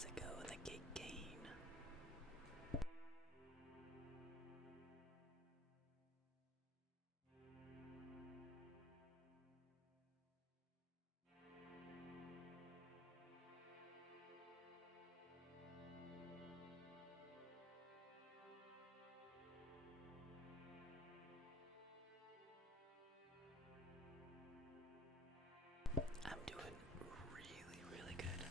How's it go with the gate gain? I'm doing really, really good.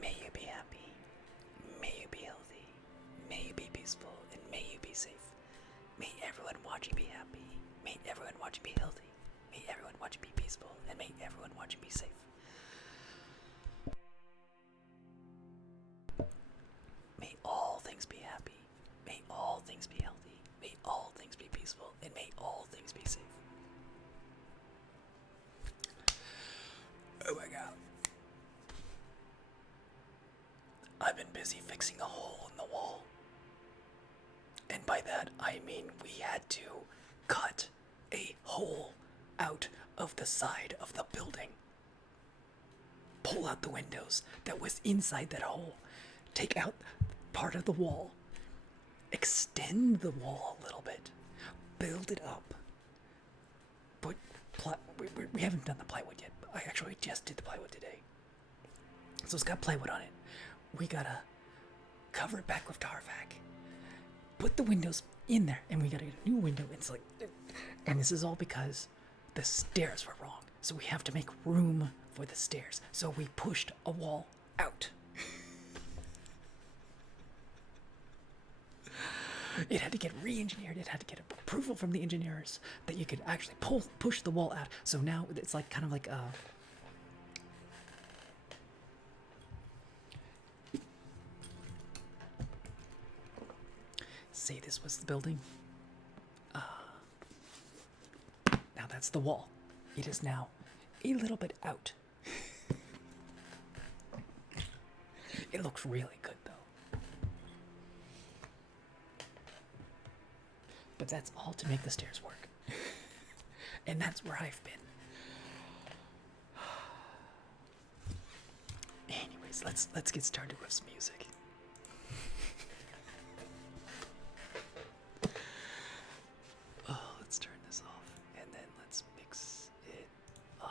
May you be happy. May you be healthy. May you be peaceful. And may you be safe. May everyone watching be happy. May everyone watching be healthy. May everyone watching be peaceful. And may everyone watching be safe. May all things be happy. May all things be healthy. May all things be peaceful. And may all things be safe. Oh my god. I've been busy fixing a hole in the wall. And by that, I mean we had to cut a hole out of the side of the building. Pull out the windows that was inside that hole. Take out part of the wall. Extend the wall a little bit. Build it up. Put we haven't done the plywood yet. I actually just did the plywood today. So it's got plywood on it. We gotta cover it back with Tarvac. Put the windows in there, and we gotta get a new window. It's like, and this is all because the stairs were wrong. So we have to make room for the stairs. So we pushed a wall out. It had to get re-engineered. It had to get approval from the engineers that you could actually push the wall out. So now it's like kind of like say this was the building. Now that's the wall. It is now a little bit out. It looks really good though. But that's all to make the stairs work. And that's where I've been. Anyways, let's get started with some music. Let's turn this off and then let's mix it up.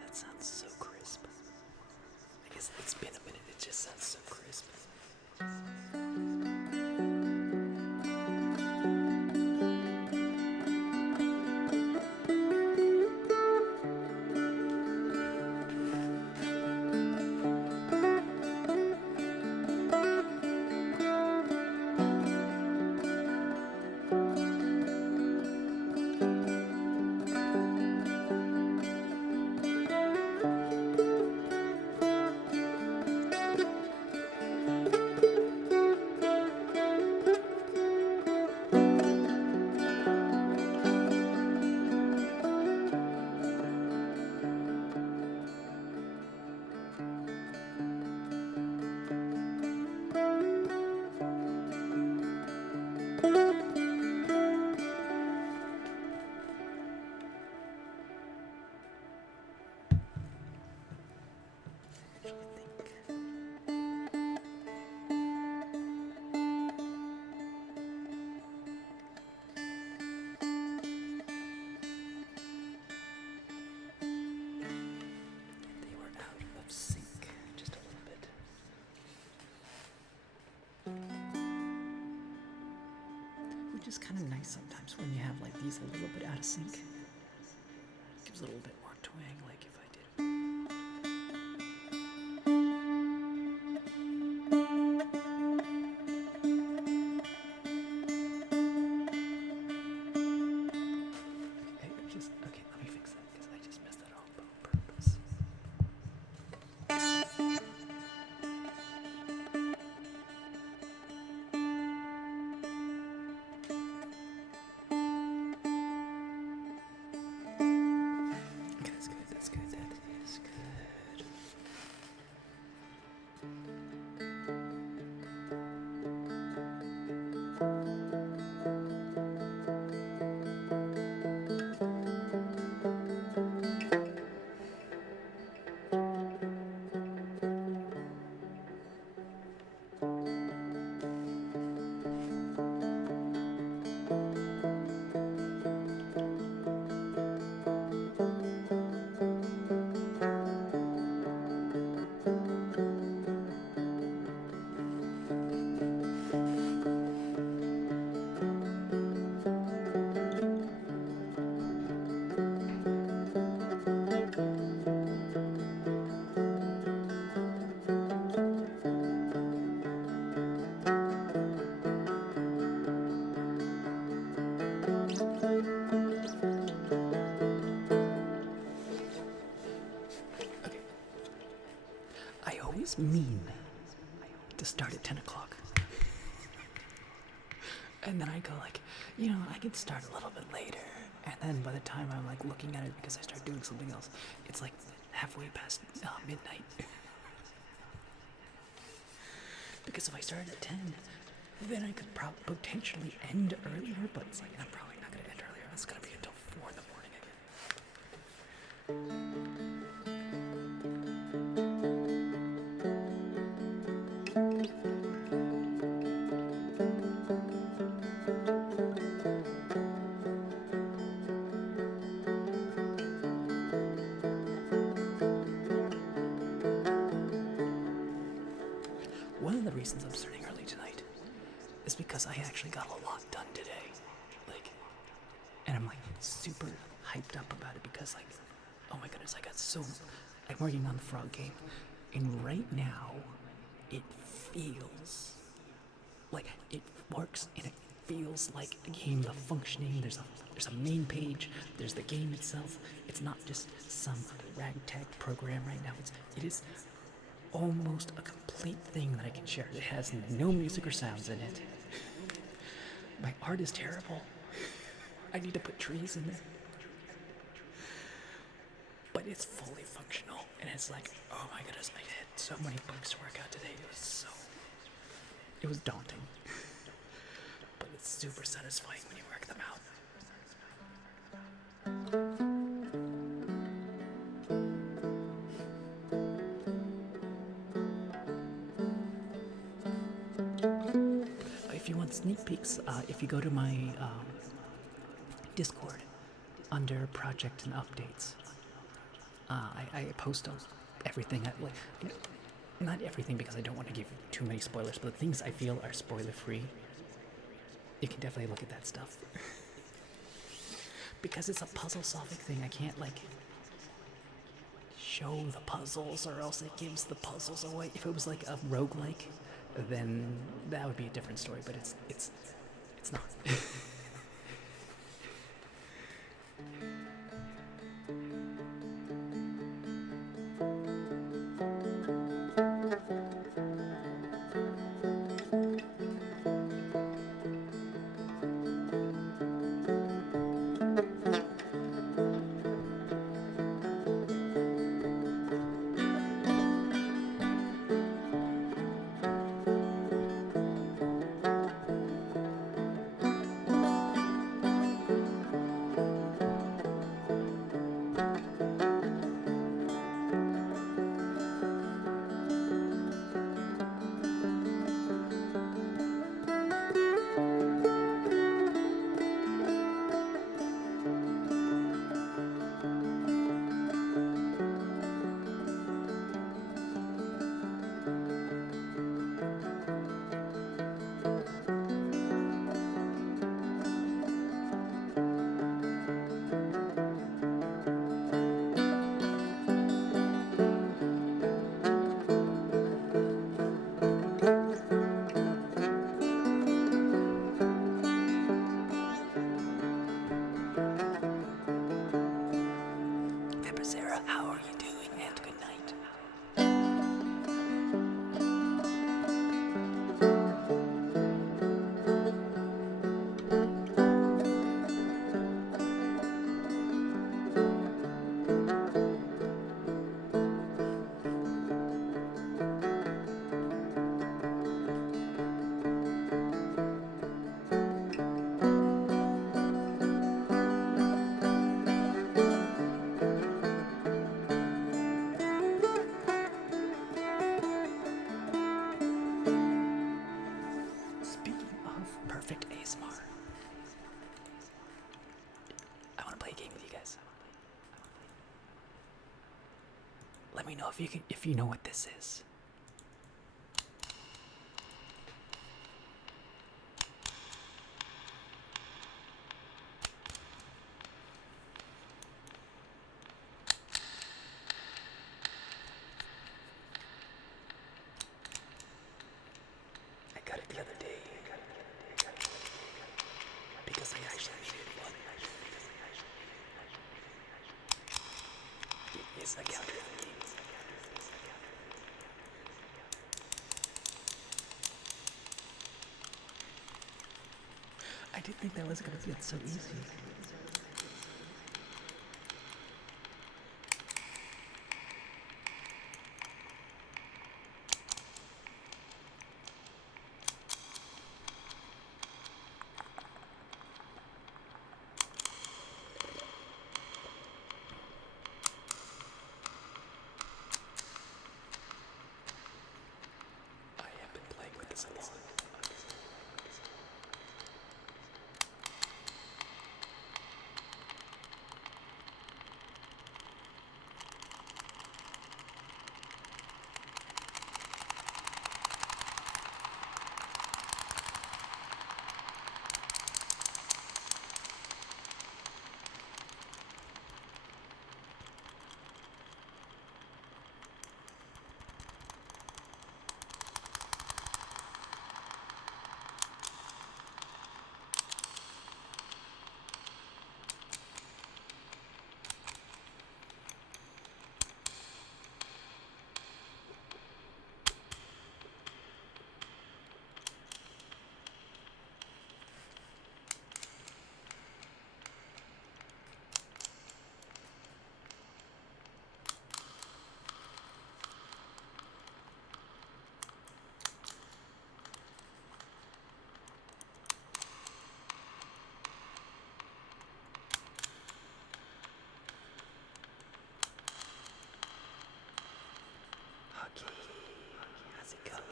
That sounds so crisp. I guess it's been a minute, it just sounds so crisp. is kind of nice sometimes when you have like these a little bit out of sync. Gives a little bit more twang, like if I did. Hey, just okay. Let me fix that because I just messed that up on purpose. Okay, that's good. That's good. That is good. Okay. I always mean to start at 10 o'clock. And then I go like, I could start a little bit later. And then by the time I'm like looking at it because I start doing something else, it's like halfway past midnight. Because if I started at 10, then I could potentially end earlier, but it's like, I'm probably not going to end earlier. It's going to be until 4 in the morning One of the reasons I'm starting early tonight is because I actually got a lot done today. And I'm like super hyped up about it because oh my goodness, I'm working on the frog game. And right now, it feels like it works and it feels like a game, the functioning, there's a main page, there's the game itself. It's not just some ragtag program right now. It is almost a complete thing that I can share. It has no music or sounds in it. My art is terrible. I need to put trees in there. But it's fully functional, and it's like, oh my goodness, I had so many bugs to work out today. It was daunting. But it's super satisfying when you work them out. If you want sneak peeks, if you go to my Discord under project and updates, I post everything. Not everything because I don't want to give too many spoilers, but the things I feel are spoiler free, you can definitely look at that stuff. Because it's a puzzle solving thing, I can't show the puzzles or else it gives the puzzles away. If it was like a roguelike, then that would be a different story, but it's not. know if you know what this is. I got it the other day because I actually needed one. It is a counterfeit. I didn't think that was gonna get so easy. I have been playing with this a lot. How's it going?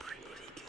Pretty good.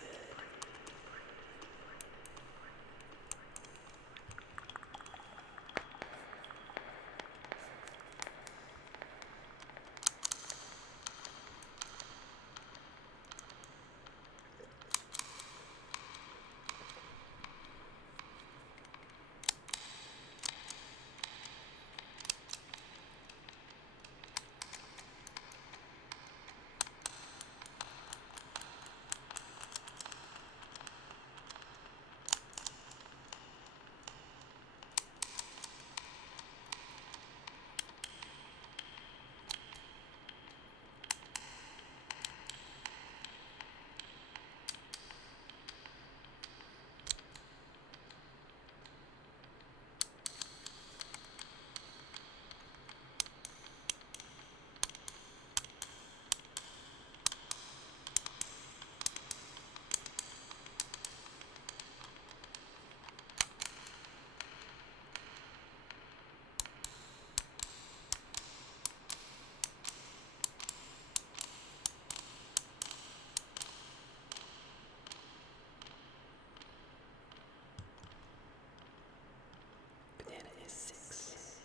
Banana is 6.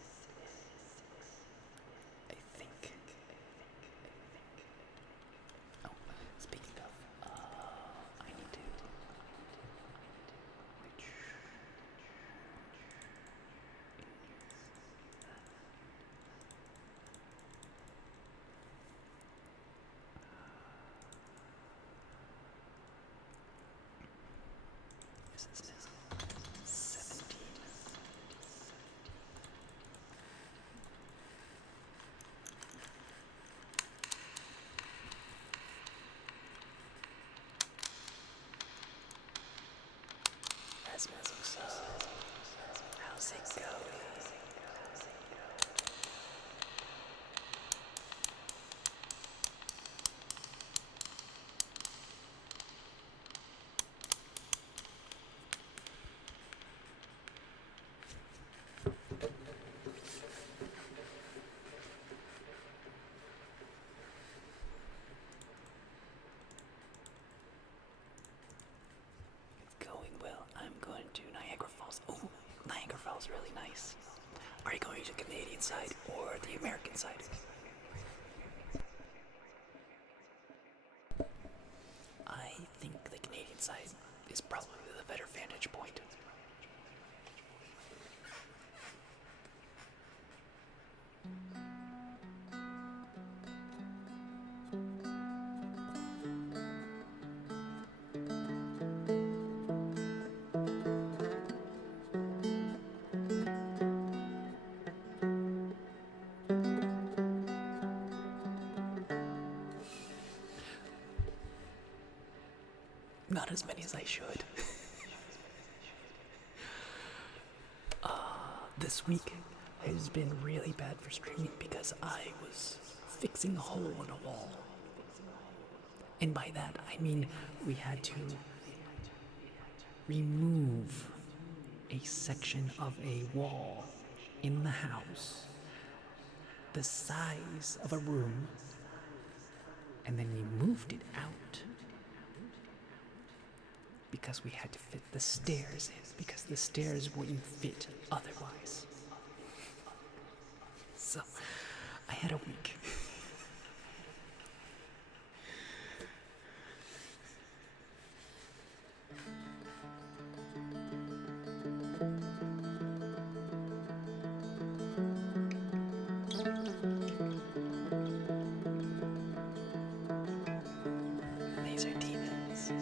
I think. Oh, speaking of, I need to. Which is this now? 17. So, how's it going? the Canadian side or the American side? I think the Canadian side is probably the better vantage point. Not as many as I should. This week has been really bad for streaming because I was fixing a hole in a wall. And by that, I mean we had to remove a section of a wall in the house the size of a room, and then we moved it out because we had to fit the stairs in, because the stairs wouldn't fit otherwise. So, I had a week. These are demons.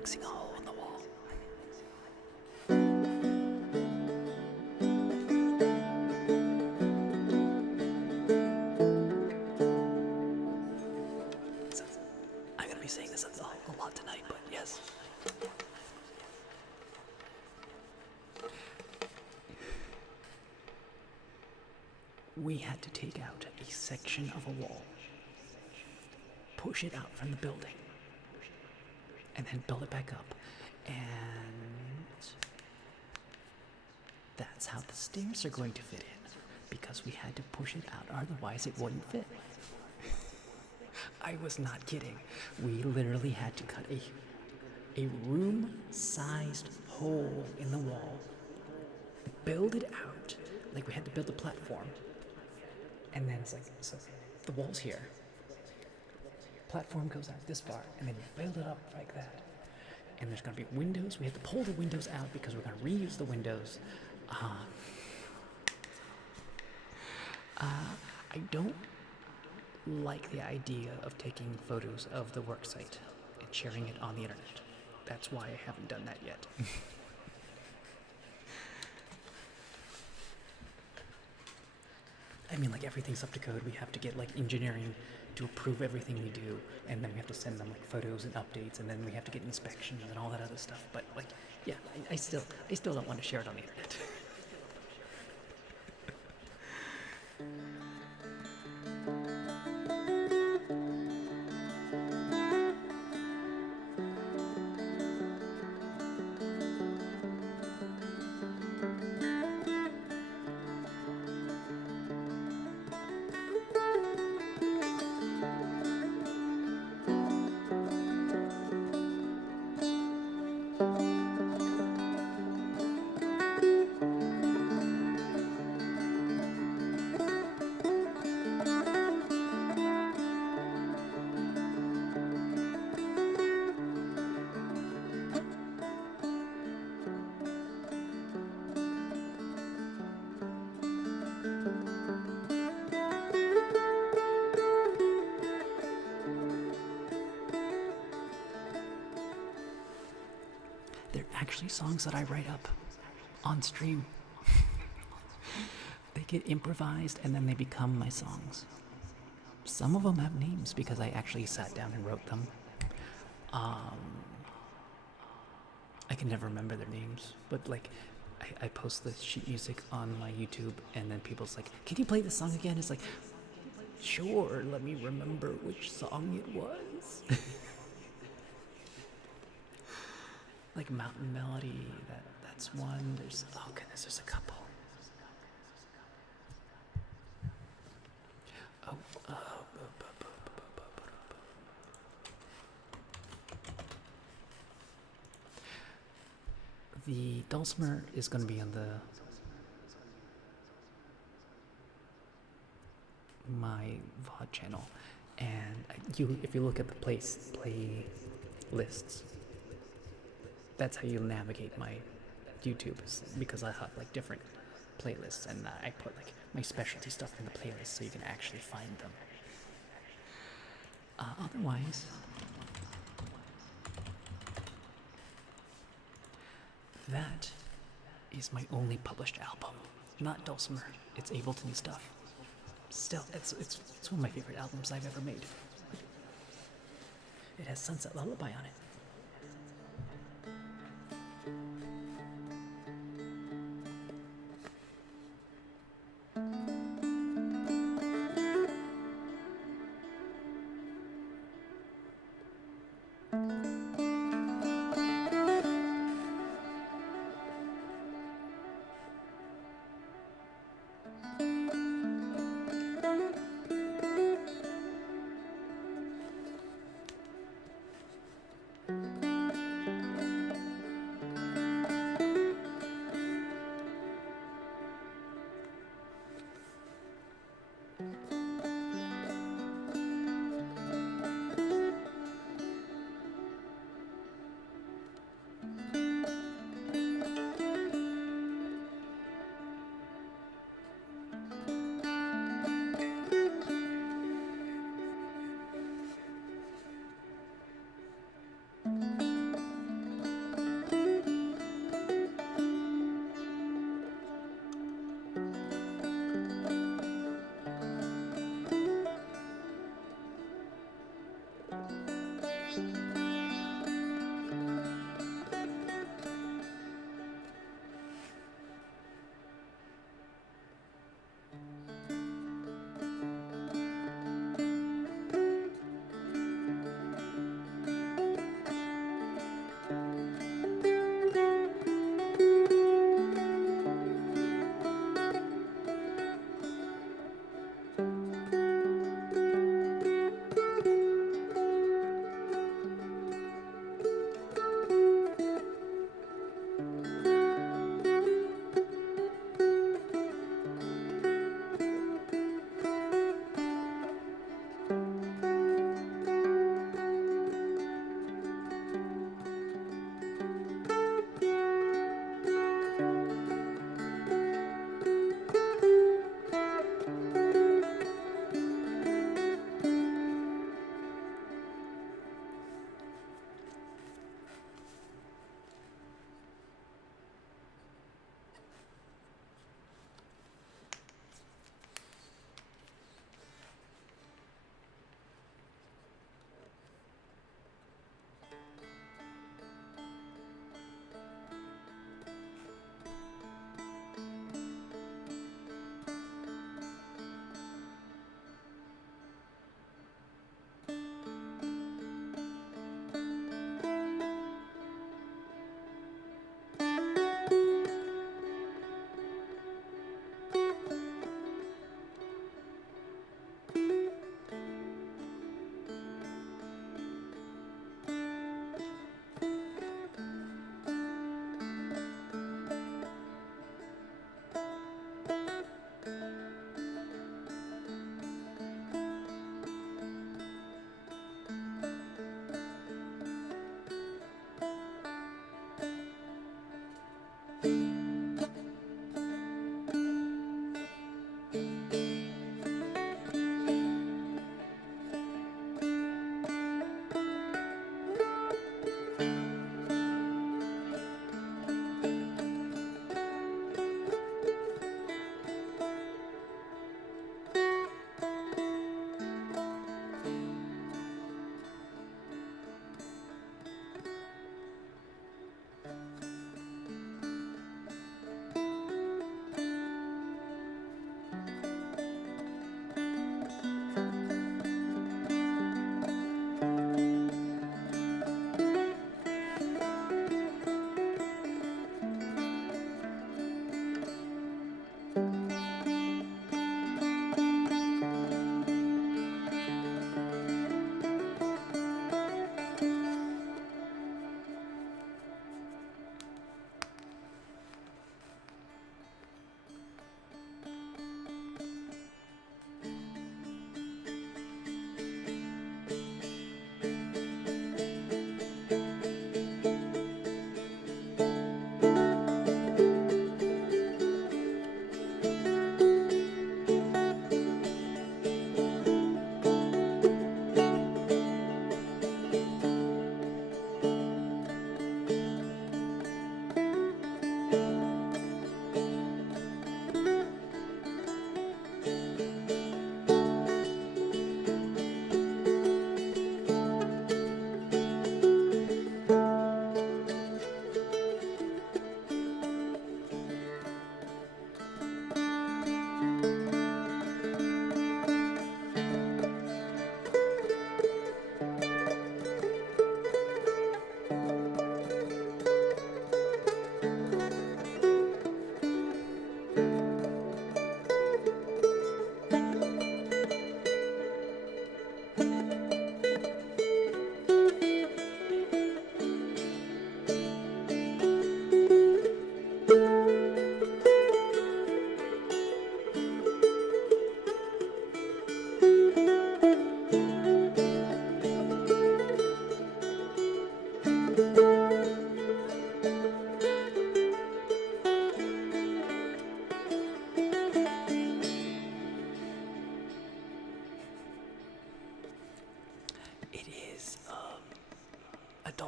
fixing a hole in the wall. So, I'm gonna be saying this a lot tonight, but yes. We had to take out a section of a wall, push it out from the building, and then build it back up. And that's how the stairs are going to fit in, because we had to push it out, otherwise it wouldn't fit. I was not kidding. We literally had to cut a room-sized hole in the wall, build it out, like we had to build a platform. And then it's like, so the wall's here, platform goes out this far, and then you build it up like that. And there's gonna be windows. We have to pull the windows out because we're gonna reuse the windows. I don't like the idea of taking photos of the worksite and sharing it on the internet. That's why I haven't done that yet. I mean, like, everything's up to code. We have to get, like, engineering to approve everything we do, and then we have to send them, like, photos and updates, and then we have to get inspections and all that other stuff. But, like, yeah, I still don't want to share it on the internet. They're actually songs that I write up on stream. They get improvised and then they become my songs. Some of them have names because I actually sat down and wrote them. I can never remember their names, but like I post the sheet music on my YouTube, and then people's like, "Can you play this song again?" It's like, sure, let me remember which song it was. Like Mountain Melody, that's one. There's, oh goodness, there's a couple. The Dulcimer is going to be on my VOD channel, and if you look at the playlists, that's how you navigate my YouTube, because I have like different playlists, and I put like my specialty stuff in the playlist so you can actually find them. Otherwise, that is my only published album. Not Dulcimer, it's Ableton stuff. Still, it's one of my favorite albums I've ever made. It has Sunset Lullaby on it.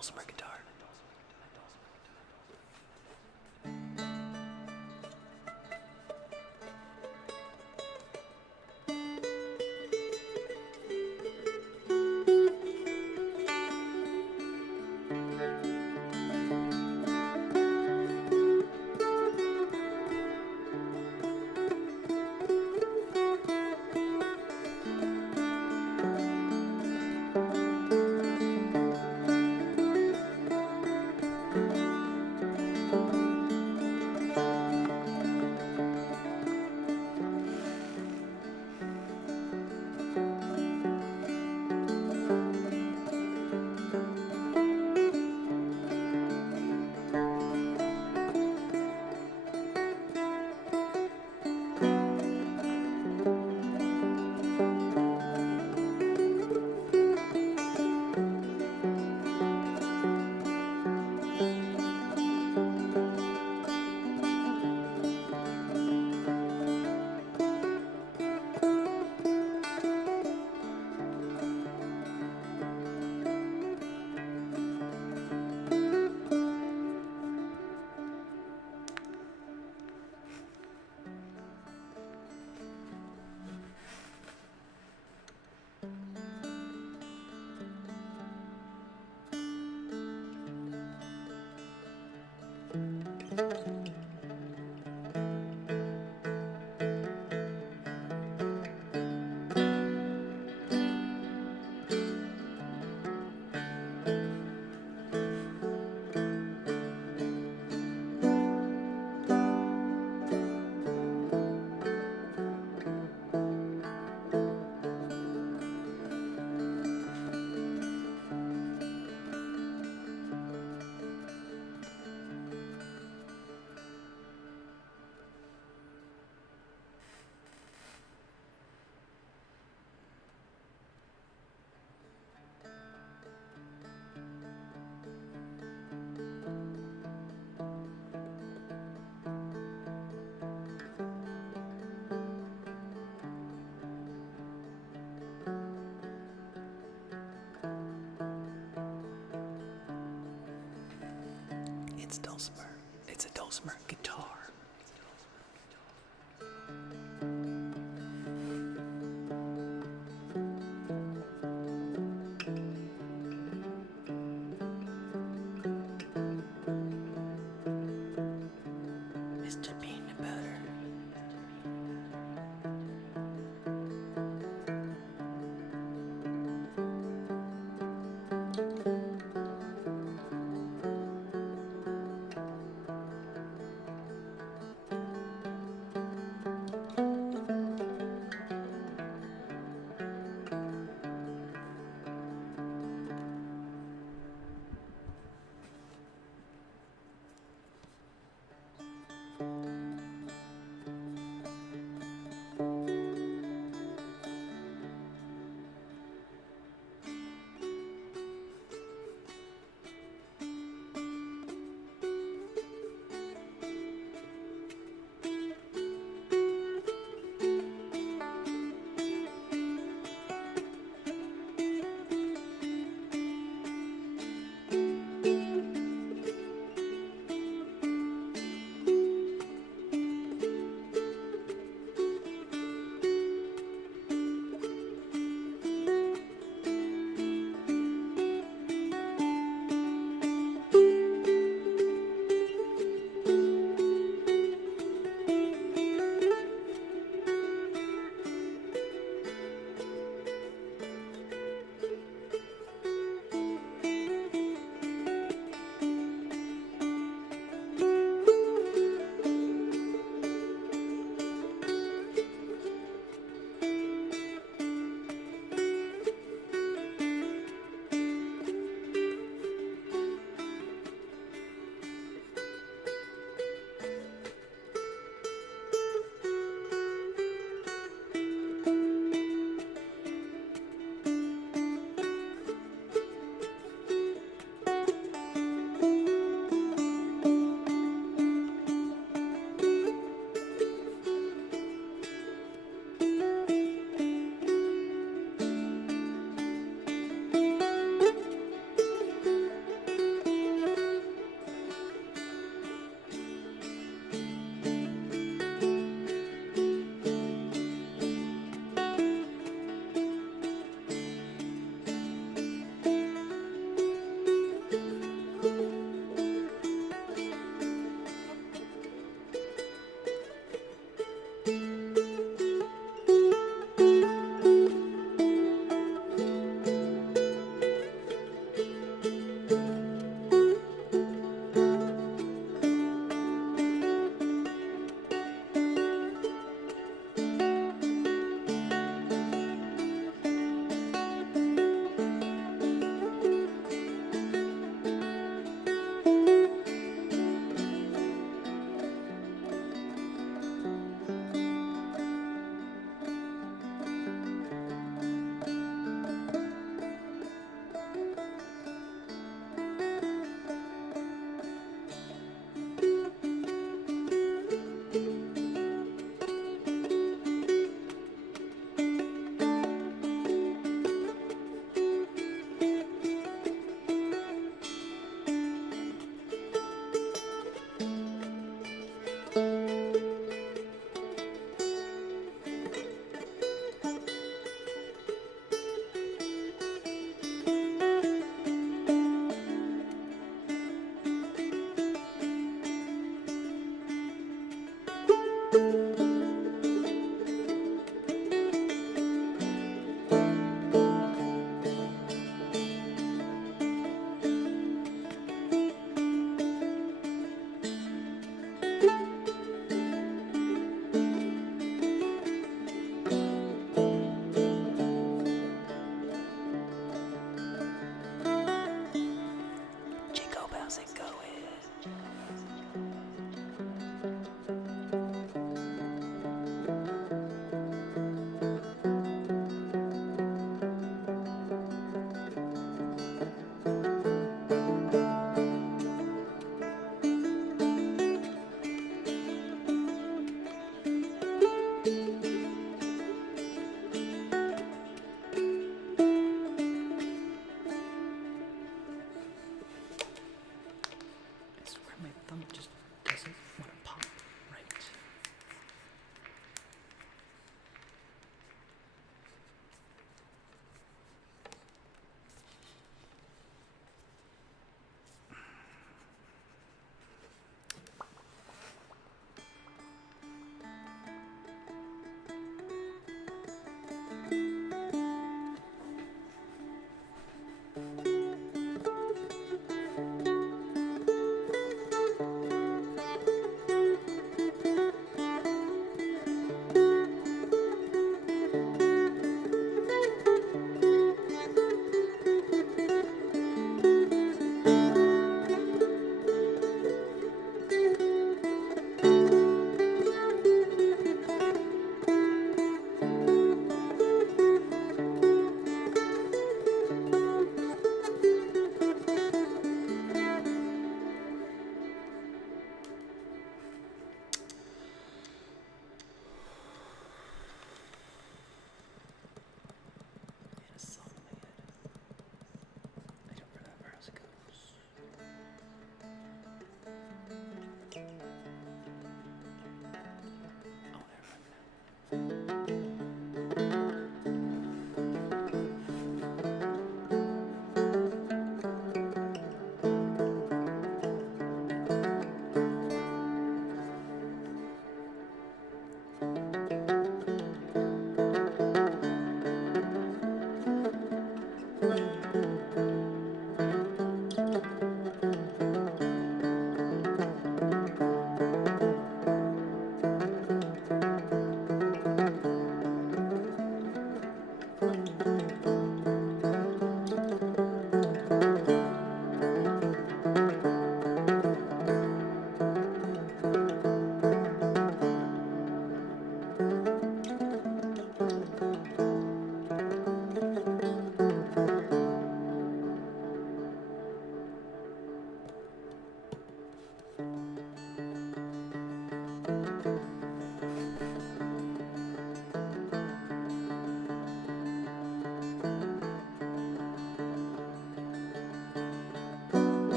dulcimer guitar. It's dulcimer. It's a dulcimer guitar. Mr. Peanut Butter.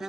I'm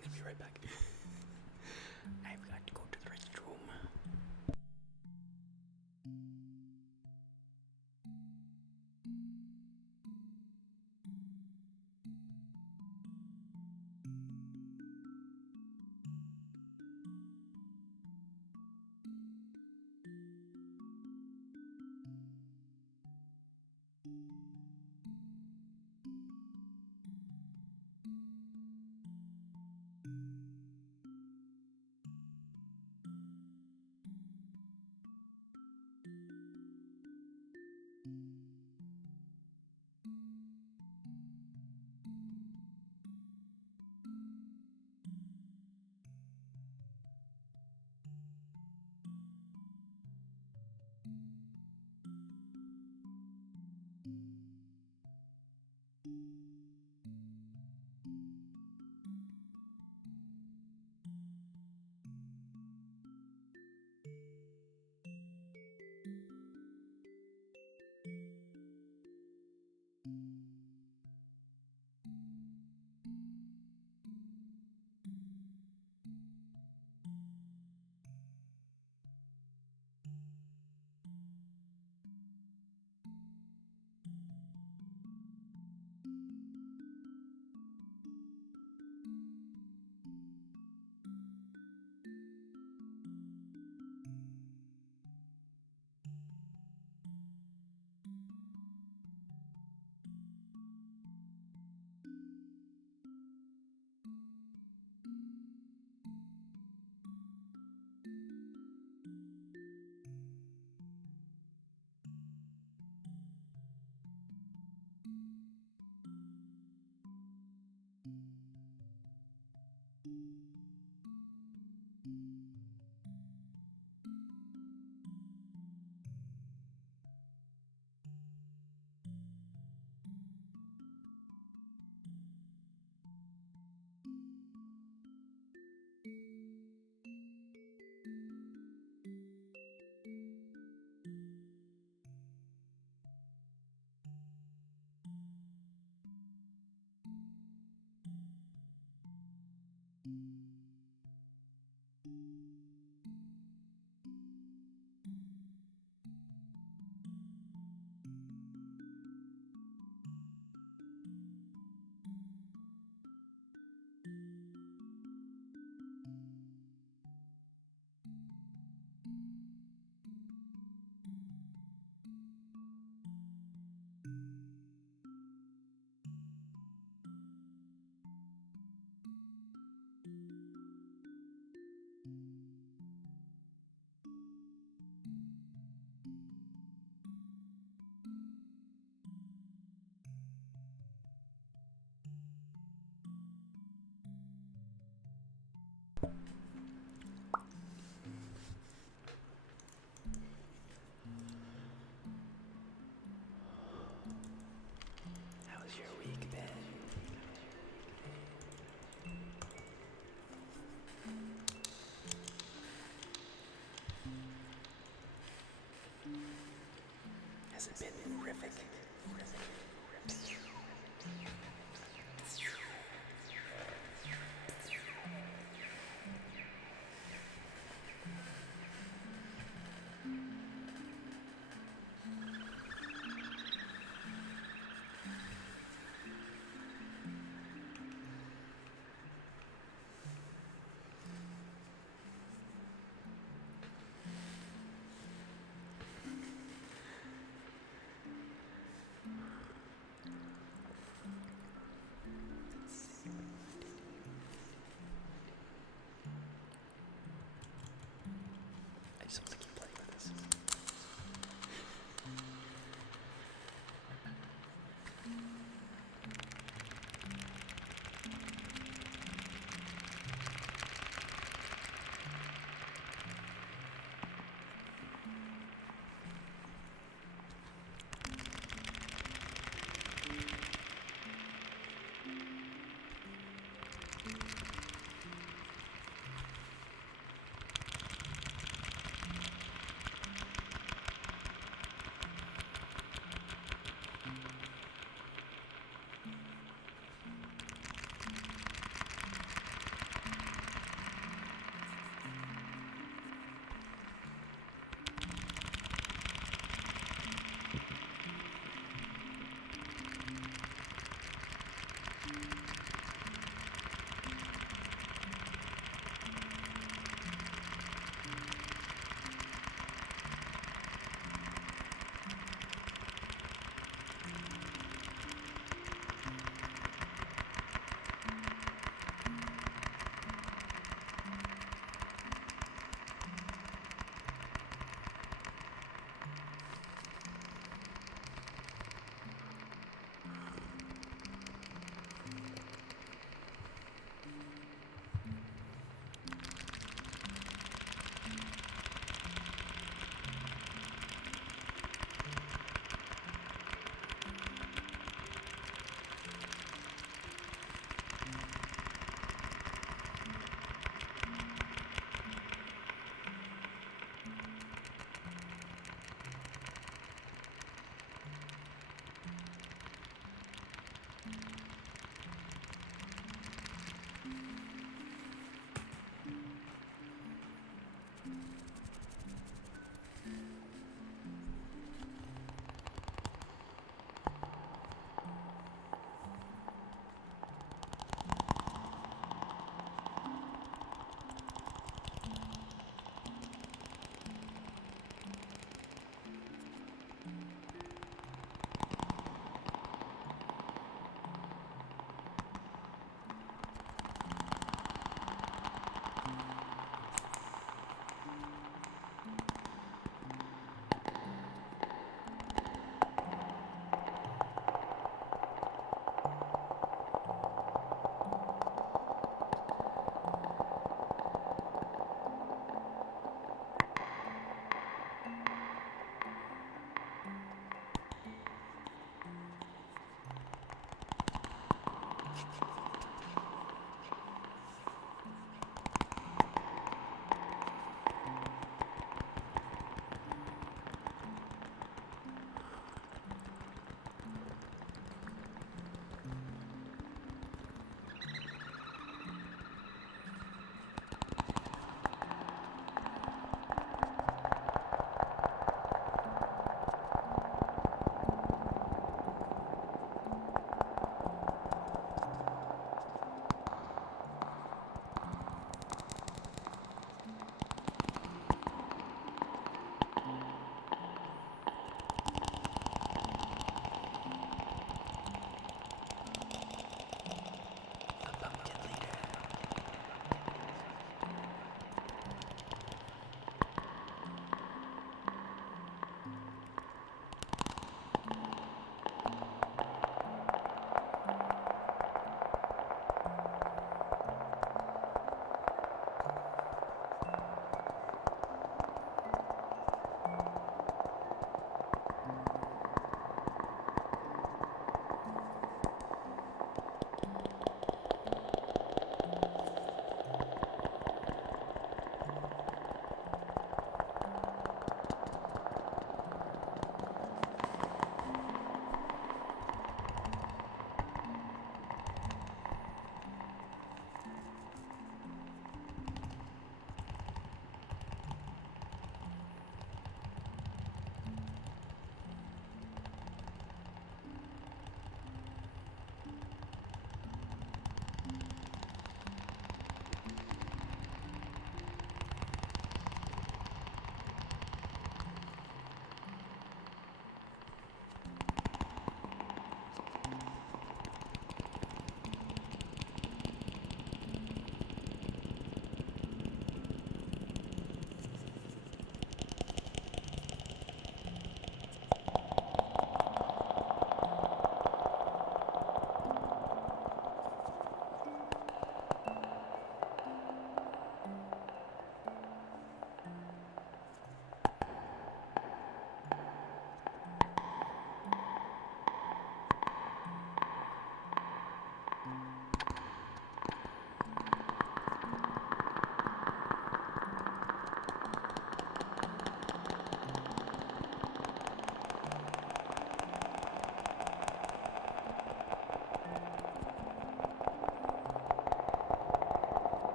gonna be right back. I've got to go to the restroom.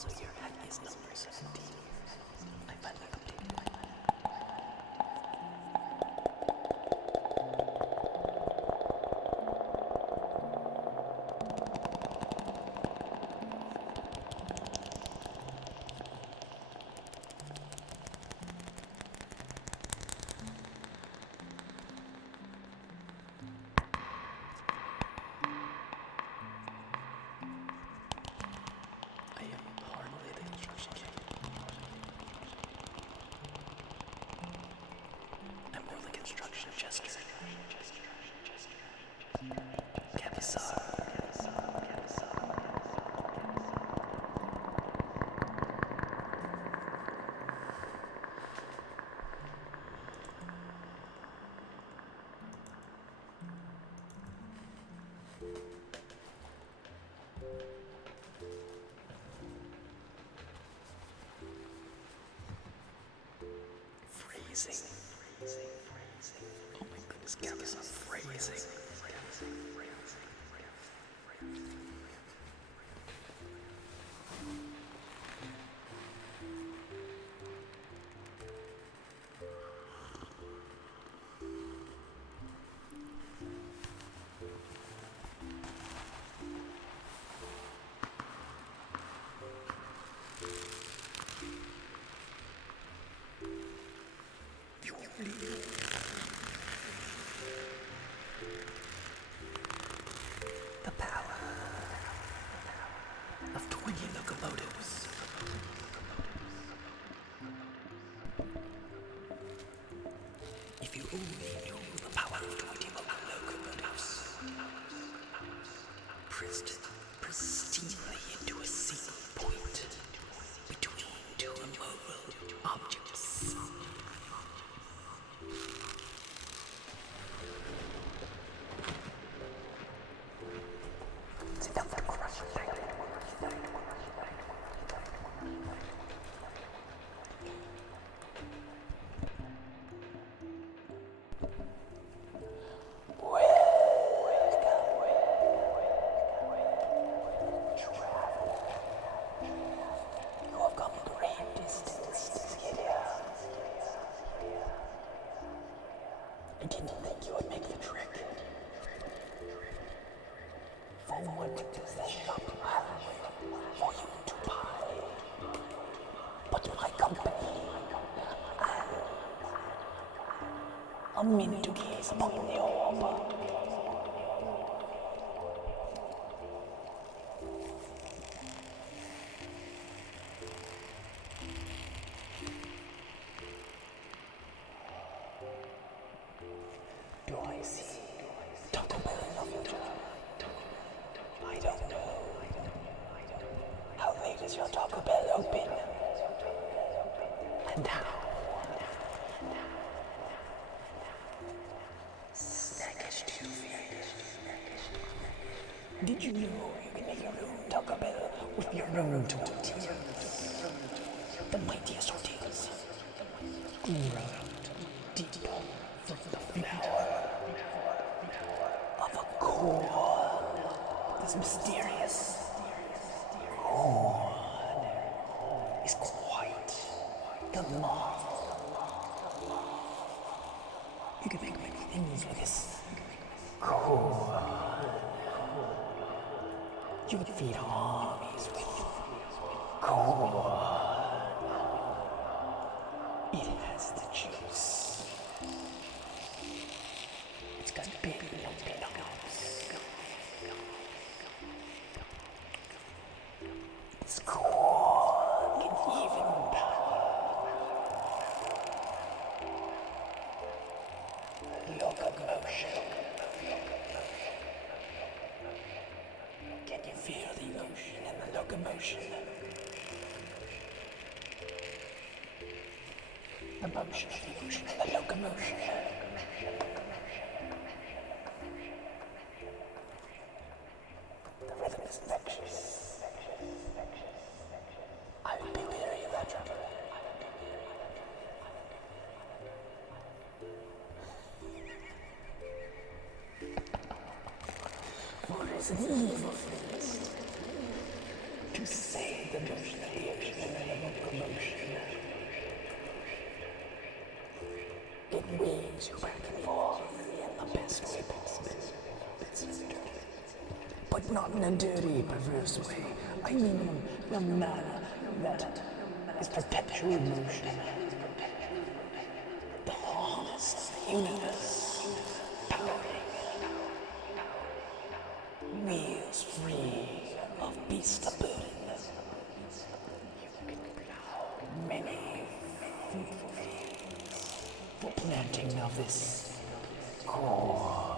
Also, your hat is number 17. I finally updated my hat. I am hardly the construction king. I'm more the construction jester. Camisar. Freezing. Oh my goodness, Camisar freezing. The power of 20 locomotives. If you only knew the power of 20 locomotives, pressed pristinely into a single point between two immobile objects. It's enough to crush it. You have come great distance to see it here. I didn't think you would make the trick. For what does the shop have for you to buy? But my company, a minute to gaze upon the orb. Do I see Taco Bell in the future? I don't know. How late is your Taco Bell open? And how snackish do you feel? Did you know you can make your own Taco Bell with your own tortillas? The mightiest tortillas. Ground deep from the flower of a corn. This mysterious corn is quite the marvel. You can make many things with this corn. You can feed armies with corn. It has the juice. It's got big lumpy nuggets. This corn can even power locomotion. Can you feel the emotion in the locomotion? The motion of the ocean and the locomotion. The rhythm is infectious. I would be weary of that drum. For it is an evil thing to say the motion of the ocean and the locomotion. It waves you back and forth in the best way possible. But not in a dirty, perverse way. I mean the manner that is perpetual motion. The harness of the universe, powering wheels free of beast of burden. You can plow many fruitful fields for planting of this corn.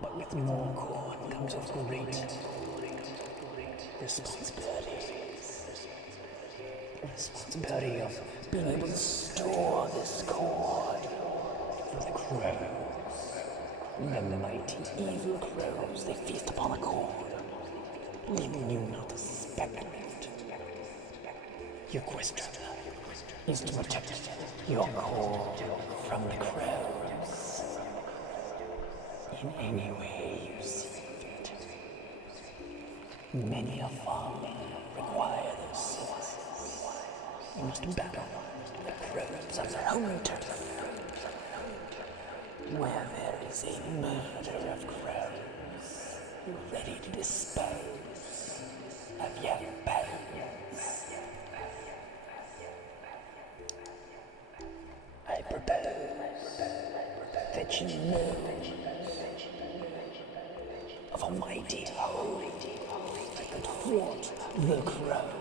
But with more corn comes a great responsibility. The responsibility of being able to store this corn for the crows. The mighty evil crows, they feast upon the corn, leaving you not a speck of it. Your quest, traveler, is to protect your corn from the crows in any way you see fit. Many of them require their services. You must battle the crows on their own turf. Where there is a murder of crows, ready to dispose of your bones. I propose that you know of a mighty hoe that could thwart the crows.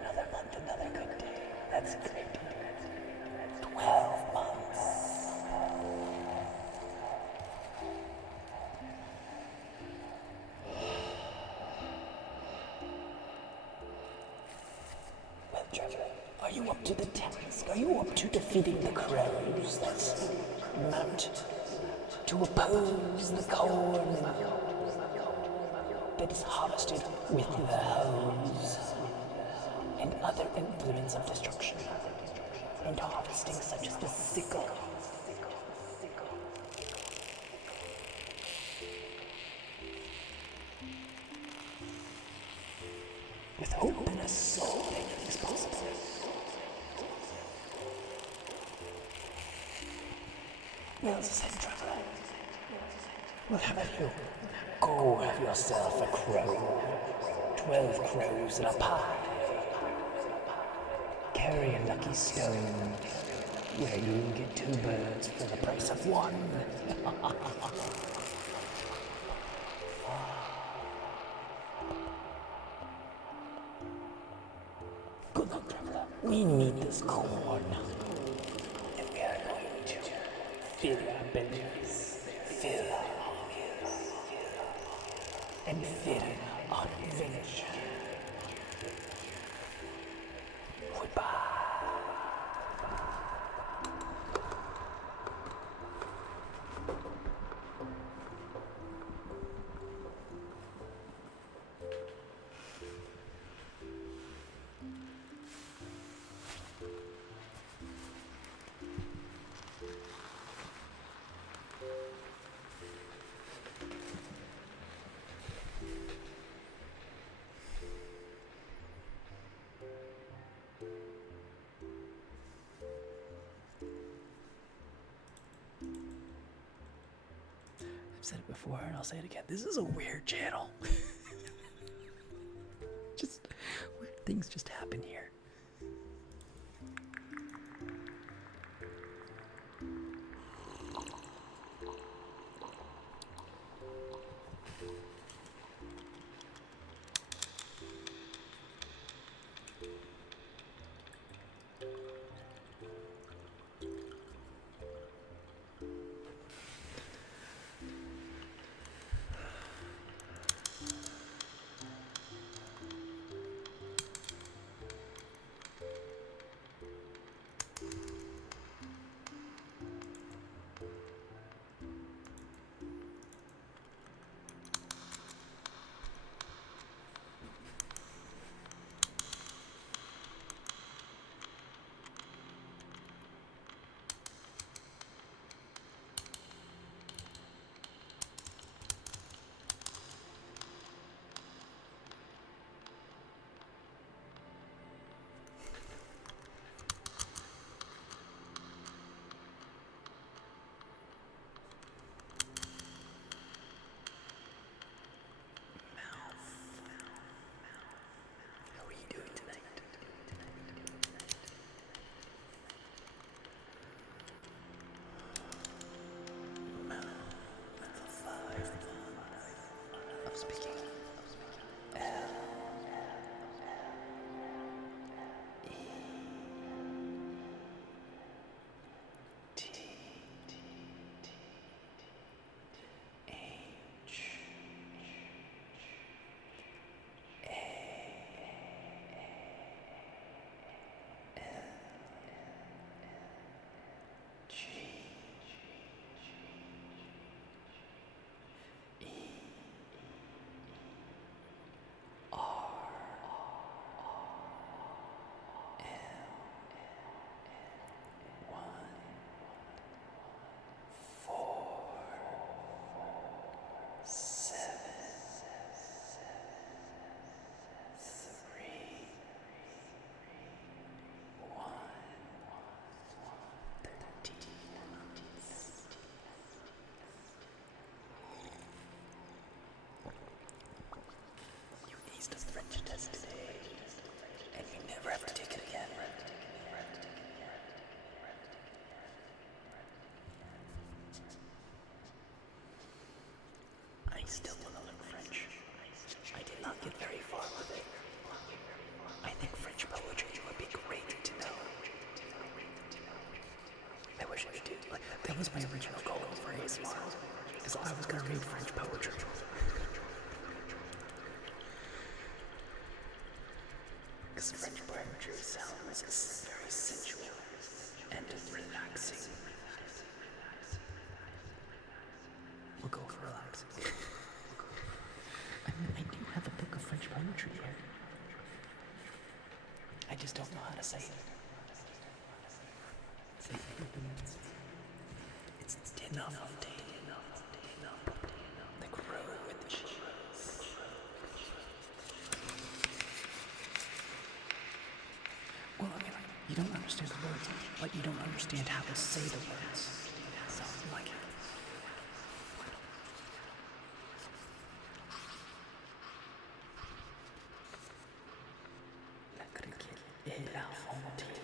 Another month, another good day. That's great. 12 months. Well, Trevor, are you up to the task? Are you up to defeating the crows that mount to oppose the corn that is harvested with the hoes and other implements of destruction, and harvesting such as the sickle? With hope and a soul, anything is possible. Well said, traveler. Well, how about you? Go have yourself a crow. 12 crows in a pie. Carry a lucky stone where you get 2 birds for the price of 1. Good luck, traveler. We need this corn. And we are going to fill our bellies, fill our pockets, and fill our adventure. Goodbye. I've said it before and I'll say it again. This is a weird channel. Just weird things just happen here. speaking. L E T H A N G E R M 1 4 7 3 1 13. You aced the French test today, and you never have to take it again. I still want to learn French. I did not get very far with it. I think French poetry would be great to know. I wish I could do, like, that was my original goal for ASMR, is I was going to read French poetry. Because French poetry sounds very sensual and relaxing. We'll go for relaxing. I mean, I do have a book of French poetry here. I just don't know how to say it. It's dinner of day, like roe with cheese. Well, I mean, you don't understand the words, but you don't understand how to say the words. So, like, la cricket et la fontaine.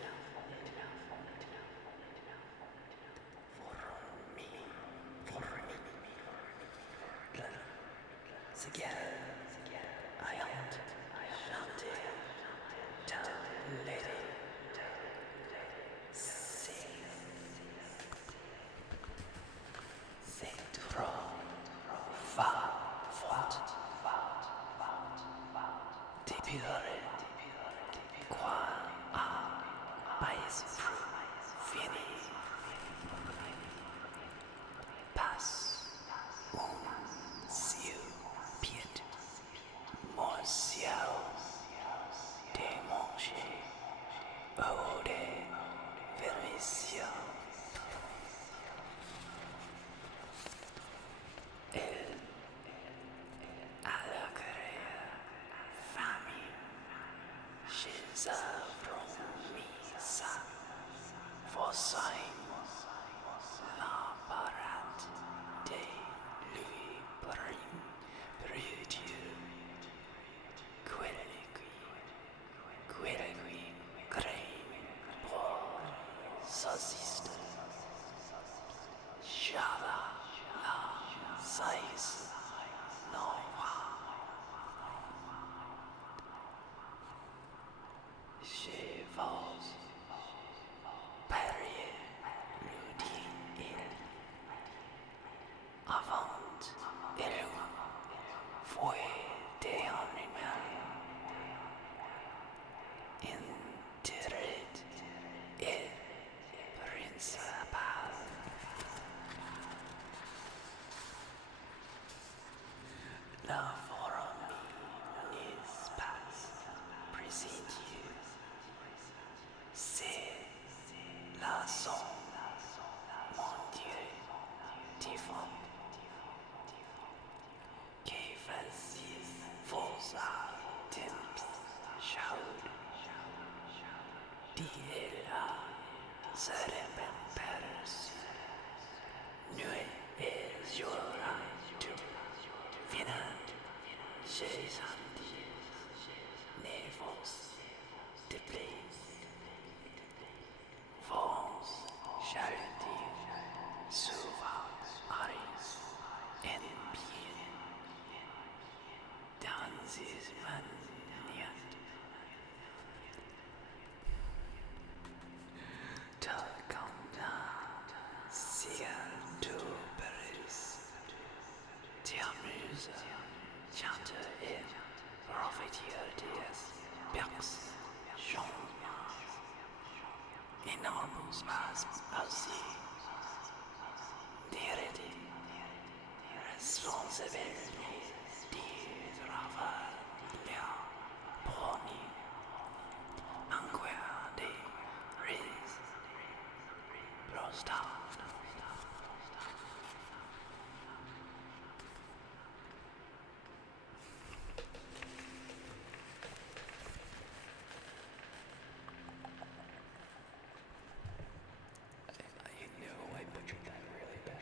I butchered that really bad.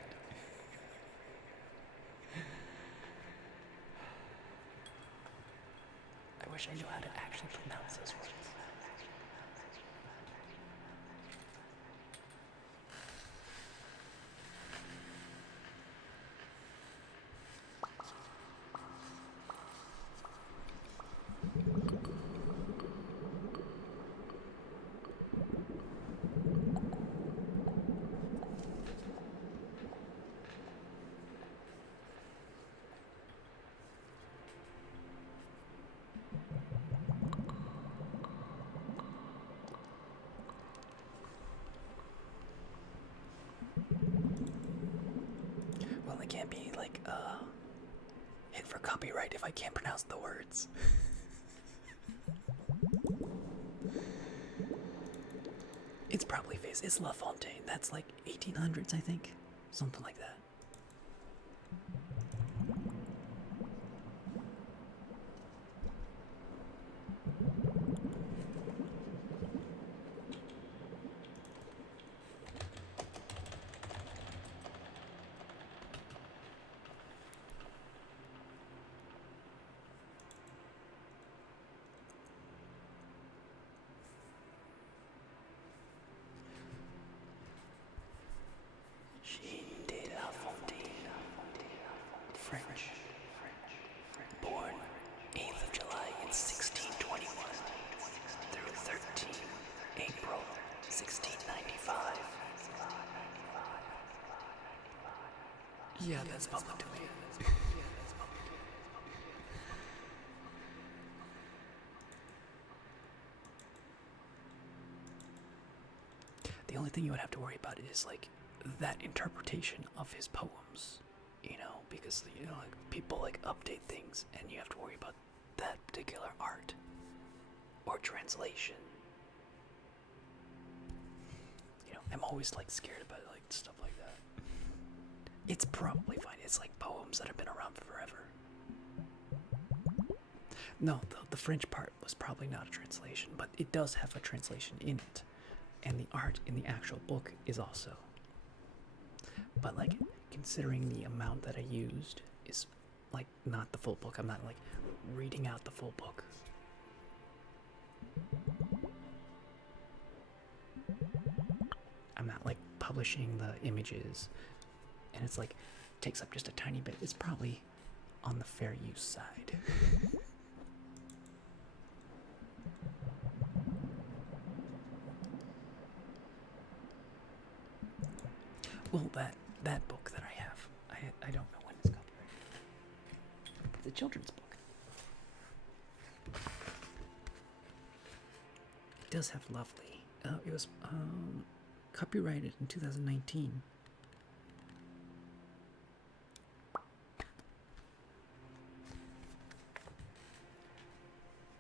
I wish I knew how to actually pronounce those words. Well, I can't be like, hit for copyright if I can't pronounce the words. It's probably face. It's La Fontaine. That's like 1800s, I think. Something like that. Jean de La Fontaine, French, born 8th of July in 1621 through 13 April 1695. Yeah, that's public domain. The only thing you would have to worry about is like that interpretation of his poems, you know, because like people like update things and you have to worry about that particular art or translation. You know, I'm always like scared about like stuff like that. It's probably fine. It's like poems that have been around forever. No, the French part was probably not a translation, but it does have a translation in it. And the art in the actual book is also. But like, considering the amount that I used is like not the full book. I'm not like reading out the full book. I'm not like publishing the images. And it's like, takes up just a tiny bit. It's probably on the fair use side. Well, that book that I have, I don't know when it's copyrighted. It's a children's book. It does have lovely. It was copyrighted in 2019. I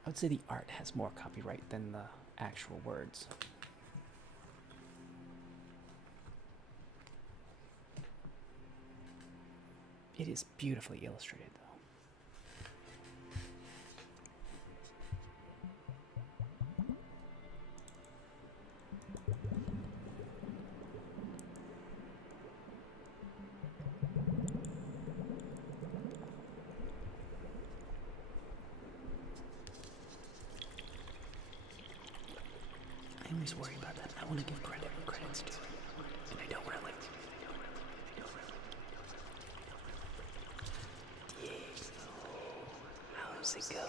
would say the art has more copyright than the actual words. It is beautifully illustrated, though. I always worry about that. I want to give credit where credit's due, and I don't want to like. How's it going?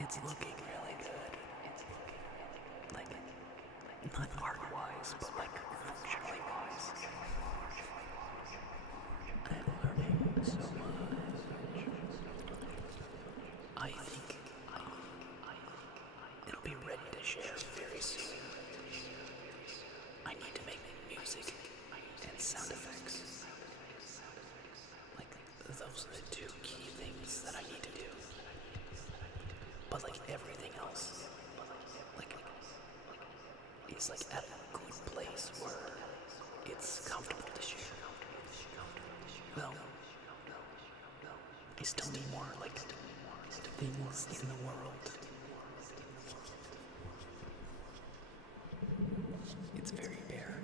It's looking really good. Like, not art-wise, but like functionally wise. I'm learning so much. I think it'll be ready to share very soon. I need to make music and sound effects. Like, those are the two key things that I need to do. But like everything else, like is like at a good place where it's comfortable to share. Well, I still need more like things in the world. It's very bare.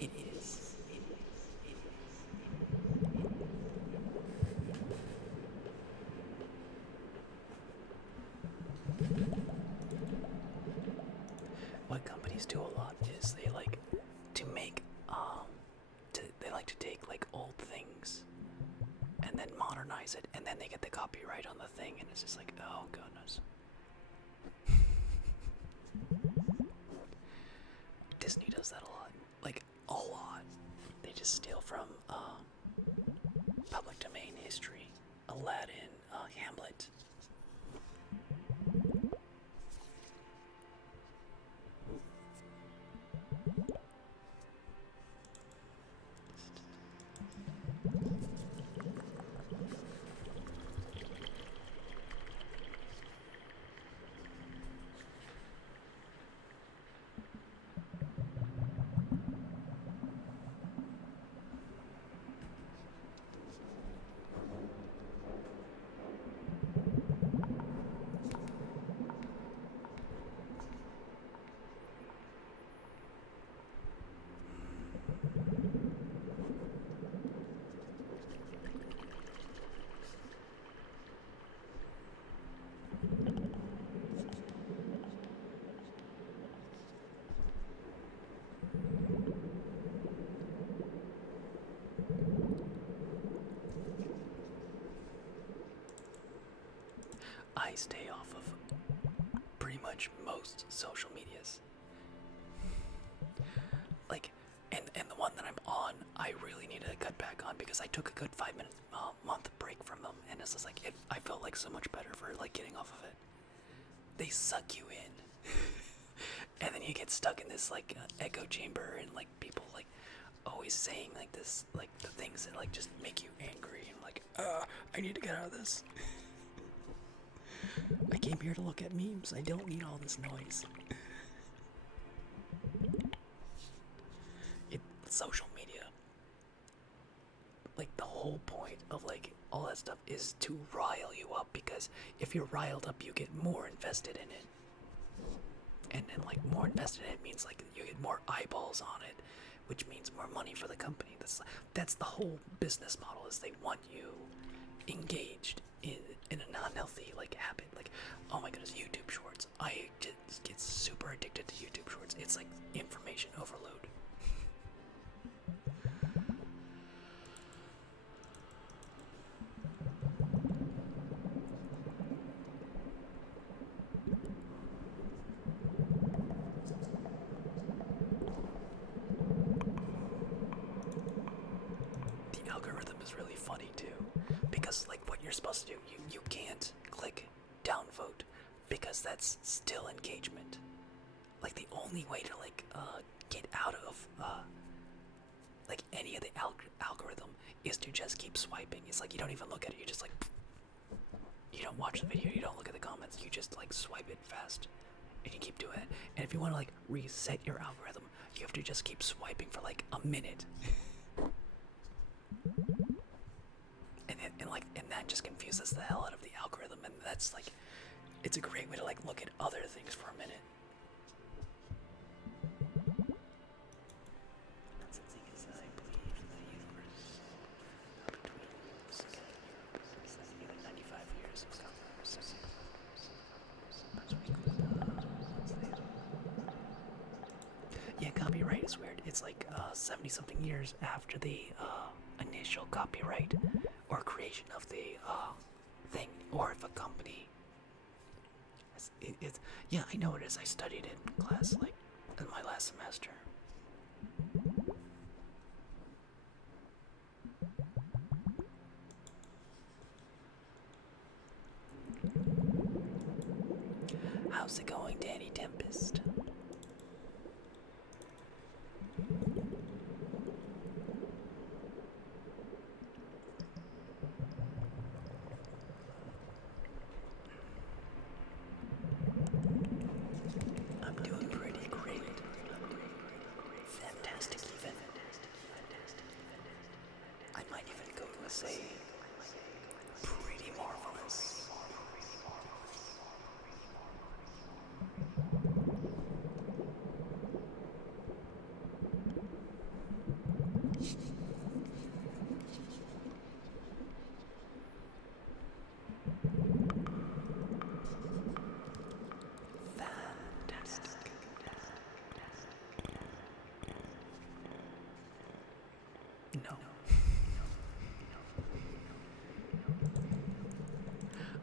It is. What companies do a lot is they like to make they like to take like old things and then modernize it, and then they get the copyright on the thing, and it's just like, oh goodness. Disney does that a lot, like a lot. They just steal from public domain history, Aladdin, Hamlet. I stay off of pretty much most social medias. Like, And the one that I'm on, I really need to cut back on because I took a good 5 minute month break from them, and it's just like I felt like so much better for like getting off of it. They suck you in, and then you get stuck in this like echo chamber, and like people like always saying like this, like the things that like just make you angry, and like I need to get out of this. I came here to look at memes. I don't need all this noise. Social media, like the whole point of like all that stuff is to rile you up, because if you're riled up you get more invested in it, and then like more invested in it means like you get more eyeballs on it, which means more money for the company. That's the whole business model, is they want you engaged in a non-healthy like habit. Like, oh my goodness, YouTube shorts, I just get super addicted to YouTube shorts. It's like information overload. Really funny too, because like what you're supposed to do, you can't click downvote because that's still engagement. Like the only way to like get out of like any of the algorithm is to just keep swiping. It's like you don't even look at it, you just like, you don't watch the video, you don't look at the comments, you just like swipe it fast and you keep doing it. And if you want to like reset your algorithm, you have to just keep swiping for like a minute. And that just confuses the hell out of the algorithm, and that's like, it's a great way to like look at other things for a minute. That's the thing, is that I believe the universe between either 95 years of yeah, copyright is weird. It's like 70 something years after the initial copyright or creation of the thing, or if a company it's yeah, I know it is. I studied it in class like in my last semester. How's it going, Danny Tempest? Say pretty marvelous. Fantastic. No.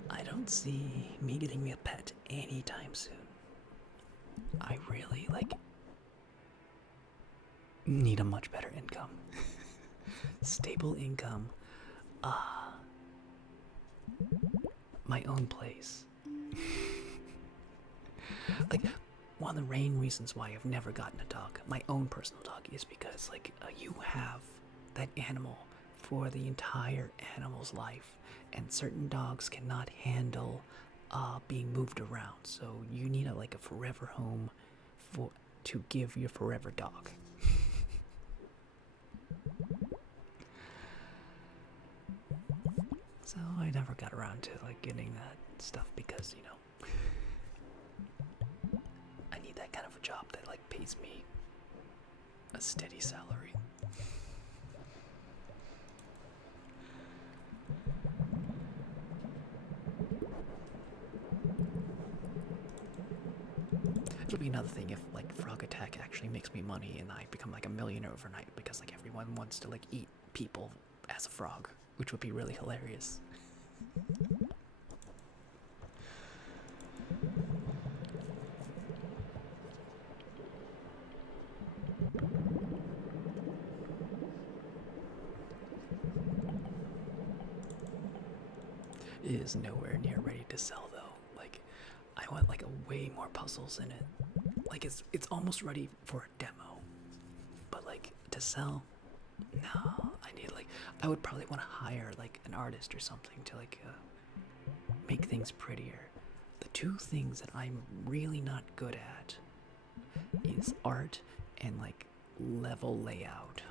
I don't see me getting me a pet anytime soon. I really like need a much better income. Stable income. My own place. Like, one of the main reasons why I've never gotten a dog, my own personal dog, is because like you have that animal for the entire animal's life, and certain dogs cannot handle being moved around. So you need a forever home to give your forever dog. So I never got around to like getting that stuff because, you know, I need that kind of a job that like pays me a steady salary. It'll be another thing if like Frog Attack actually makes me money and I become like a millionaire overnight, because like everyone wants to like eat people as a frog, which would be really hilarious. It is nowhere near ready to sell though. Like, I want like a way more puzzles in it. Like it's almost ready for a demo, but like to sell, no. I need like I would probably want to hire like an artist or something to like make things prettier. The two things that I'm really not good at is art and like level layout.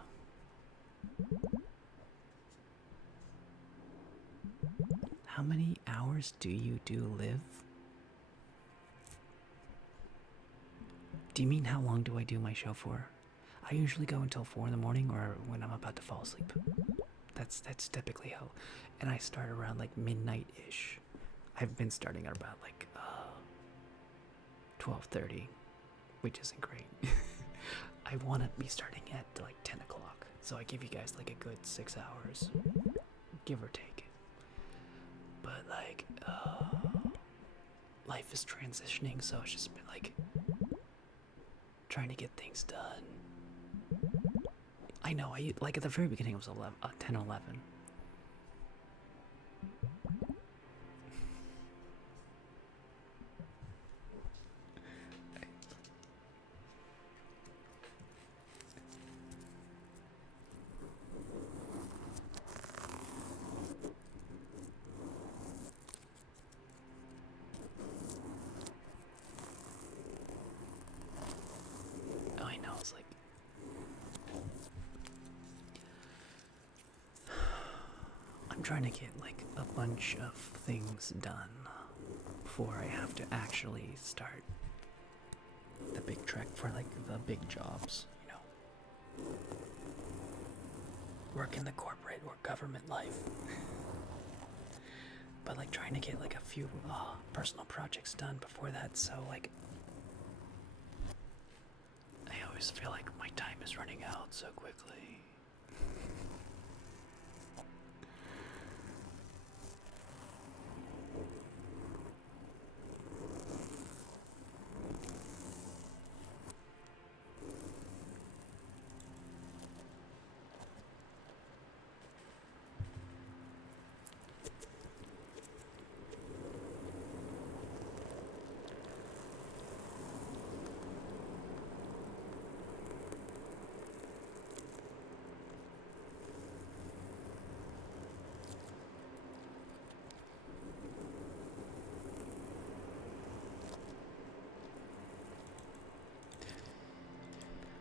How many hours do you do live? Do you mean how long do I do my show for? I usually go until 4 in the morning or when I'm about to fall asleep. That's typically how, and I start around like midnight-ish. I've been starting at about like 12:30, which isn't great. I want to be starting at like 10 o'clock, so I give you guys like a good 6 hours, give or take. But like, life is transitioning, so it's just been like trying to get things done. I know, I like at the very beginning it was 11, 10, 11. I know, it's like I'm trying to get like a bunch of things done before I have to actually start the big trek for like the big jobs, you know. Work in the corporate or government life. But like trying to get like a few personal projects done before that, so like I always feel like my time is running out so quickly.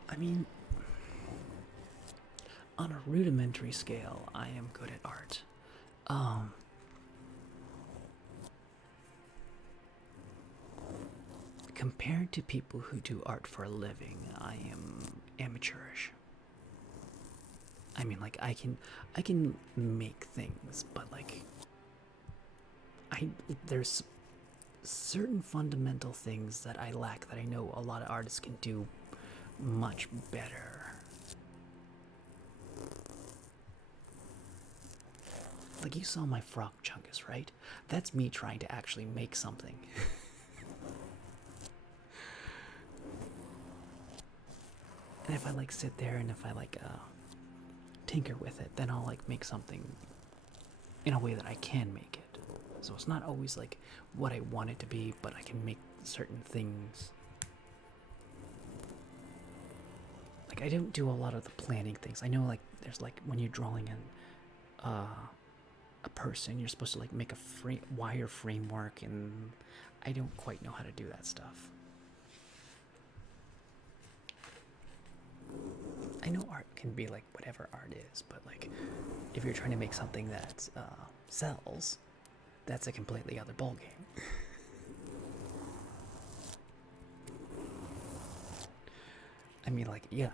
I mean, on a rudimentary scale, I am good at art. Compared to people who do art for a living, I am amateurish. I mean, like I can make things, but like there's certain fundamental things that I lack that I know a lot of artists can do much better. Like you saw my frog chungus, right? That's me trying to actually make something. And if I like sit there and if I like tinker with it, then I'll like make something in a way that I can make it. So it's not always like what I want it to be, but I can make certain things. Like I don't do a lot of the planning things. I know like there's like when you're drawing in a person, you're supposed to like make a wire framework, and I don't quite know how to do that stuff. I know art can be like whatever art is, but like if you're trying to make something that sells, that's a completely other ballgame. I mean, like, yeah,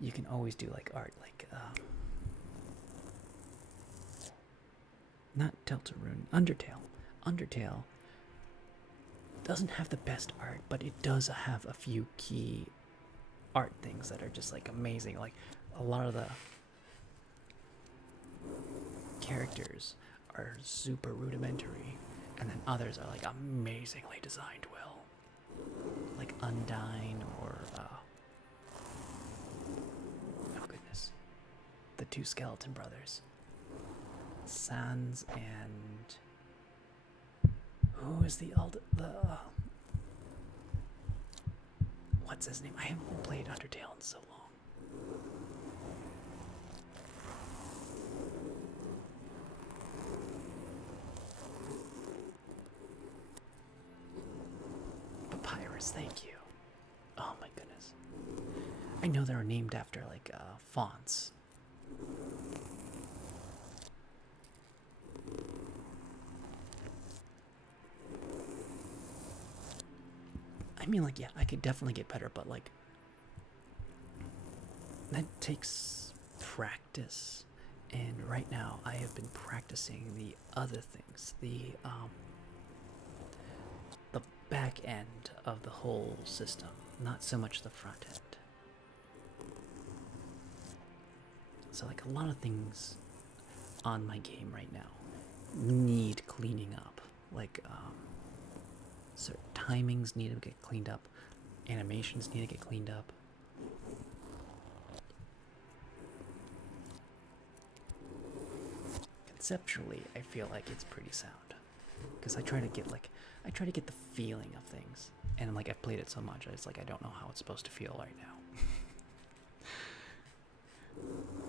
you can always do like art, like not Deltarune, Undertale. Undertale doesn't have the best art, but it does have a few key art things that are just like amazing. Like a lot of the characters are super rudimentary, and then others are like amazingly designed well, like Undyne or oh goodness, the two skeleton brothers. Sans and who is the what's his name? I haven't played Undertale in so long. Papyrus, thank you. Oh my goodness. I know they're named after like fonts. I mean, like, yeah, I could definitely get better, but like that takes practice. And right now I have been practicing the other things, the back end of the whole system, not so much the front end. So like a lot of things on my game right now need cleaning up. Like certain timings need to get cleaned up, animations need to get cleaned up. Conceptually, I feel like it's pretty sound because I try to get the feeling of things, and like I've played it so much, it's like I don't know how it's supposed to feel right now.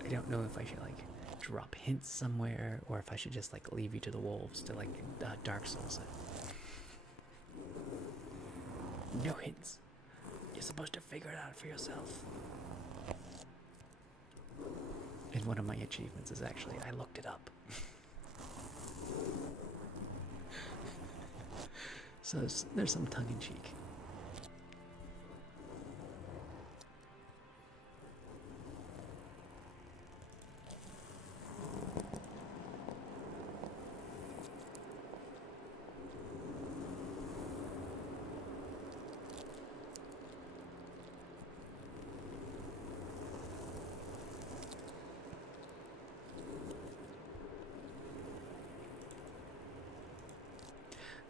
I don't know if I should like drop hints somewhere, or if I should just like leave you to the wolves to like Dark Souls it. No hints. You're supposed to figure it out for yourself. And one of my achievements is actually I looked it up. So there's some tongue in cheek.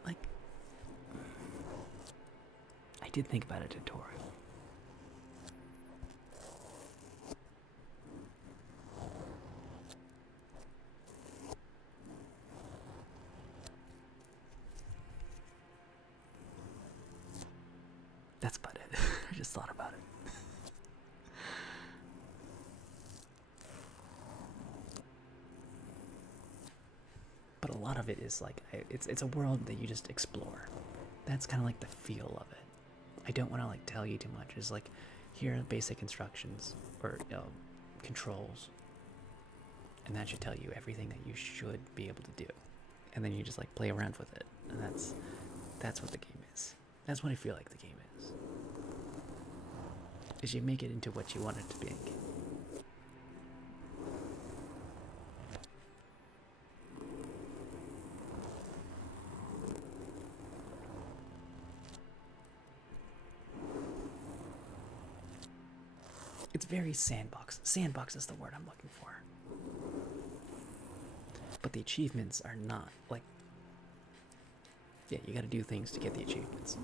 Like, I did think about a tutorial. That's about it. I just thought about it. But a lot of it is like it's a world that you just explore. That's kind of like the feel of it. I don't want to like tell you too much. It's like here are basic instructions or controls, and that should tell you everything that you should be able to do, and then you just like play around with it, and that's what the game is. That's what I feel like the game is you make it into what you want it to be. It's very sandbox. Sandbox is the word I'm looking for. But the achievements are not like, yeah, you gotta do things to get the achievements.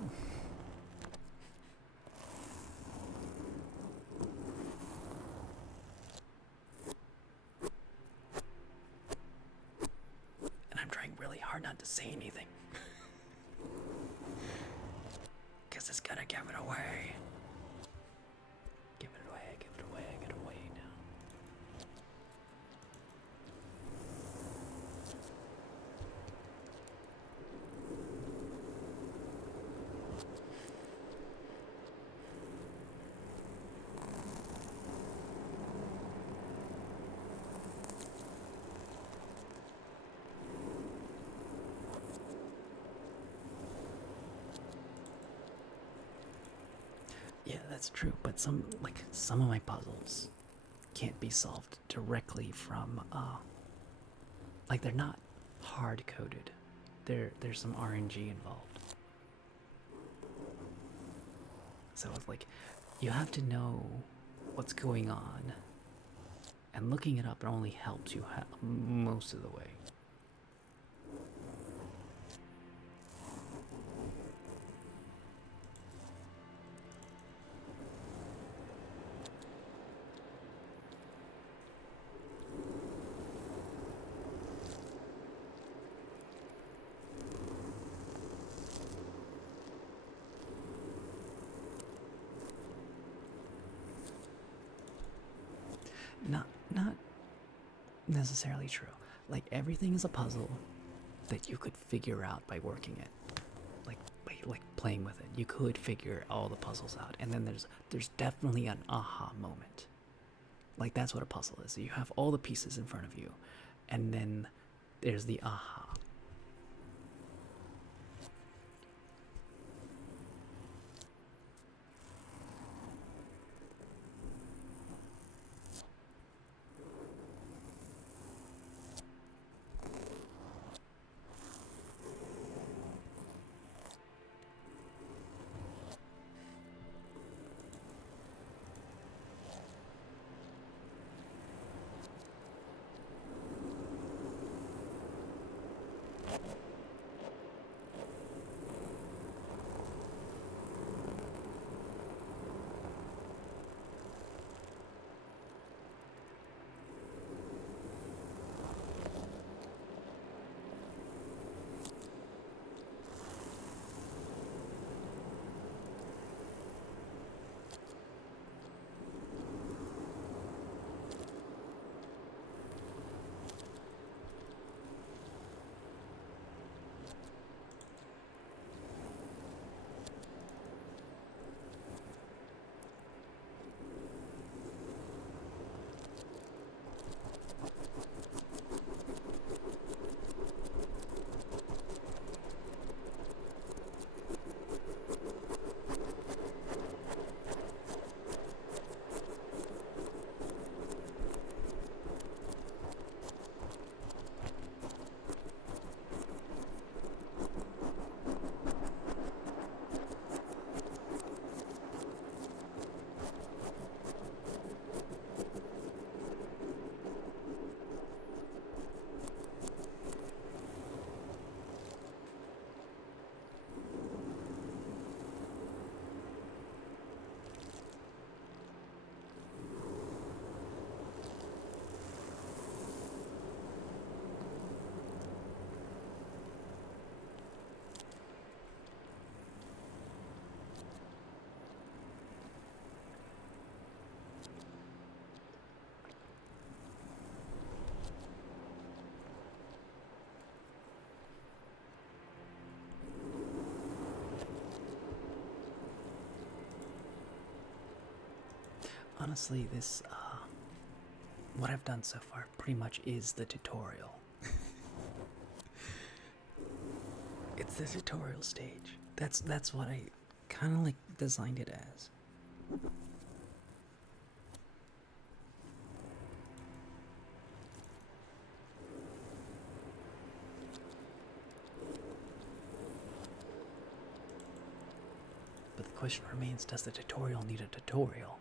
And I'm trying really hard not to say anything. Because it's gonna give it away. Give it away, give it away, give it away now. Yeah, that's true, but some of my puzzles can't be solved directly from like they're not hard coded. There's some RNG involved. So it's like you have to know what's going on, and looking it up only helps you most of the way. Not necessarily true. Like, everything is a puzzle that you could figure out by working it. Like playing with it. You could figure all the puzzles out. And then there's definitely an aha moment. Like, that's what a puzzle is. You have all the pieces in front of you, and then there's the aha. Honestly, this, what I've done so far pretty much is the tutorial. It's the tutorial stage. That's what I kind of like designed it as. But the question remains, does the tutorial need a tutorial?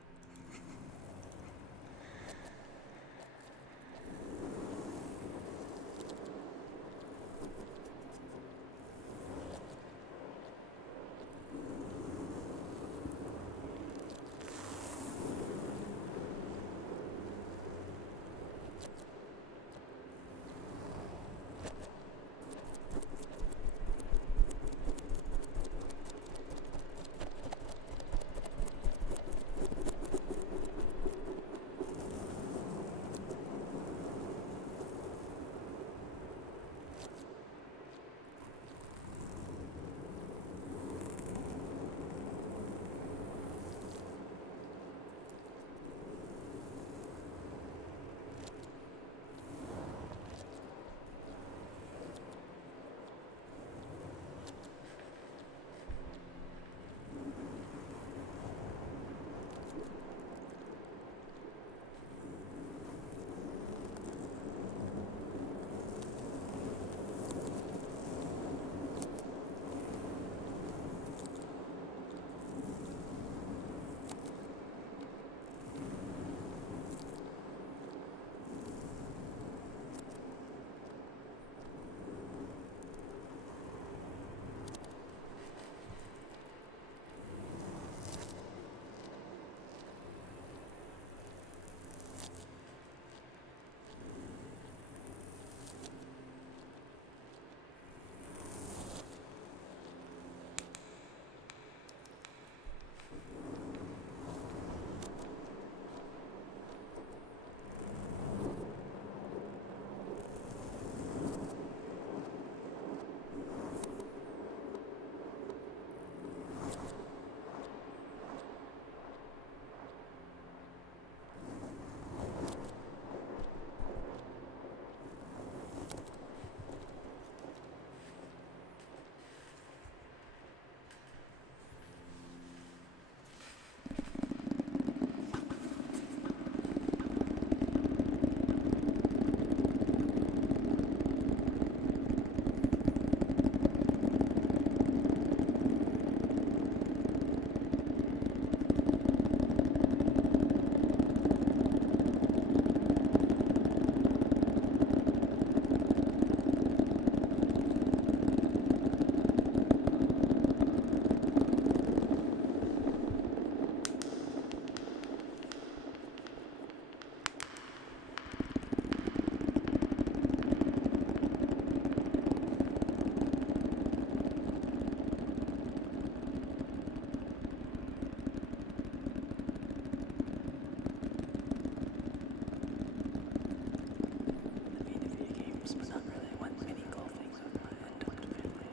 close, but not really. Went mini golfing with my adopted family.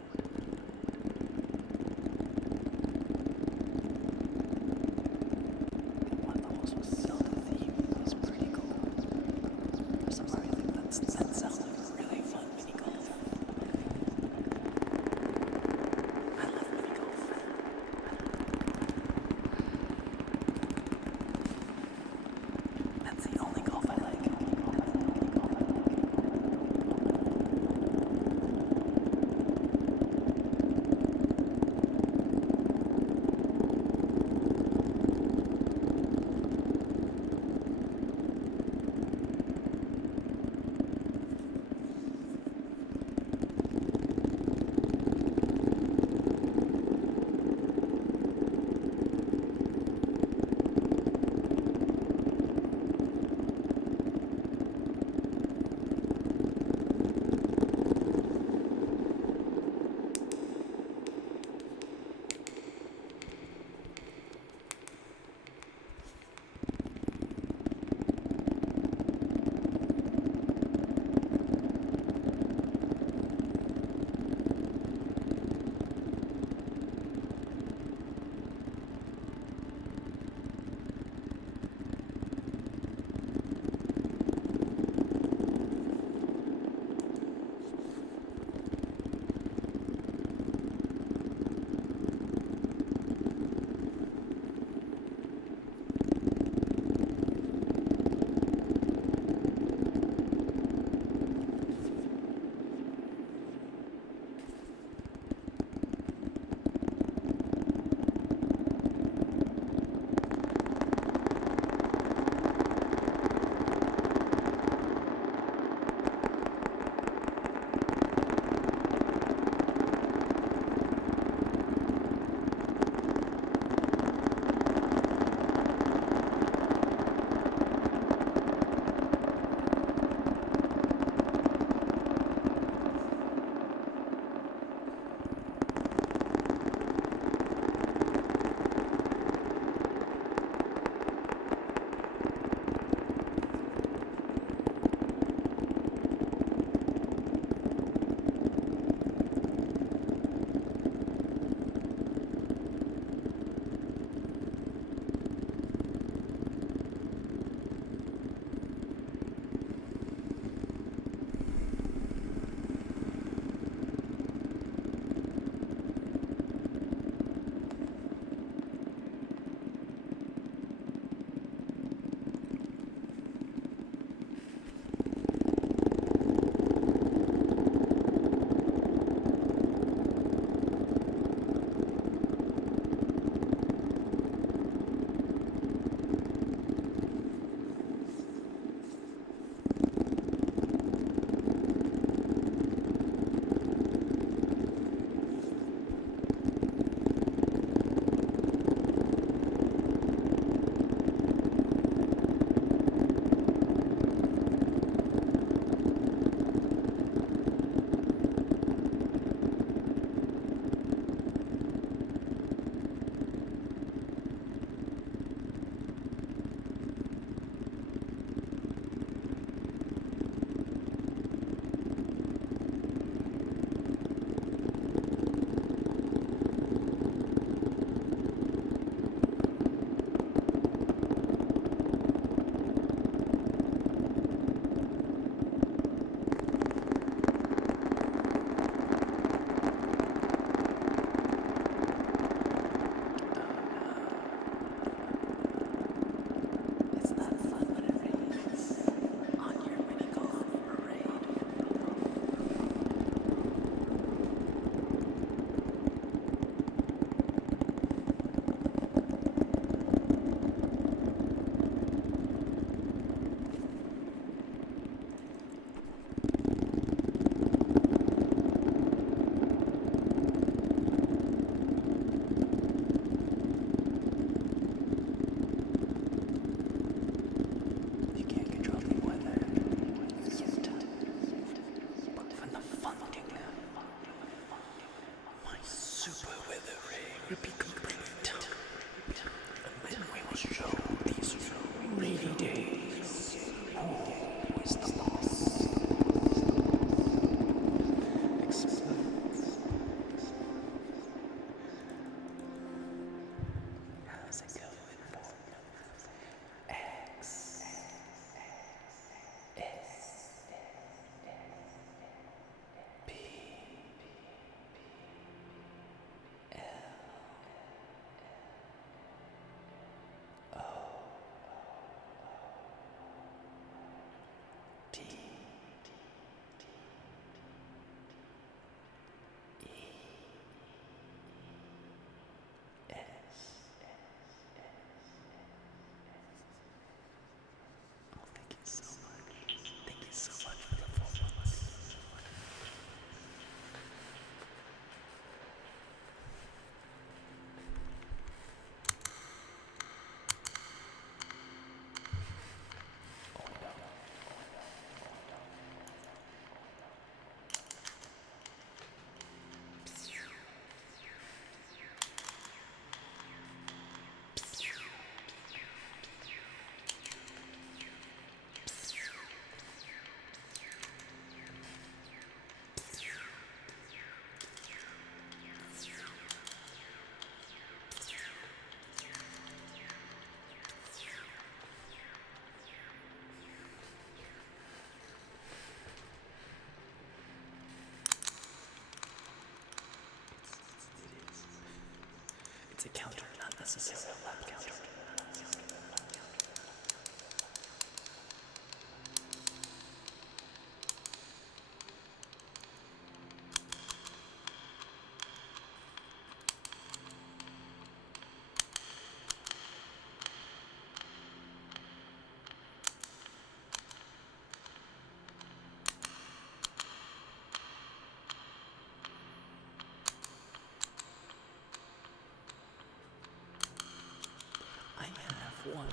One of the holes was Zelda themed. It was pretty cool. For some reason, that sounds like a really fun mini golf. I love mini golf. That's the only golf I like. It's a counter, not necessarily a lap counter. I have one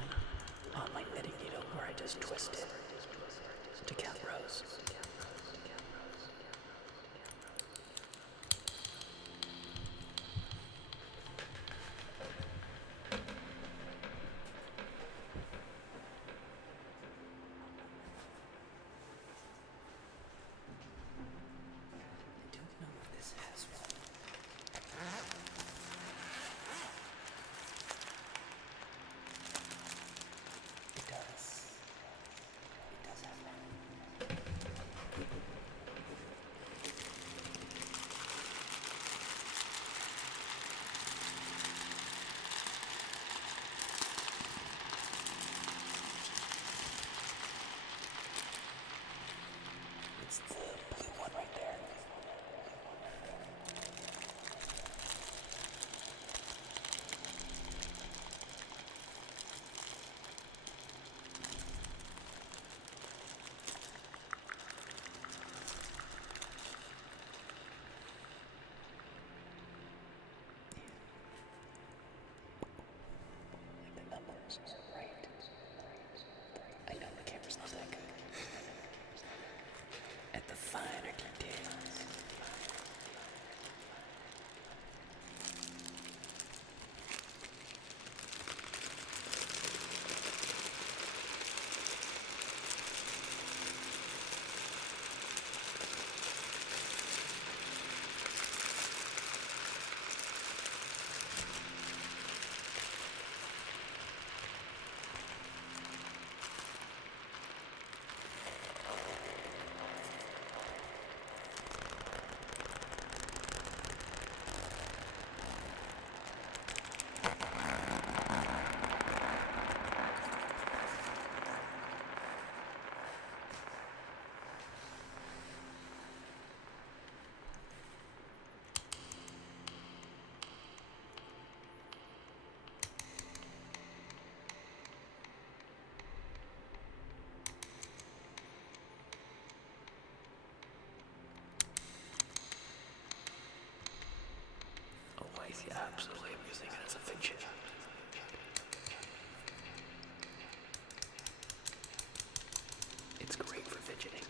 on my knitting needle where I just twist it to count rows. I don't know if this has one. It does. It does have one. It's the blue one right there. The numbers are right. I know the camera's not that good. At the finer details. Yeah, absolutely. I'm using it as a fidget. It's great for fidgeting.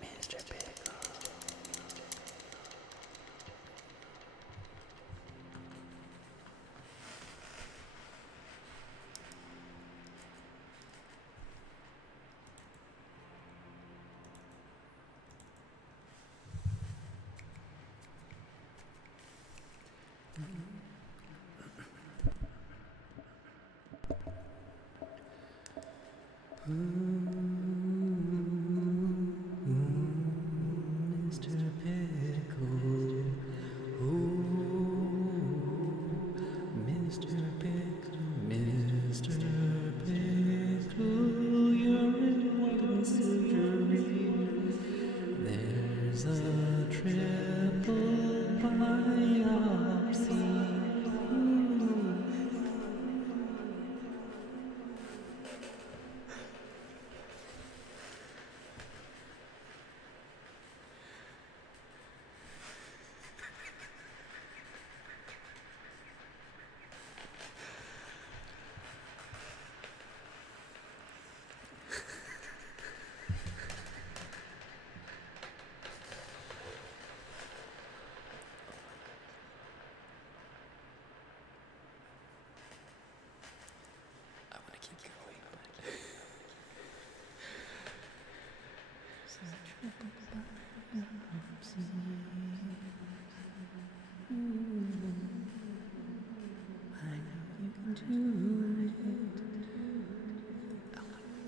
Mr. Pickle. I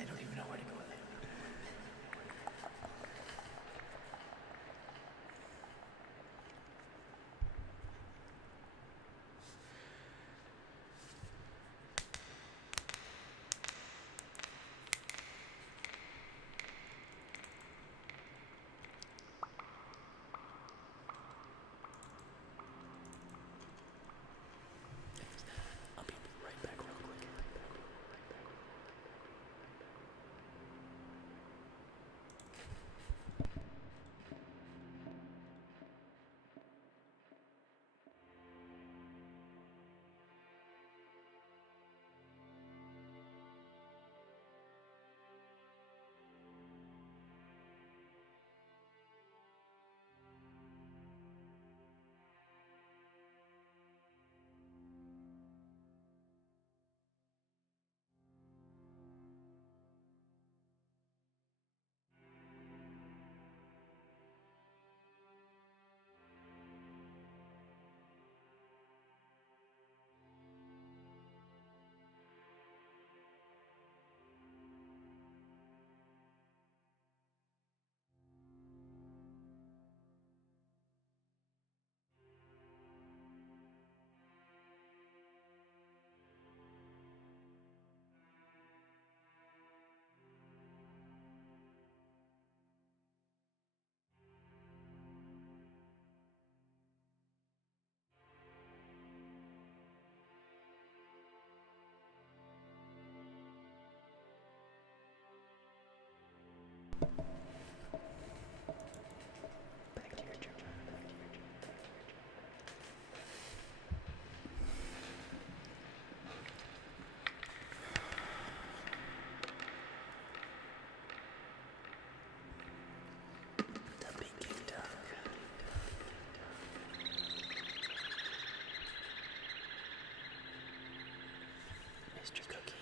don't even know where to go with it. I'll be right back real quick. Back to your turn. The Peking duck. Mr. Cookie.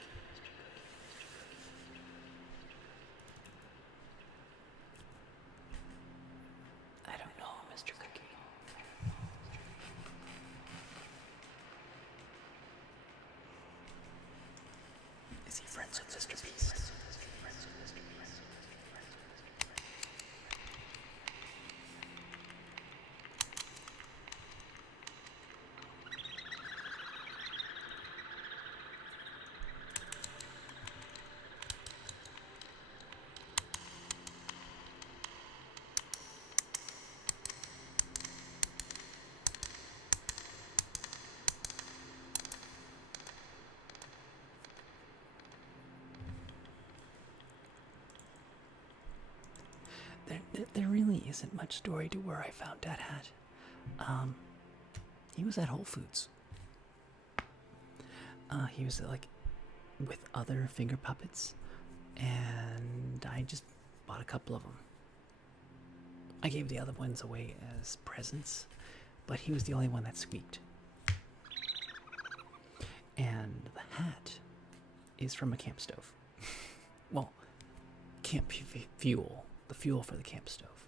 I don't know, Mr. Cookie. Is he friends with Mr. Beast? There really isn't much story to where I found that hat. He was at Whole Foods. He was like with other finger puppets, and I just bought a couple of them. I gave the other ones away as presents, but he was the only one that squeaked. And the hat is from a camp stove. Well, camp fuel. The fuel for the camp stove.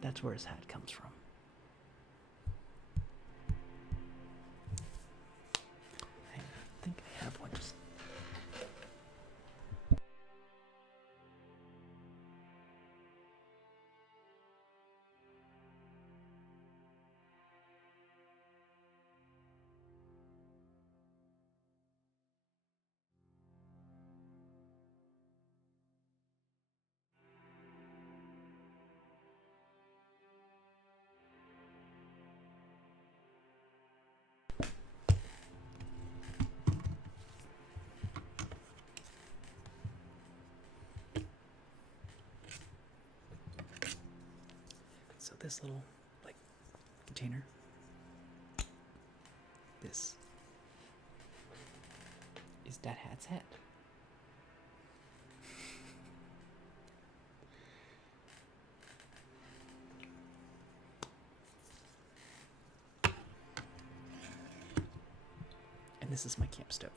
That's where his hat comes from. I think I have one just... So this little, like, container, this is that hat's head. And this is my camp stove.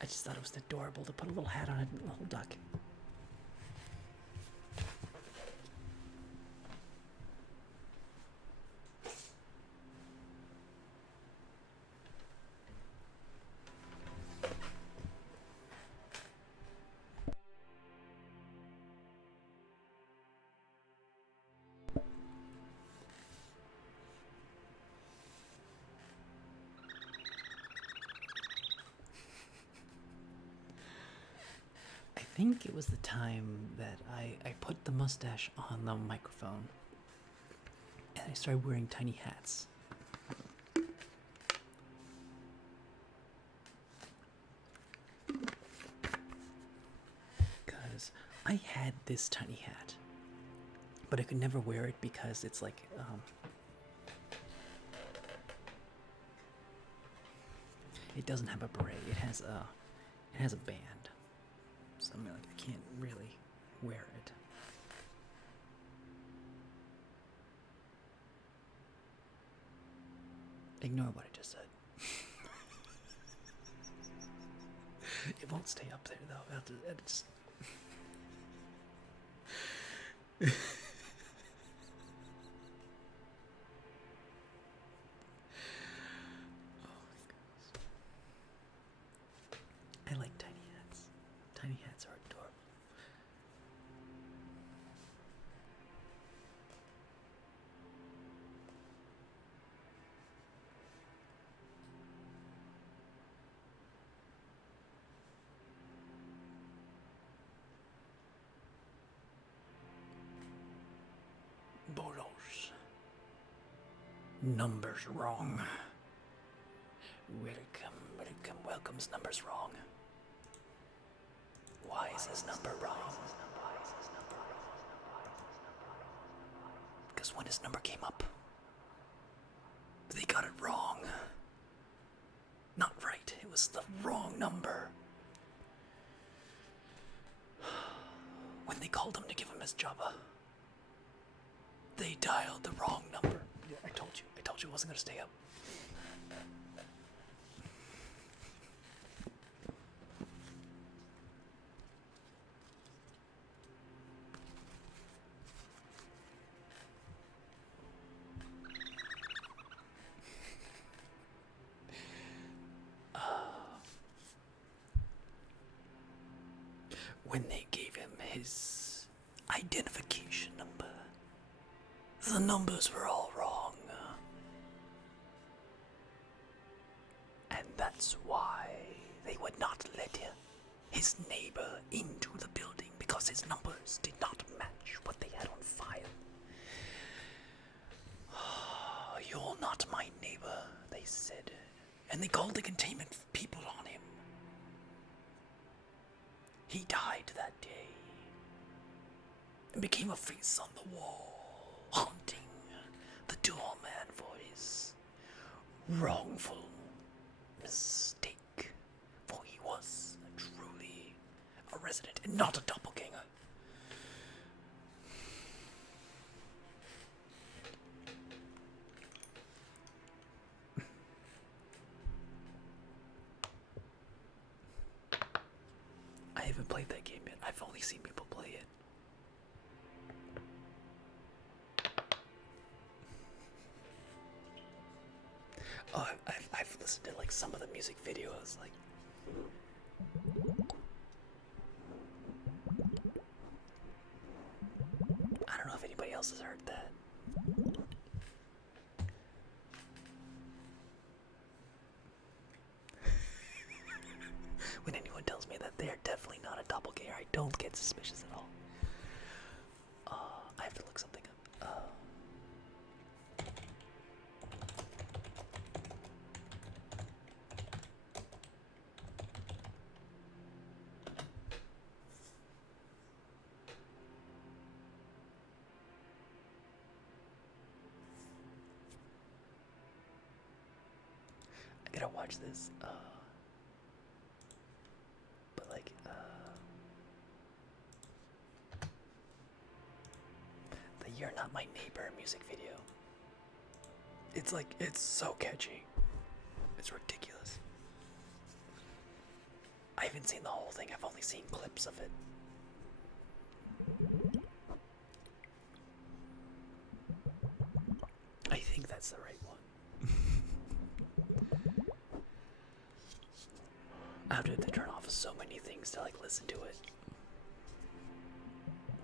I just thought it was adorable to put a little hat on a little duck. think it was the time that I put the mustache on the microphone and I started wearing tiny hats. Because I had this tiny hat, but I could never wear it because it's like, it doesn't have a beret. It has a band. So I mean, like, I can't really wear it. Ignore what I just said. It won't stay up there though. I'll just I like tiny hats. Tiny hats are adorable. Bolos. Numbers wrong. Welcome's numbers wrong. Why is this number wrong? Because when his number came up, they got it wrong. Not right, it was the wrong number. When they called him to give him his jobba, they dialed the wrong number. Yeah, I told you it wasn't gonna stay up. When they gave him his identification number, the numbers were all wrong. And that's why they would not let his neighbor into the building, because his numbers did not match what they had on file. You're not my neighbor, they said. And they called the containment people on him. He died that day and became a face on the wall, haunting the doorman for his wrongful mistake. For he was truly a resident and not a doppelganger. I haven't played that game yet. I've only seen people play it. Oh, I've listened to like some of the music videos, like. I don't know if anybody else has heard that. When anyone tells me that they're definitely not a doppelganger, I don't get suspicious at all. I have to look something up. I gotta watch this. But like, the "You're Not My Neighbor" music video. It's like, it's so catchy. It's ridiculous. I haven't seen the whole thing. I've only seen clips of it. I think that's the right one. I have to turn off so many things to like listen to it.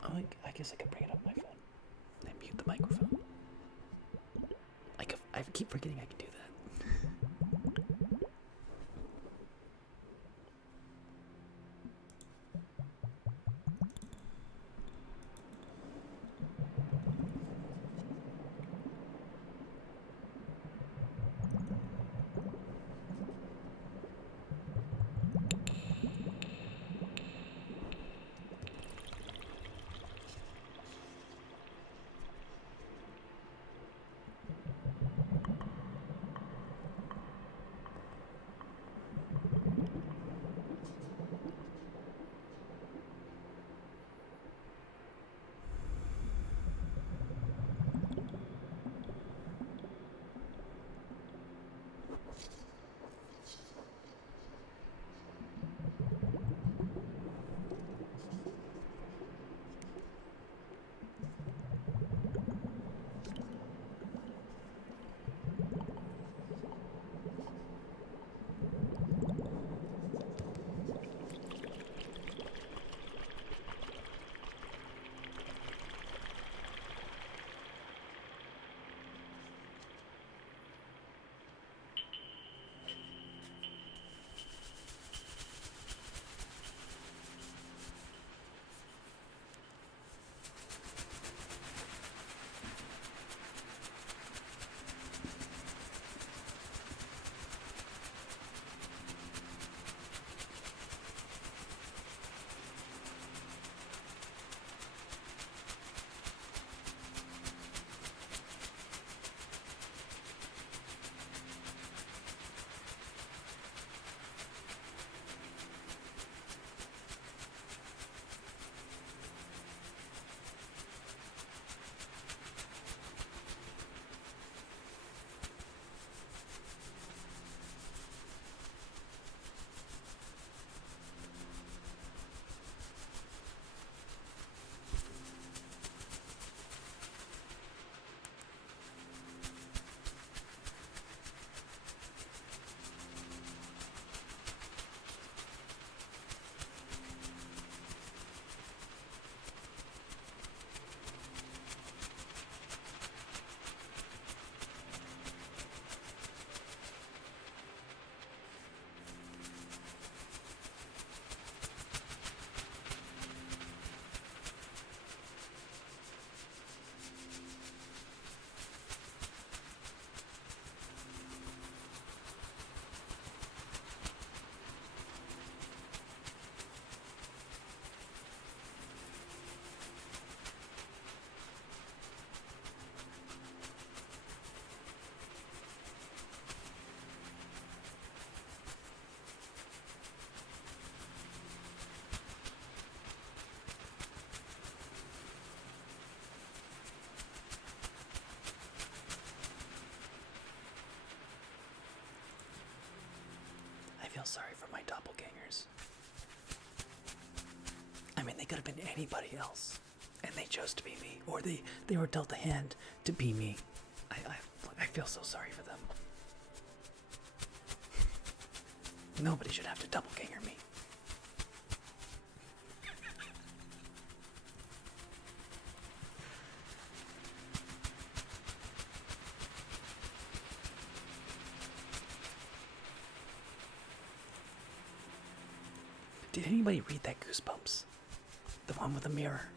Oh, I guess I could bring it up on my phone and mute the microphone. I keep forgetting I can do that. feel sorry for my doppelgangers. I mean, they could have been anybody else, and they chose to be me, or they were dealt a hand to be me. I feel so sorry for them. Nobody should have to doppelganger me. Did anybody read that Goosebumps? The one with the mirror.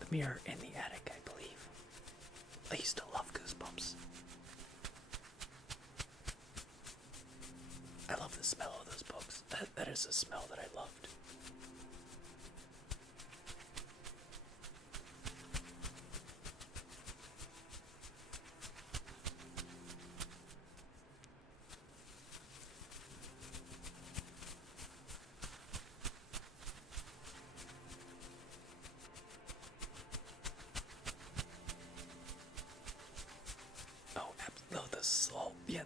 The mirror in the attic, I believe. I used to love Goosebumps. I love the smell of those books. That is a smell that I loved.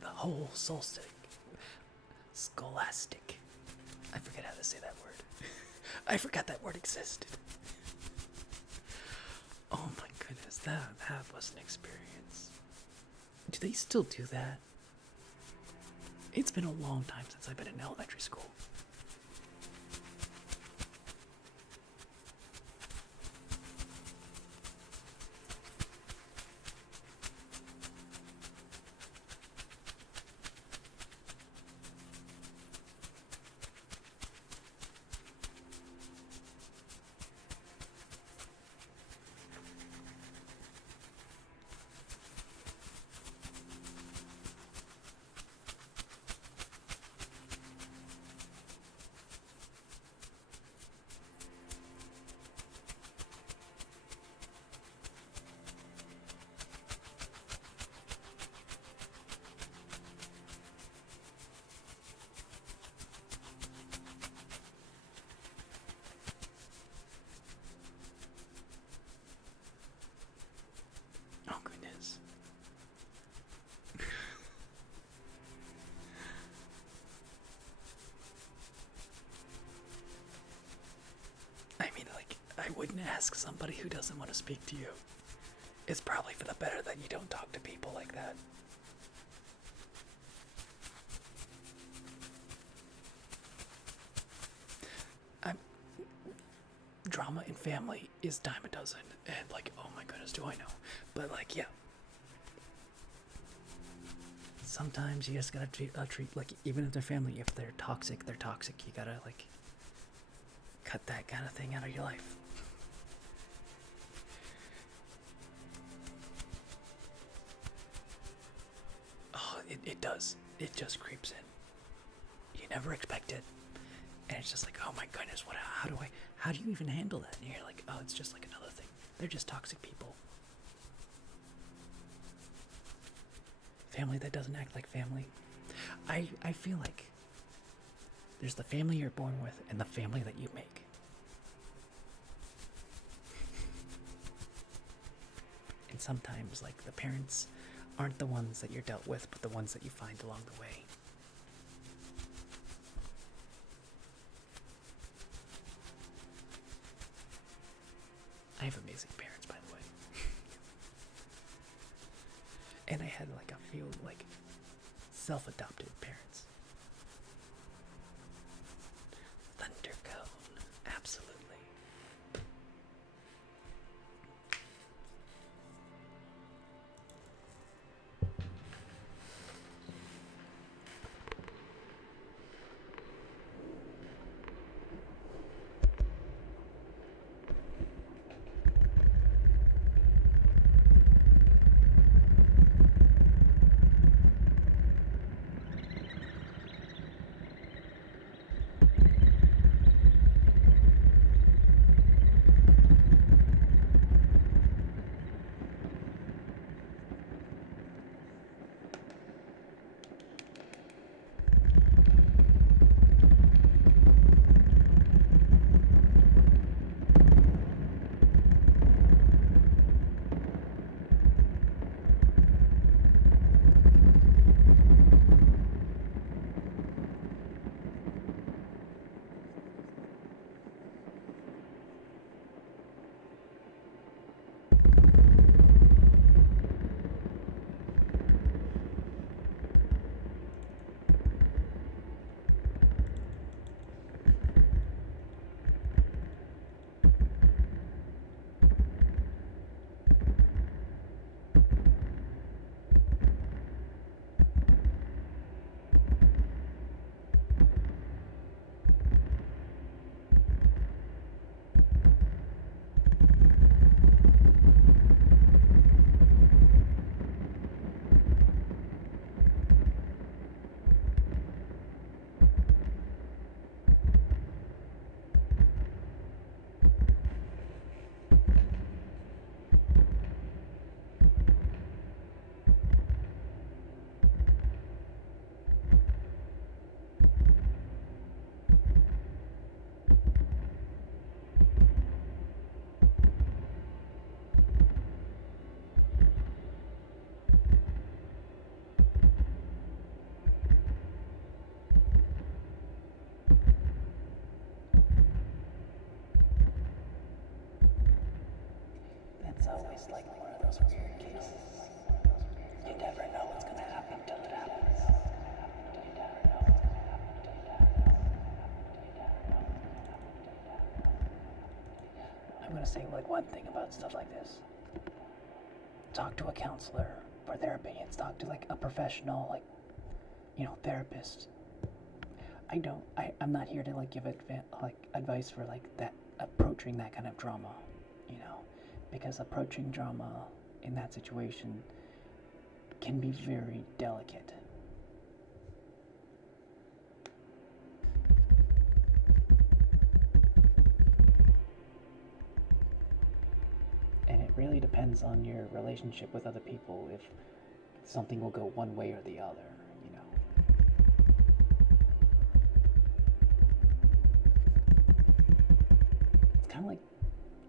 The whole solstice. Scholastic. I forget how to say that word. I forgot that word existed. Oh my goodness, that was an experience. Do they still do that? It's been a long time since I've been in elementary school. I wouldn't ask somebody who doesn't want to speak to you. It's probably for the better that you don't talk to people like that. Drama in family is dime a dozen, and oh my goodness, do I know? But yeah. Sometimes you just gotta treat even if they're family, if they're toxic, they're toxic. You gotta cut that kind of thing out of your life. Oh, it does. It just creeps in. You never expect it. And it's just oh my goodness, how do you even handle that? And you're oh, it's just another thing. They're just toxic people. Family that doesn't act like family. I feel like there's the family you're born with and the family that you make. And sometimes the parents aren't the ones that you're dealt with, but the ones that you find along the way. I have amazing parents, by the way. And I had a few self-adopted parents. Thundercone, absolutely. it's always like one of those weird cases. You never know what's gonna happen till it happens. I'm gonna say like one thing about stuff like this. Talk to a counselor for their opinions. Talk to like a professional, like, therapist. I'm not here to like give advice for like that approaching that kind of drama, because approaching drama in that situation can be very delicate. And it really depends on your relationship with other people if something will go one way or the other. It's kind of like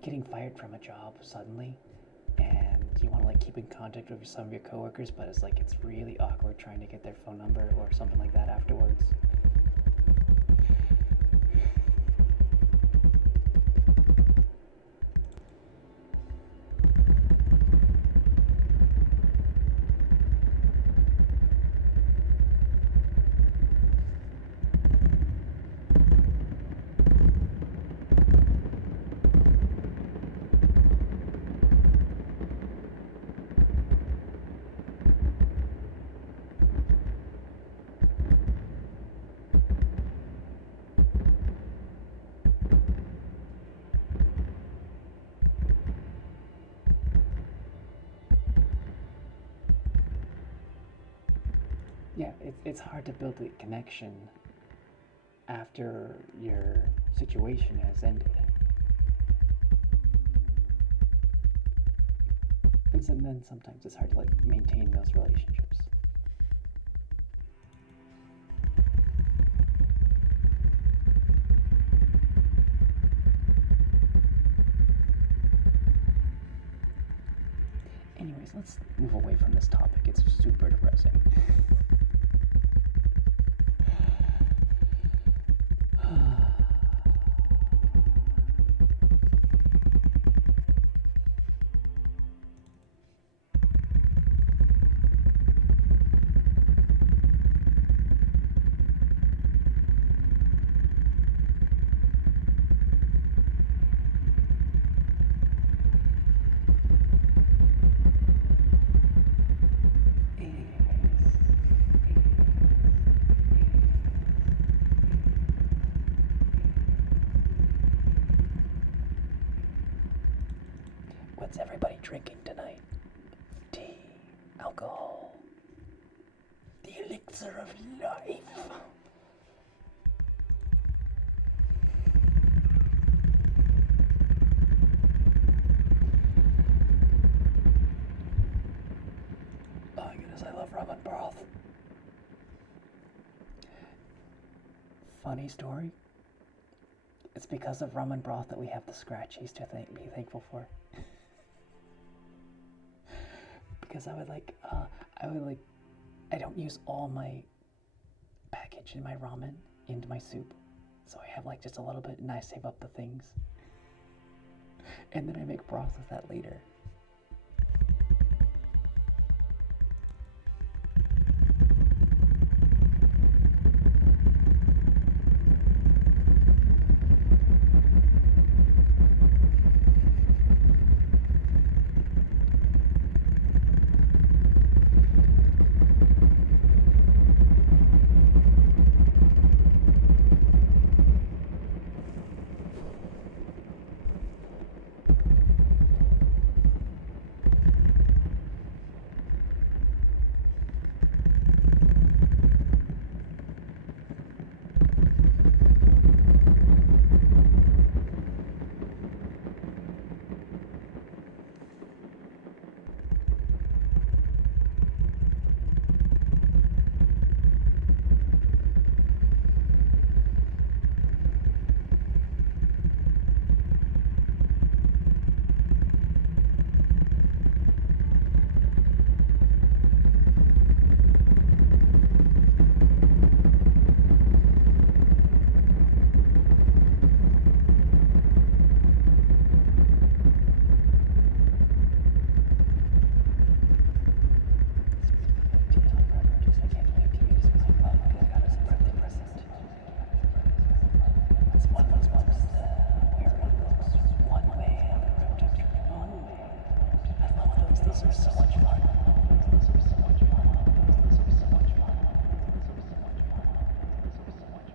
getting fired from a job suddenly, and you want to like keep in contact with some of your coworkers, but it's really awkward trying to get their phone number or something like that afterwards. Yeah, it's hard to build a connection after your situation has ended. And then sometimes it's hard to like maintain those relationships. Anyways, let's move away from this topic. It's super depressing. What's everybody drinking tonight? Tea, alcohol, the elixir of life. Oh my goodness, I love ramen broth. Funny story. It's because of ramen broth that we have the scratchies to be thankful for. Because I don't use all my package in my ramen into my soup. So I have like just a little bit and I save up the things. And then I make broth with that later. Those are so much fun. Those are so much fun. Those are so much fun. Those are so much fun. Those are so much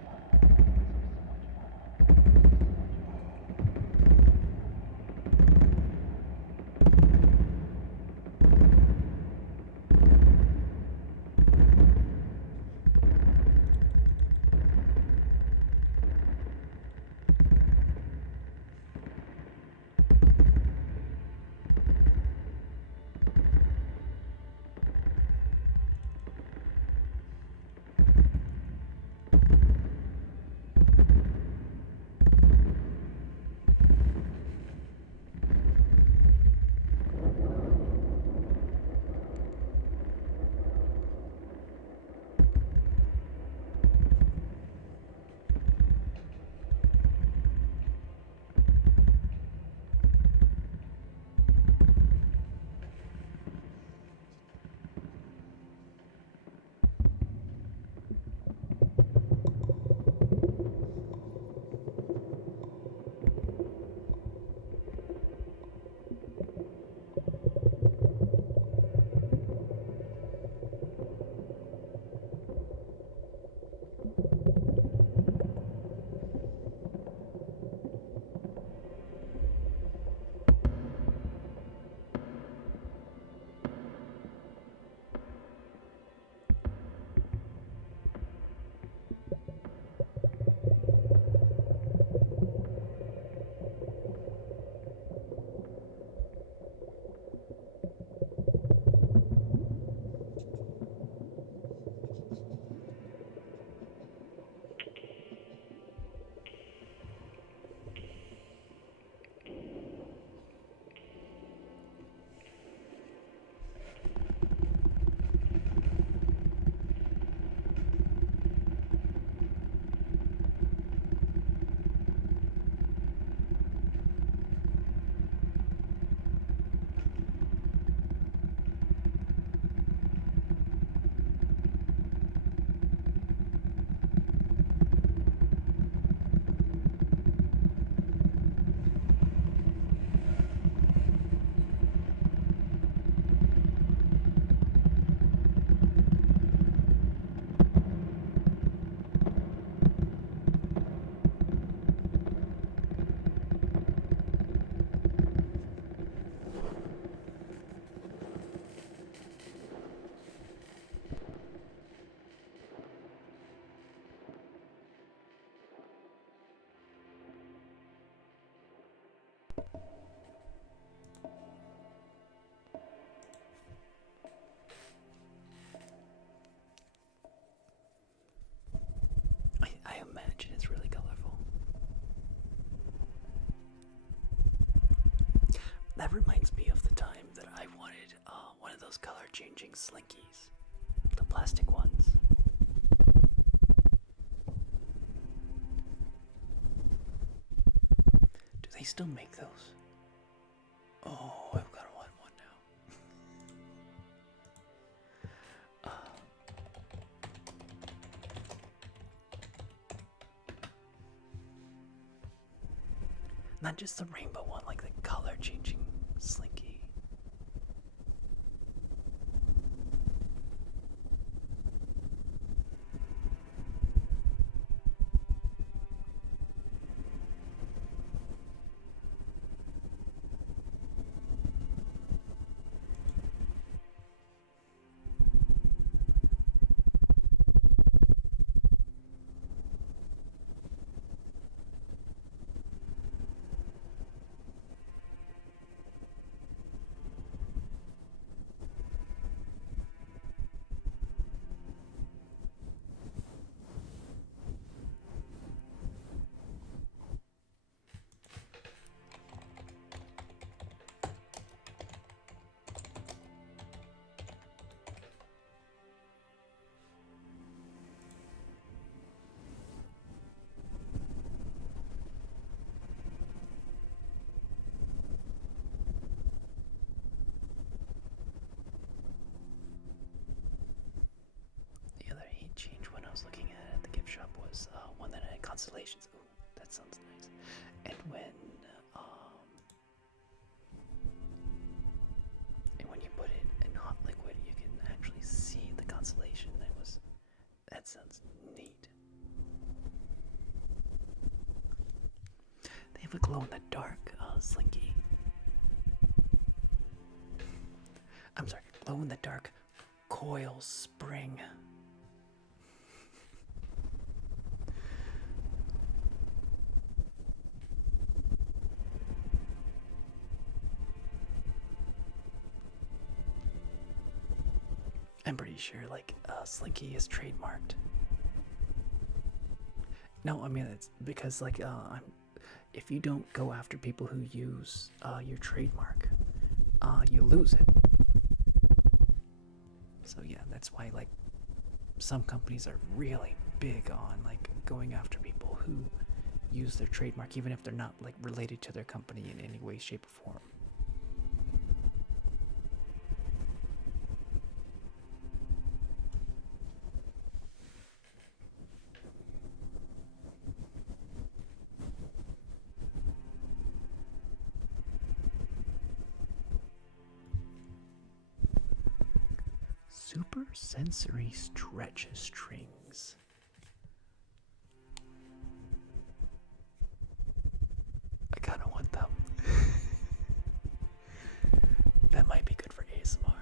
I imagine it's really colorful. That reminds me of the time that I wanted one of those color changing slinkies. The plastic ones. Do they still make those? Oh, I've got to want one now. Not just the rainbow one, like the color changing slinky. Change when I was looking at the gift shop was one that had constellations. Ooh, that sounds nice. And when you constellation. That sounds neat. They have a glow in the dark slinky. I'm sorry, glow in the dark coil spring. I'm pretty sure, like, Slinky is trademarked. No, I mean, it's because, like, if you don't go after people who use your trademark, you lose it. So, yeah, that's why, like, some companies are really big on, like, going after people who use their trademark, even if they're not, like, related to their company in any way, shape, or form. Super sensory stretch strings. I kind of want them. That might be good for ASMR.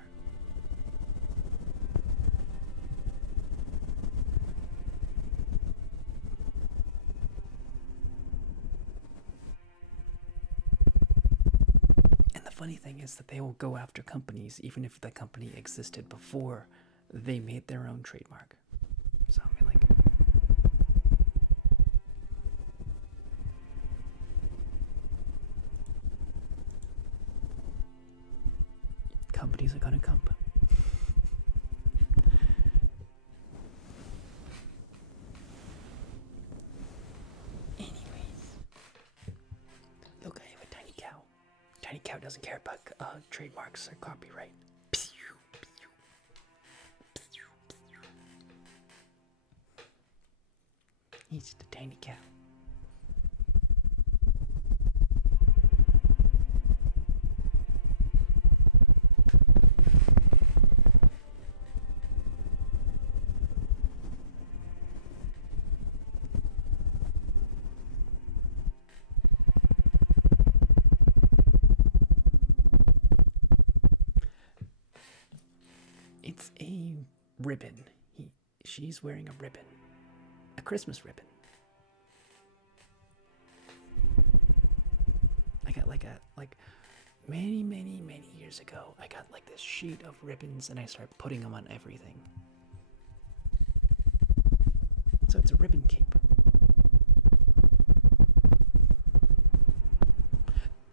And the funny thing is that they will go after companies even if the company existed before they made their own trademark. So, I mean, like, companies are gonna come. Anyways, look, I have a tiny cow. Tiny cow doesn't care about trademarks or copyright. He's just a tiny cow. It's a ribbon. She's wearing a ribbon. A Christmas ribbon. I got like many years ago, I got like this sheet of ribbons and I started putting them on everything. So it's a ribbon cape.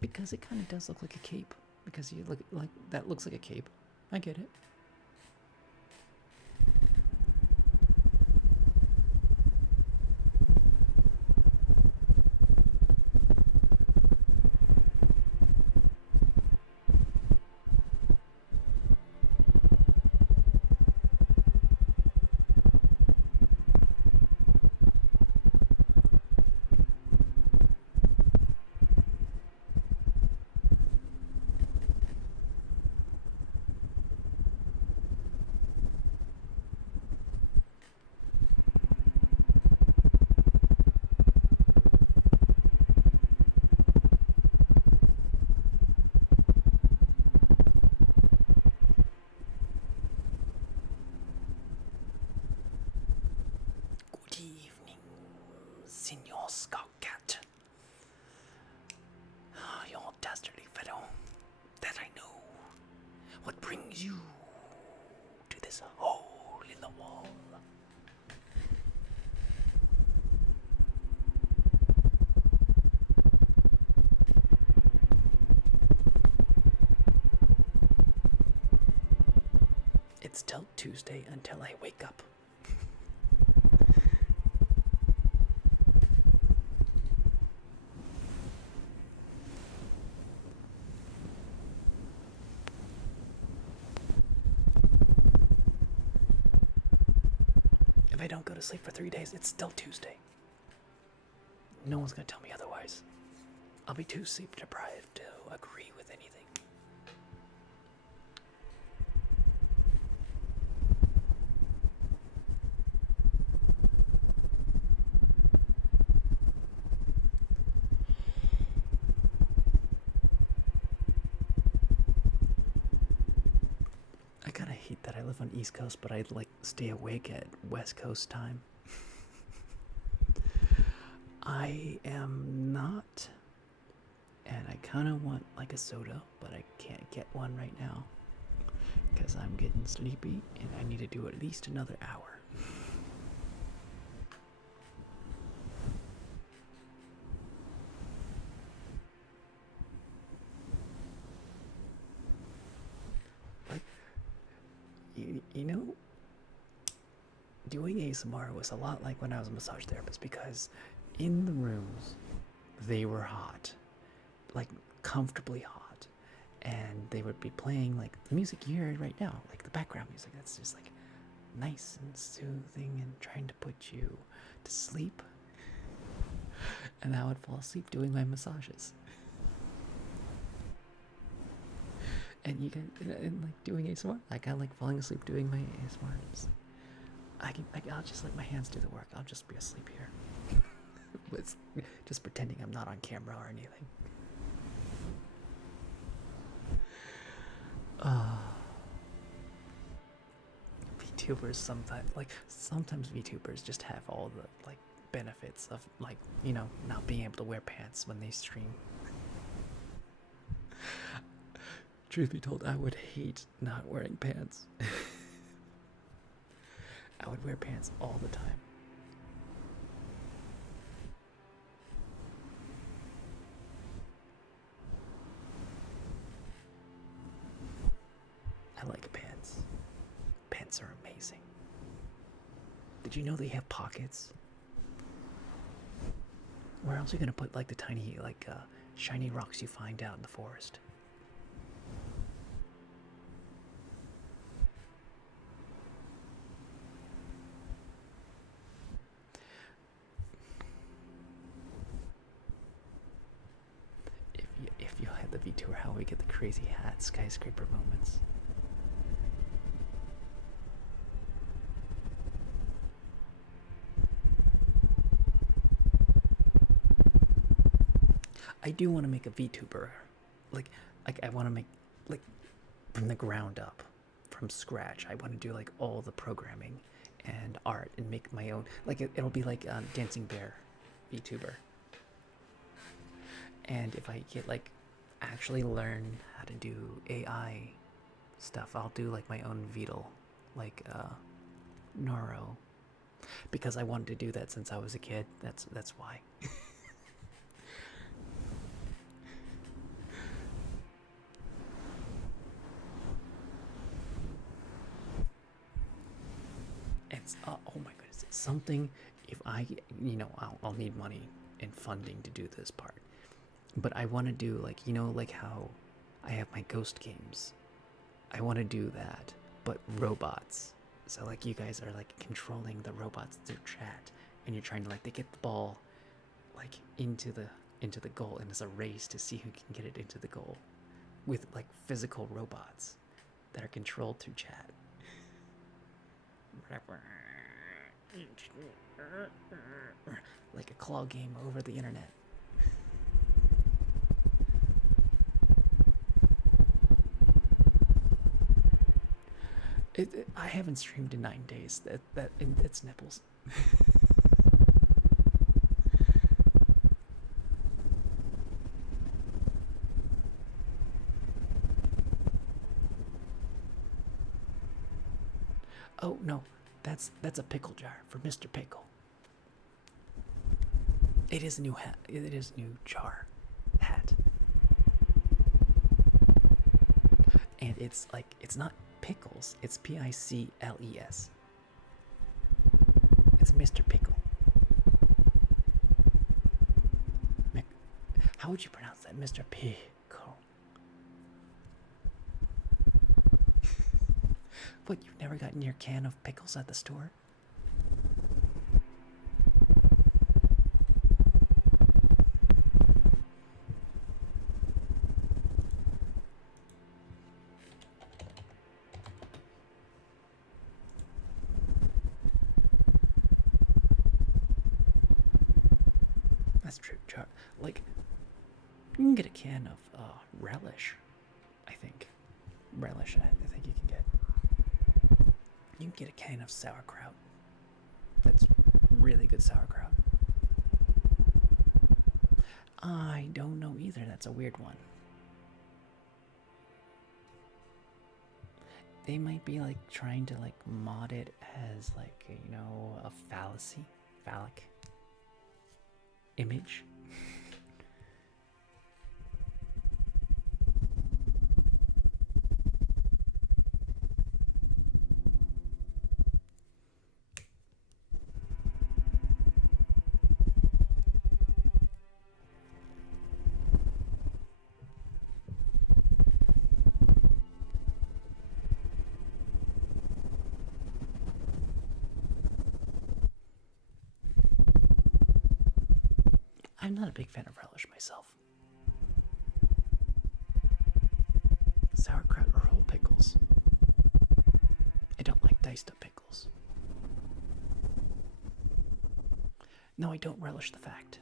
Because it kind of does look like a cape. Because you look like that looks like a cape. I get it. Senor Scoutcat. You dastardly fellow. That I know. What brings you to this hole in the wall? It's till Tuesday until I wake up. If I don't go to sleep for 3 days, it's still Tuesday. No one's gonna tell me otherwise. I'll be too sleep deprived to agree with anything. I live on East Coast, but I like stay awake at West Coast time. I am not, and I kind of want like a soda, but I can't get one right now because I'm getting sleepy and I need to do at least another hour. Like, you know, doing ASMR was a lot like when I was a massage therapist because in the rooms, they were hot, like comfortably hot, and they would be playing like the music you hear right now, like the background music that's just like nice and soothing and trying to put you to sleep. And I would fall asleep doing my massages. And you can, and like doing ASMR, like I like falling asleep doing my ASMR. I'll just let my hands do the work. I'll just be asleep here. With just pretending I'm not on camera or anything. VTubers sometimes VTubers just have all the like benefits of like, you know, not being able to wear pants when they stream. Truth be told, I would hate not wearing pants. I would wear pants all the time. I like pants. Pants are amazing. Did you know they have pockets? Where else are you gonna put like the tiny, like shiny rocks you find out in the forest? If you had the V tour, how would we get the crazy hat skyscraper moments? I do want to make a VTuber, like I want to make like from the ground up, from scratch. I want to do like all the programming and art and make my own. Like it'll be like Dancing Bear VTuber. And if I get like actually learn how to do AI stuff, I'll do like my own Beetle, like Noro, because I wanted to do that since I was a kid. That's why. It's oh my goodness, it's something. If I, you know, I'll need money and funding to do this part, but I want to do like, you know, like how I have my ghost games. I want to do that, but robots. So like you guys are like controlling the robots through chat, and you're trying to like they get the ball like into the goal, and it's a race to see who can get it into the goal with like physical robots that are controlled through chat. Like a claw game over the internet. I haven't streamed in 9 days. It's nipples. Oh no, that's a pickle jar for Mr. Pickle. It is a new hat. It is a new jar hat, and it's like it's not pickles. It's Pickles. It's Mr. Pickle. How would you pronounce that, Mr. Pickle? What, you've never gotten your can of pickles at the store? That's true. Like, you can get a can of relish, I think. Relish, I think you can get. You can get a can of sauerkraut. That's really good sauerkraut. I don't know either. That's a weird one. They might be like trying to like mod it as like, you know, a phallic image. I'm not a big fan of relish myself. Sauerkraut or whole pickles. I don't like diced up pickles. No, I don't relish the fact.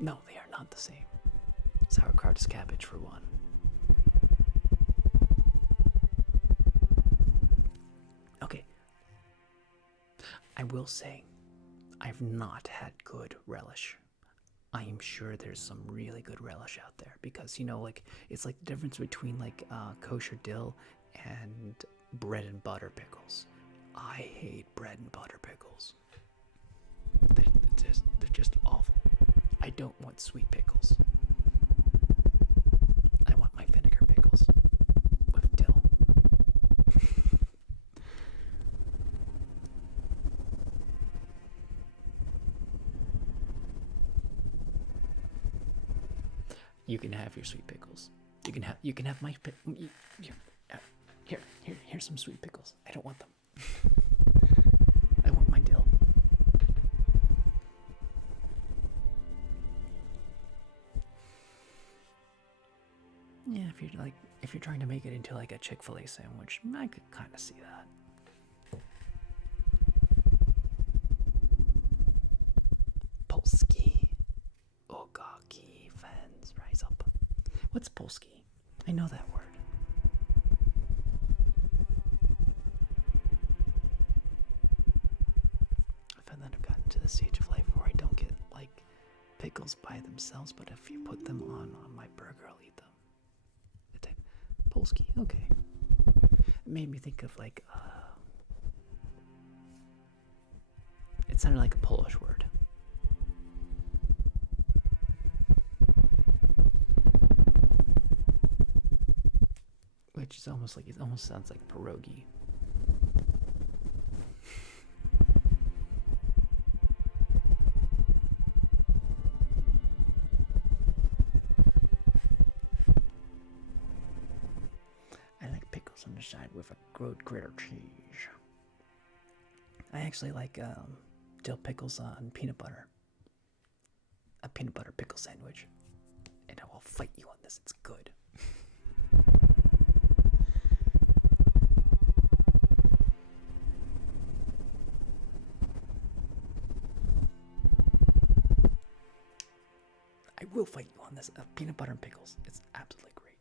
No, they are not the same. Sauerkraut is cabbage for one. Okay. I will say, I've not had good relish. I am sure there's some really good relish out there because, you know, like, it's like the difference between like kosher dill and bread and butter pickles. I hate bread and butter pickles. They're just awful. I don't want sweet pickles. I want my vinegar pickles with dill. You can have your sweet pickles. You can have my here's some sweet pickles. I don't want them. I want my dill. Yeah, if you're trying to make it into like a Chick-fil-A sandwich, I could kind of see that. Polski. Ogaki fans rise up. What's Polski? I know that word. I find that I've gotten to the stage of life where I don't get like pickles by themselves, but if you put them on my burger, I'll eat them. Polski, okay. It made me think of like it sounded like a Polish word. Which is almost like, it almost sounds like pierogi. I like pickles on the side with a grilled gruyere cheese. I actually like dill pickles on peanut butter. A peanut butter pickle sandwich. And I will fight you on this, it's good. I will fight you on this. Peanut butter and pickles. It's absolutely great.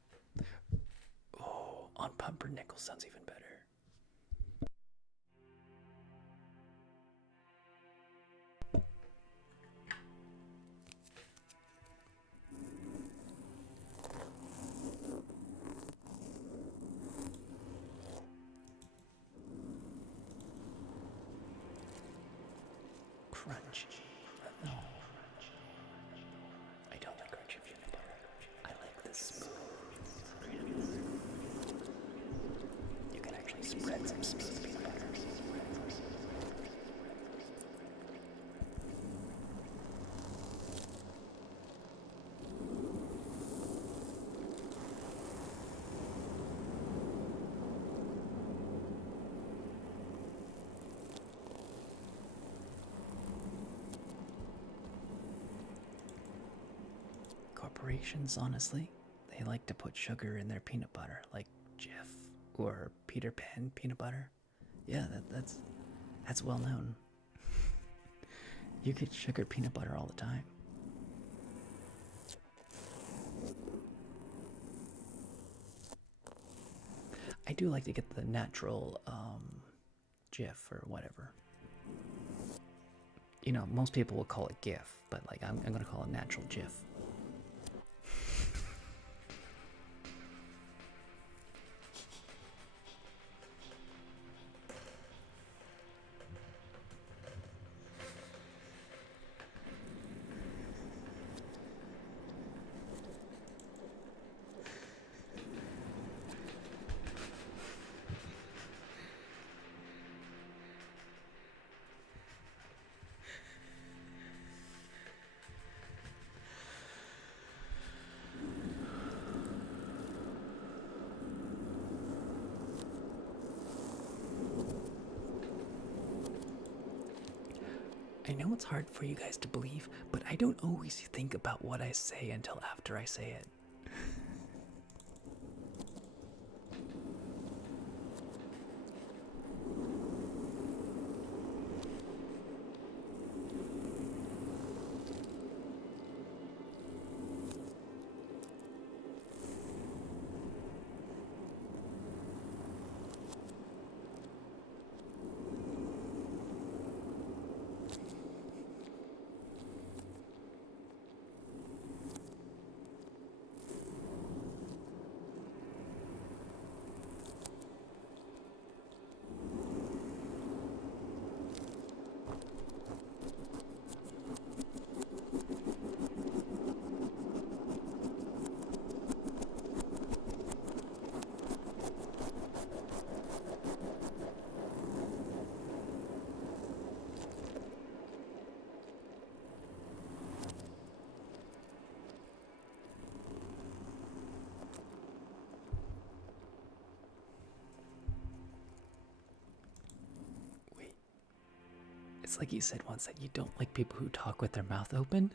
Oh, on pumpernickel sounds even better. Crunchy. No. I don't like crunchy peanut butter. I like the smooth. You can actually spread some smooth peanut butter. Corporations, honestly, they like to put sugar in their peanut butter, like Jif or Peter Pan peanut butter. Yeah, that's well known. You get sugar peanut butter all the time. I do like to get the natural GIF or whatever. You know, most people will call it GIF, but like I'm gonna call it natural GIF. I know it's hard for you guys to believe, but I don't always think about what I say until after I say it. It's like you said once that you don't like people who talk with their mouth open.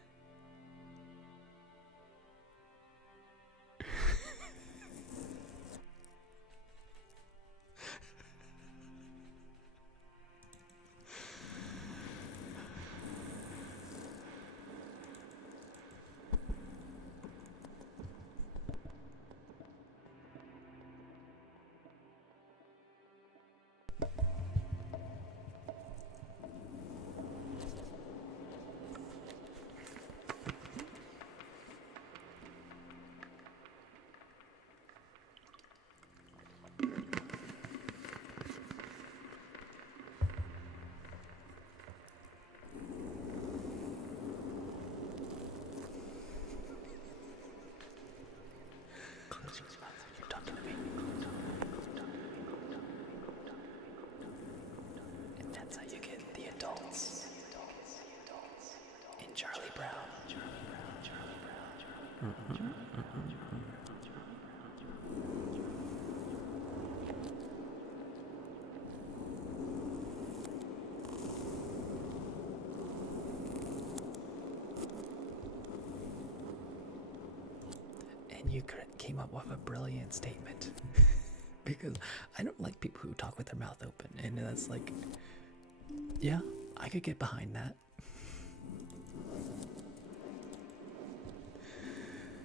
You're talking to me. And that's how you get the adults in Charlie Brown. And you came up with a brilliant statement. Because I don't like people who talk with their mouth open. And that's like, yeah, I could get behind that.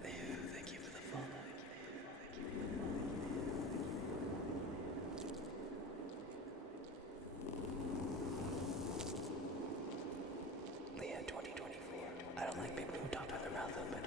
Thank you for the follow. Leah 2024. I don't like people who talk with their mouth open.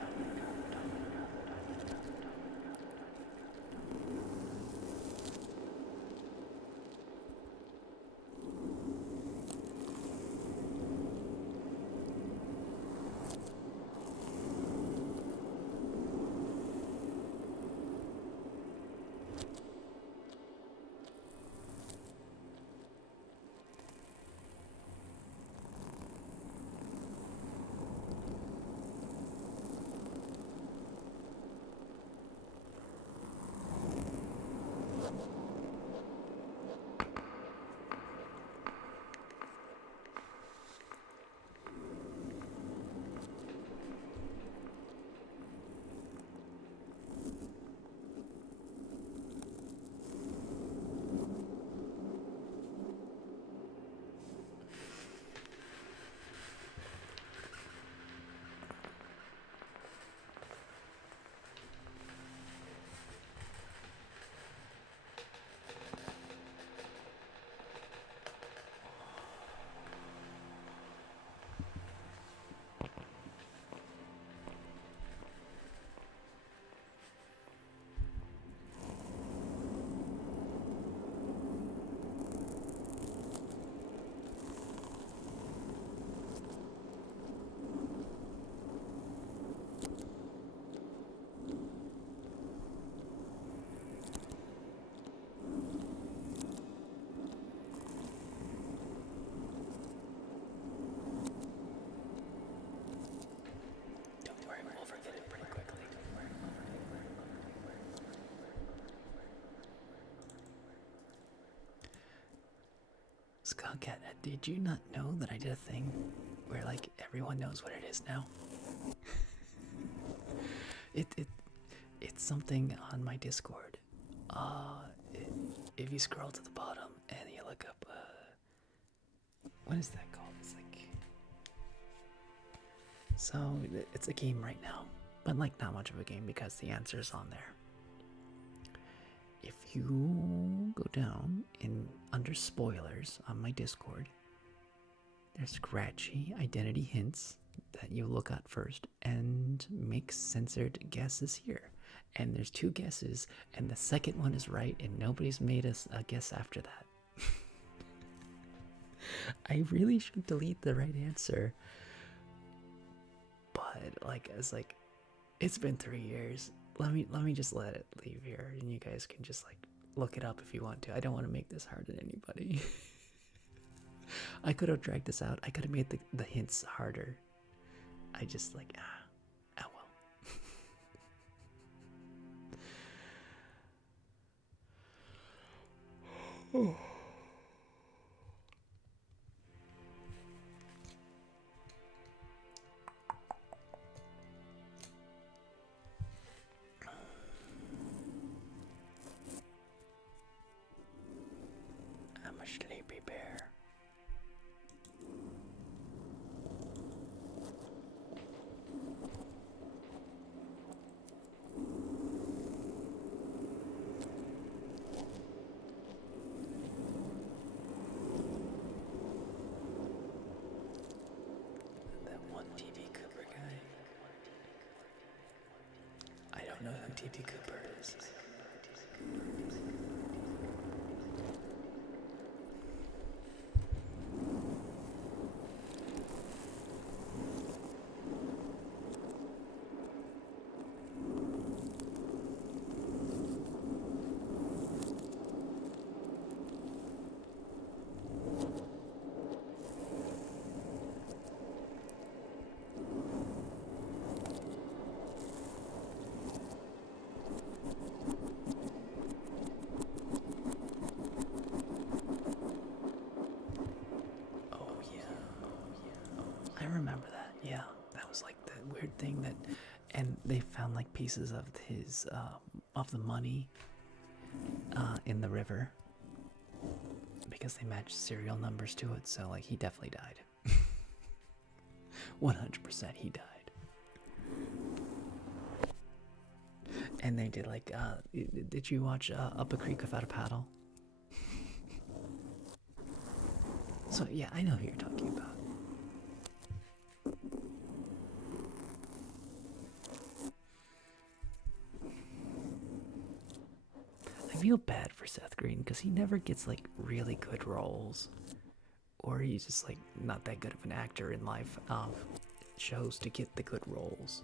Skullcat, did you not know that I did a thing where like everyone knows what it is now? It's something on my Discord. If you scroll to the bottom and you look up, what is that called? It's like, so it's a game right now, but like not much of a game because the answer is on there. If you go down in under spoilers on my Discord, there's scratchy identity hints that you look at first and make censored guesses here. And there's 2 guesses, and the second one is right, and nobody's made us a guess after that. I really should delete the right answer, but like it's been 3 years. Let me just let it leave here, and you guys can just like look it up if you want to. I don't want to make this hard on anybody. I could have dragged this out. I could have made the hints harder. I just like oh well. I'm a sleepy bear. That one TV Cooper guy. I don't know who TV Cooper is. I remember that. Yeah, that was like the weird thing that, and they found like pieces of his of the money in the river because they matched serial numbers to it. So like he definitely died. 100% he died. And they did like, did you watch Up a Creek Without a Paddle? So yeah, I know who you're talking about. I feel bad for Seth Green because he never gets like really good roles, or he's just like not that good of an actor in life. Chose to get the good roles.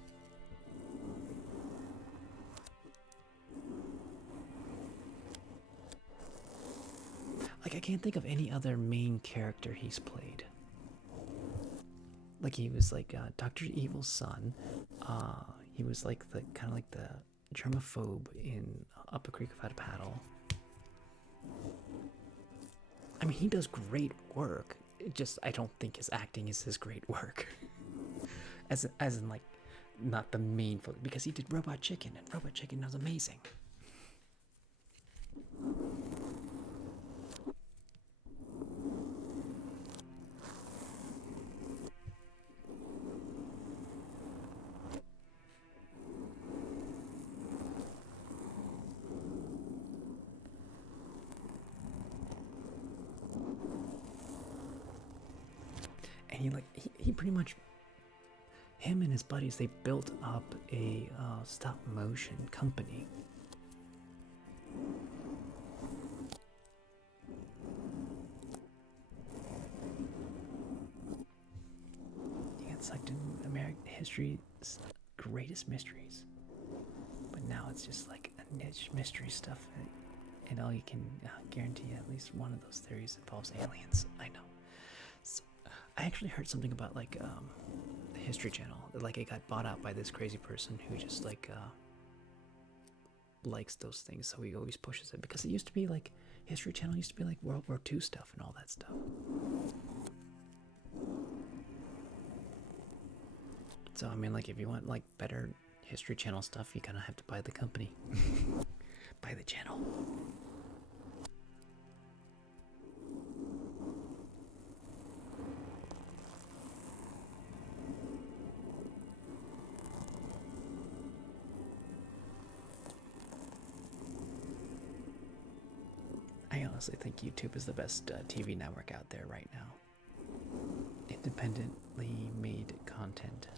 Like I can't think of any other main character he's played. Like he was like Dr. Evil's son. He was like the kind of like the germaphobe in Up a Creek Without a Paddle. I mean, he does great work. It just I don't think his acting is his great work. as in like not the main focus, because he did Robot Chicken, and Robot Chicken was amazing. And he pretty much, him and his buddies, they built up a stop motion company. He got sucked in American history's greatest mysteries, but now it's just like a niche mystery stuff, and all you can guarantee at least one of those theories involves aliens. I know. So, I actually heard something about like the History Channel. Like it got bought out by this crazy person who just like likes those things, so he always pushes it, because it used to be like History Channel used to be like World War II stuff and all that stuff. So I mean, like, if you want like better History Channel stuff, you kind of have to buy the company, buy the channel. I honestly think YouTube is the best TV network out there right now. Independently made content.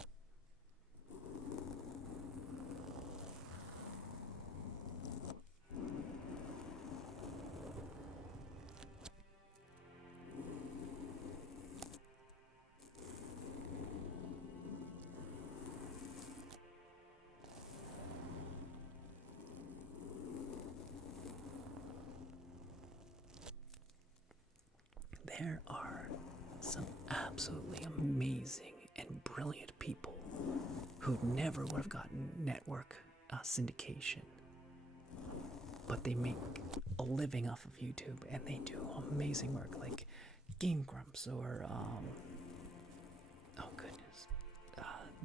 There are some absolutely amazing and brilliant people who never would have gotten network syndication, but they make a living off of YouTube and they do amazing work, like Game Grumps or oh goodness,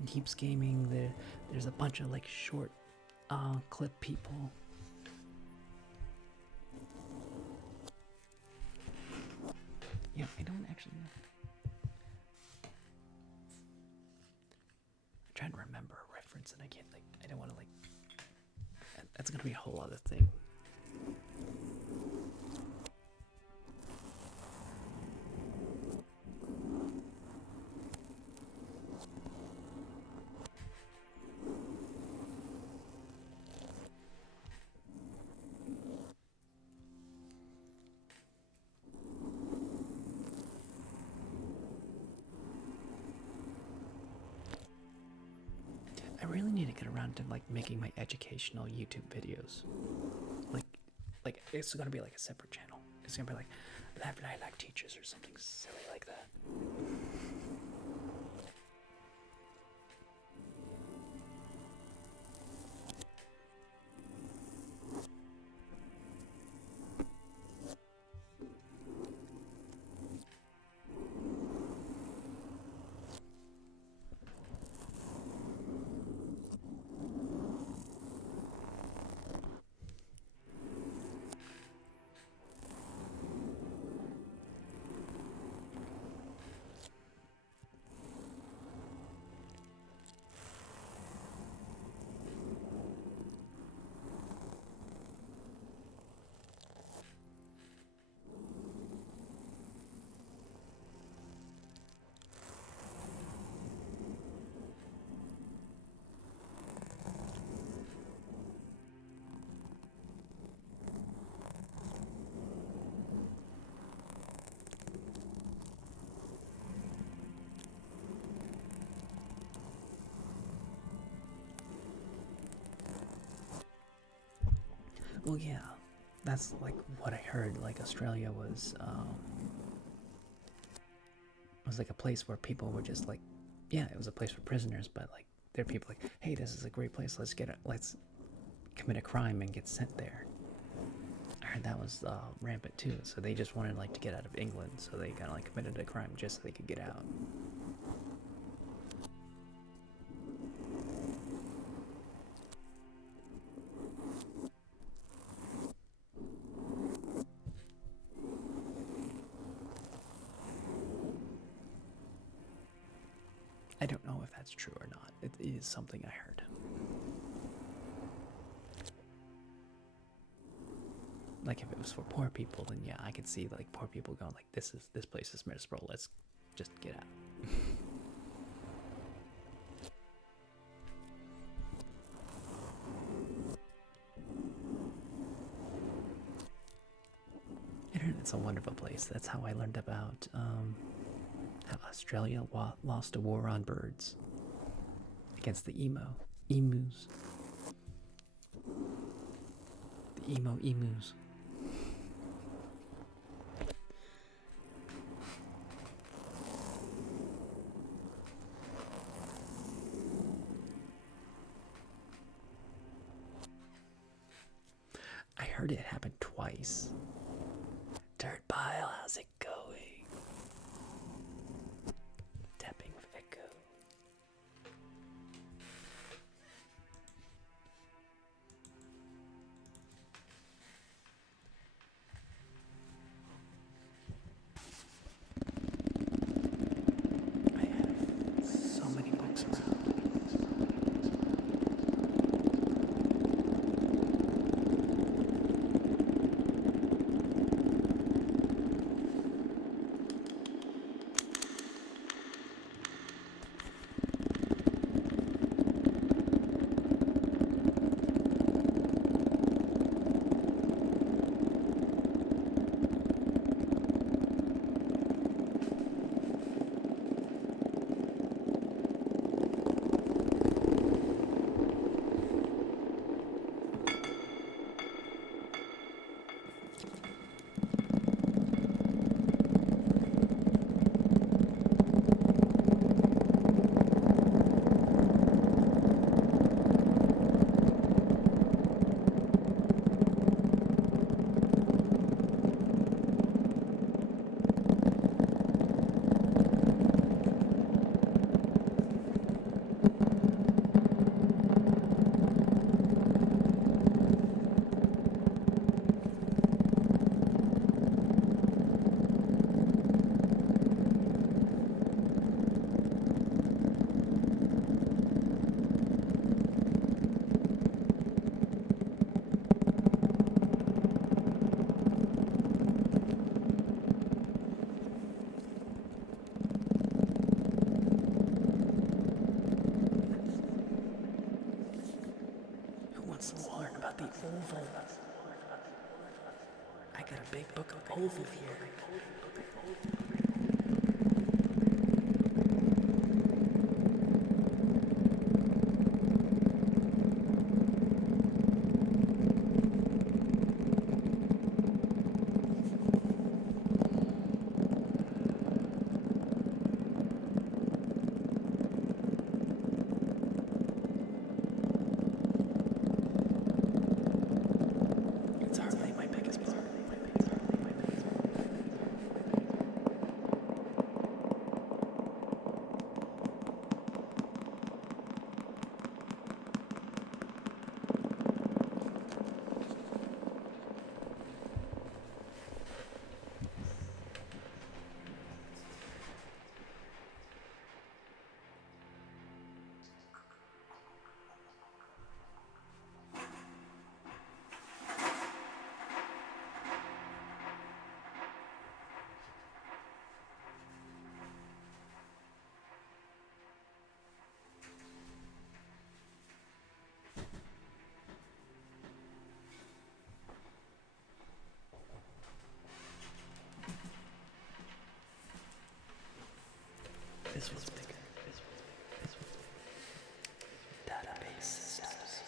Deeps Gaming. There's a bunch of like short clip people. Yeah, I don't actually know. I'm trying to remember a reference and I can't, like, I don't want to, like, that's gonna be a whole other thing. I really need to get around to like making my educational YouTube videos. Like it's gonna be like a separate channel. It's gonna be like Laugh and I Like Teachers or something silly like that. Well, yeah, that's like what I heard. Like Australia was like a place where people were just like, yeah, it was a place for prisoners, but like there are people like, hey, this is a great place. Let's commit a crime and get sent there. I heard that was rampant too. So they just wanted like to get out of England, so they kind of like committed a crime just so they could get out. I don't know if that's true or not. It is something I heard. Like if it was for poor people, then yeah, I could see like poor people going like, this place is miserable. Let's just get out. Internet's a wonderful place. That's how I learned about how Australia lost a war on birds against the emus. The emus. I heard it happened twice. Dirt Pile, how's it going? Tapping with Echo. I have so many books around. About the oval. I got a big book of oval here. This one's bigger. Database status.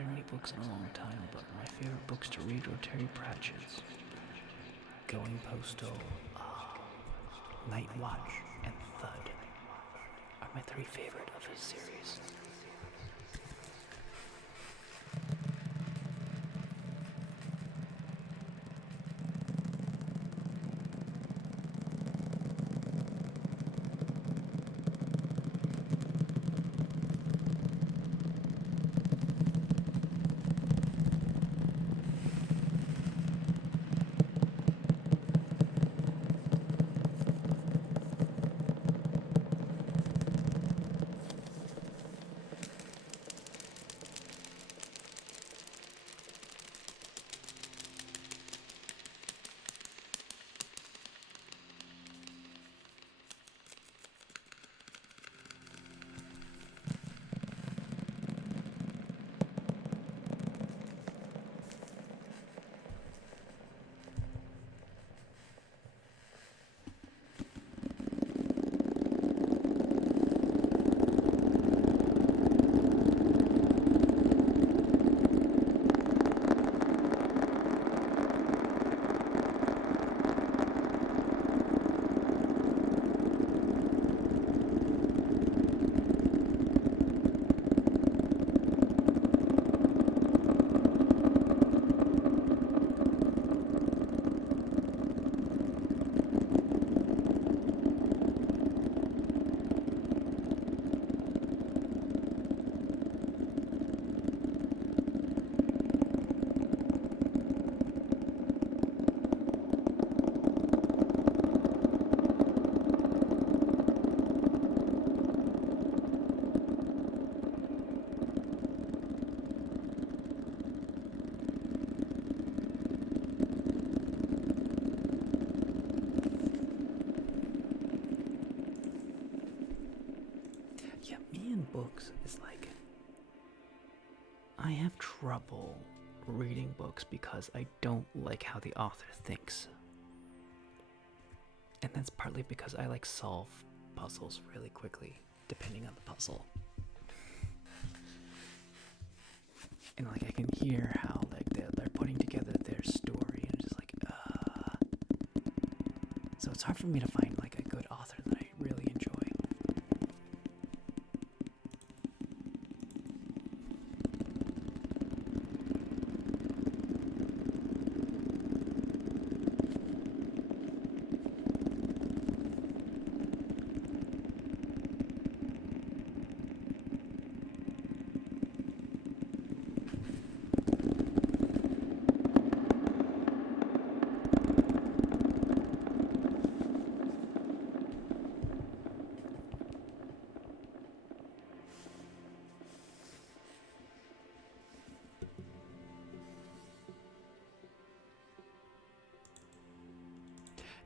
read any books in a long time, but my favorite books to read were Terry Pratchett's Going Postal, Night Watch, and Thud are my three favorite of his series. Yeah, me and books is like, I have trouble reading books because I don't like how the author thinks. And that's partly because I like solve puzzles really quickly, depending on the puzzle. And like I can hear how like they're putting together their story, and it's just like, so it's hard for me to find like a good author that I really enjoy.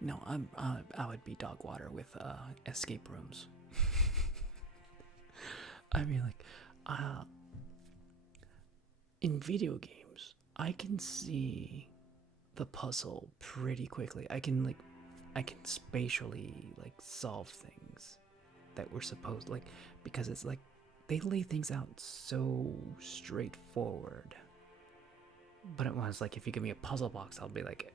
No, I would be dog water with escape rooms. I mean, like, in video games, I can see the puzzle pretty quickly. I can spatially like solve things that were supposed, like, because it's like they lay things out so straightforward. But it was like, if you give me a puzzle box, I'll be like,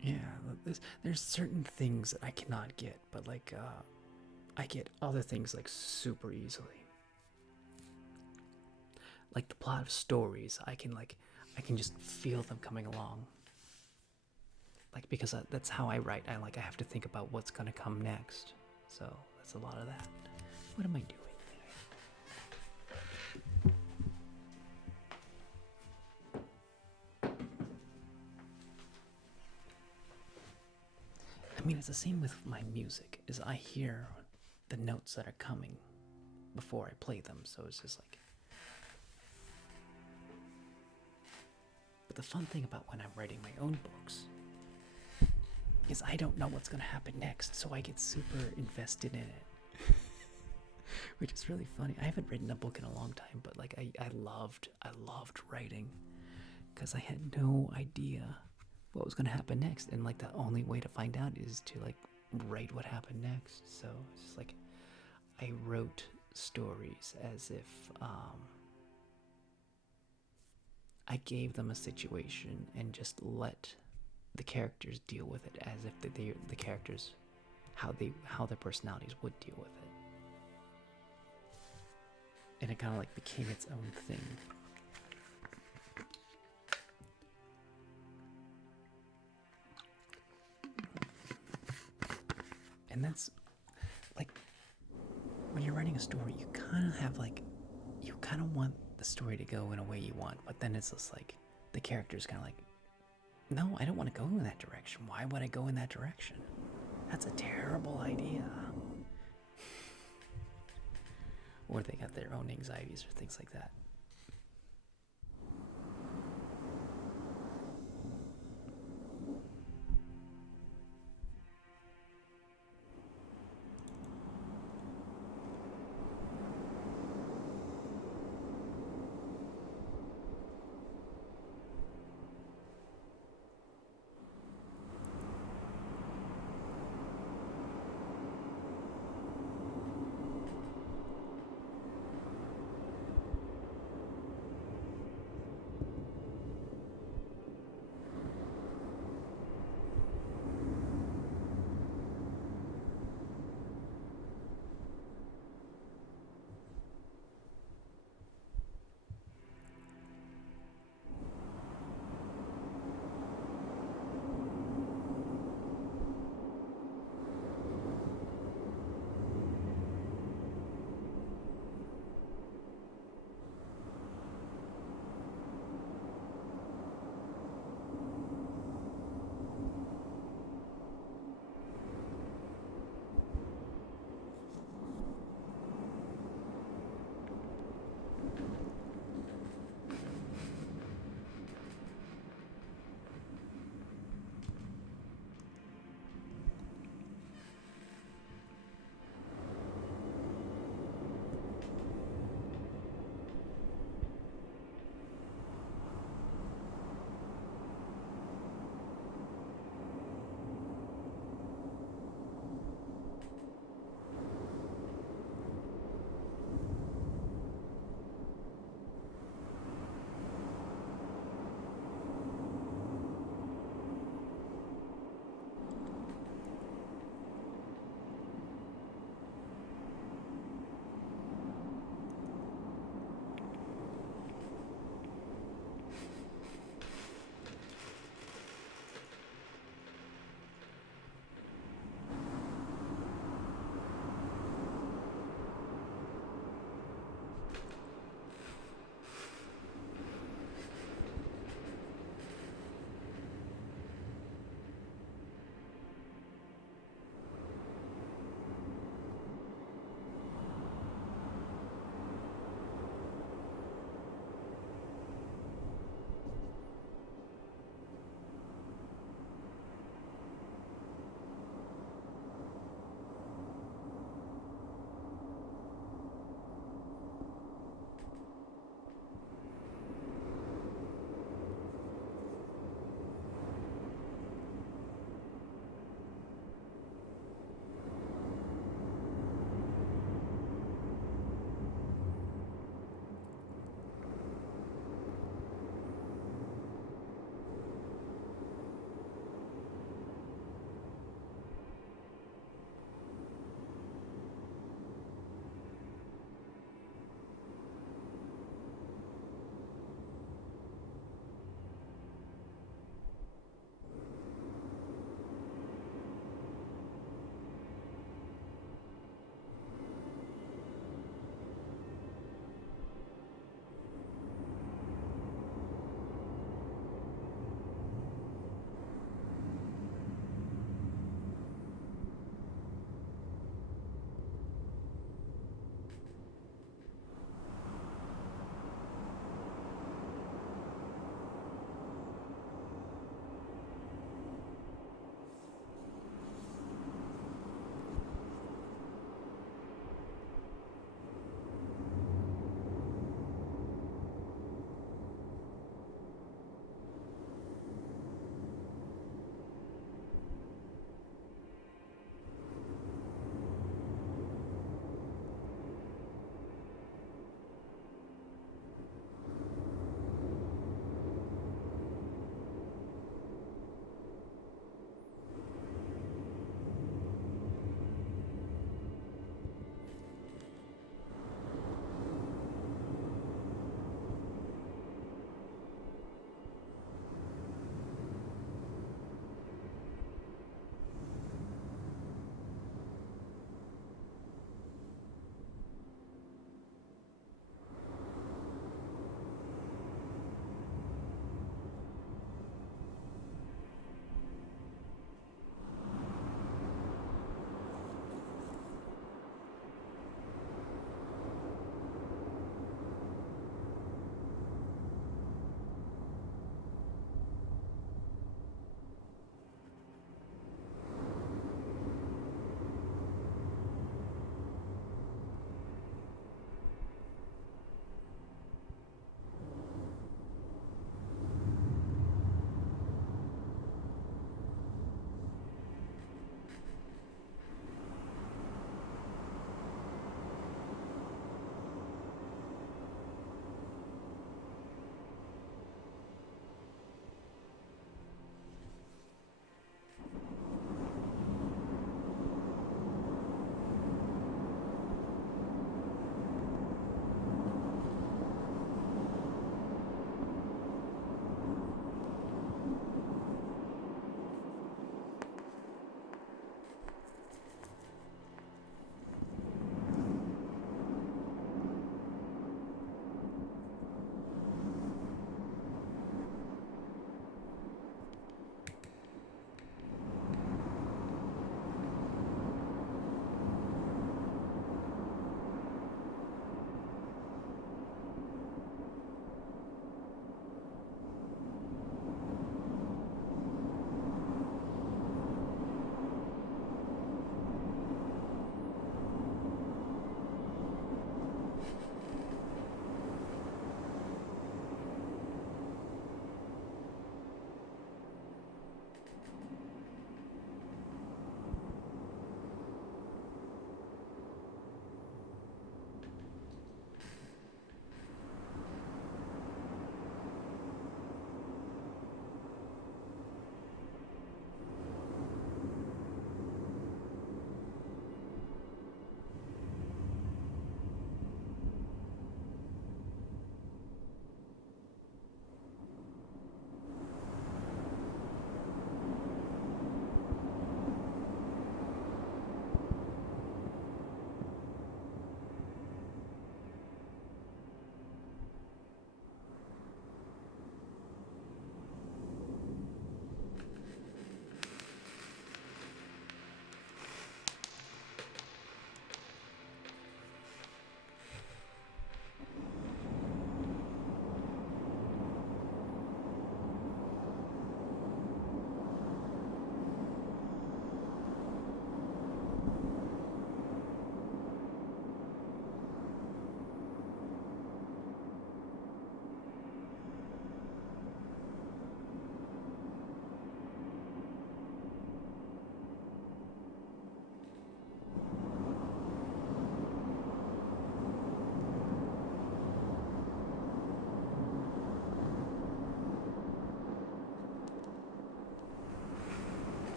yeah, there's certain things that I cannot get, but like, I get other things like super easily. Like the plot of stories, I can just feel them coming along. Like, because that's how I write. I have to think about what's gonna come next. So that's a lot of that. What am I doing? I mean, it's the same with my music, is I hear the notes that are coming before I play them, so it's just like... But the fun thing about when I'm writing my own books is I don't know what's going to happen next, so I get super invested in it. Which is really funny. I haven't written a book in a long time, but like I loved writing, because I had no idea what was going to happen next, and like the only way to find out is to like write what happened next. So it's just like I wrote stories as if I gave them a situation and just let the characters deal with it as if the characters how their personalities would deal with it. And it kind of like became its own thing. And that's like when you're writing a story, you kind of have like you kind of want the story to go in a way you want, but then it's just like the character's kind of like, no, I don't want to go in that direction. Why would I go in that direction? That's a terrible idea. Or they got their own anxieties or things like that.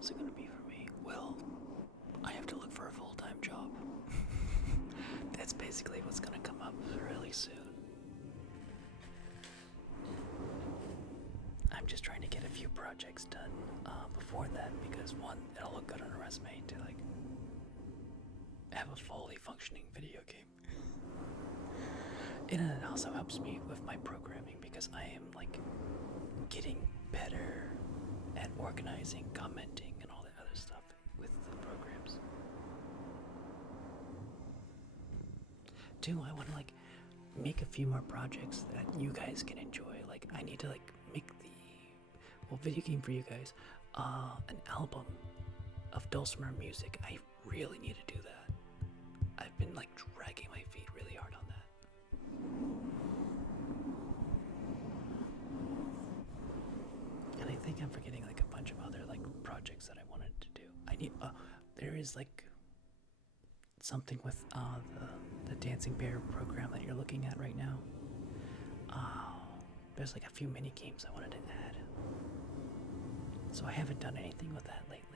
how's it gonna be for me? Well, I have to look for a full-time job. That's basically what's gonna come up really soon. I'm just trying to get a few projects done before that because one, it'll look good on a resume to like have a fully functioning video game. And it also helps me with my programming because I am like getting better at organizing, commenting, and all that other stuff with the programs. Two, I want to like make a few more projects that you guys can enjoy. Like I need to like make video game for you guys, an album of dulcimer music. I really need to do that. I've been like dragging my feet really hard on that. And I think I'm forgetting like a bunch of other like projects that I wanted to do. I need, there is like something with the Dancing Bear program that you're looking at right now. There's like a few mini games I wanted to add. So I haven't done anything with that lately.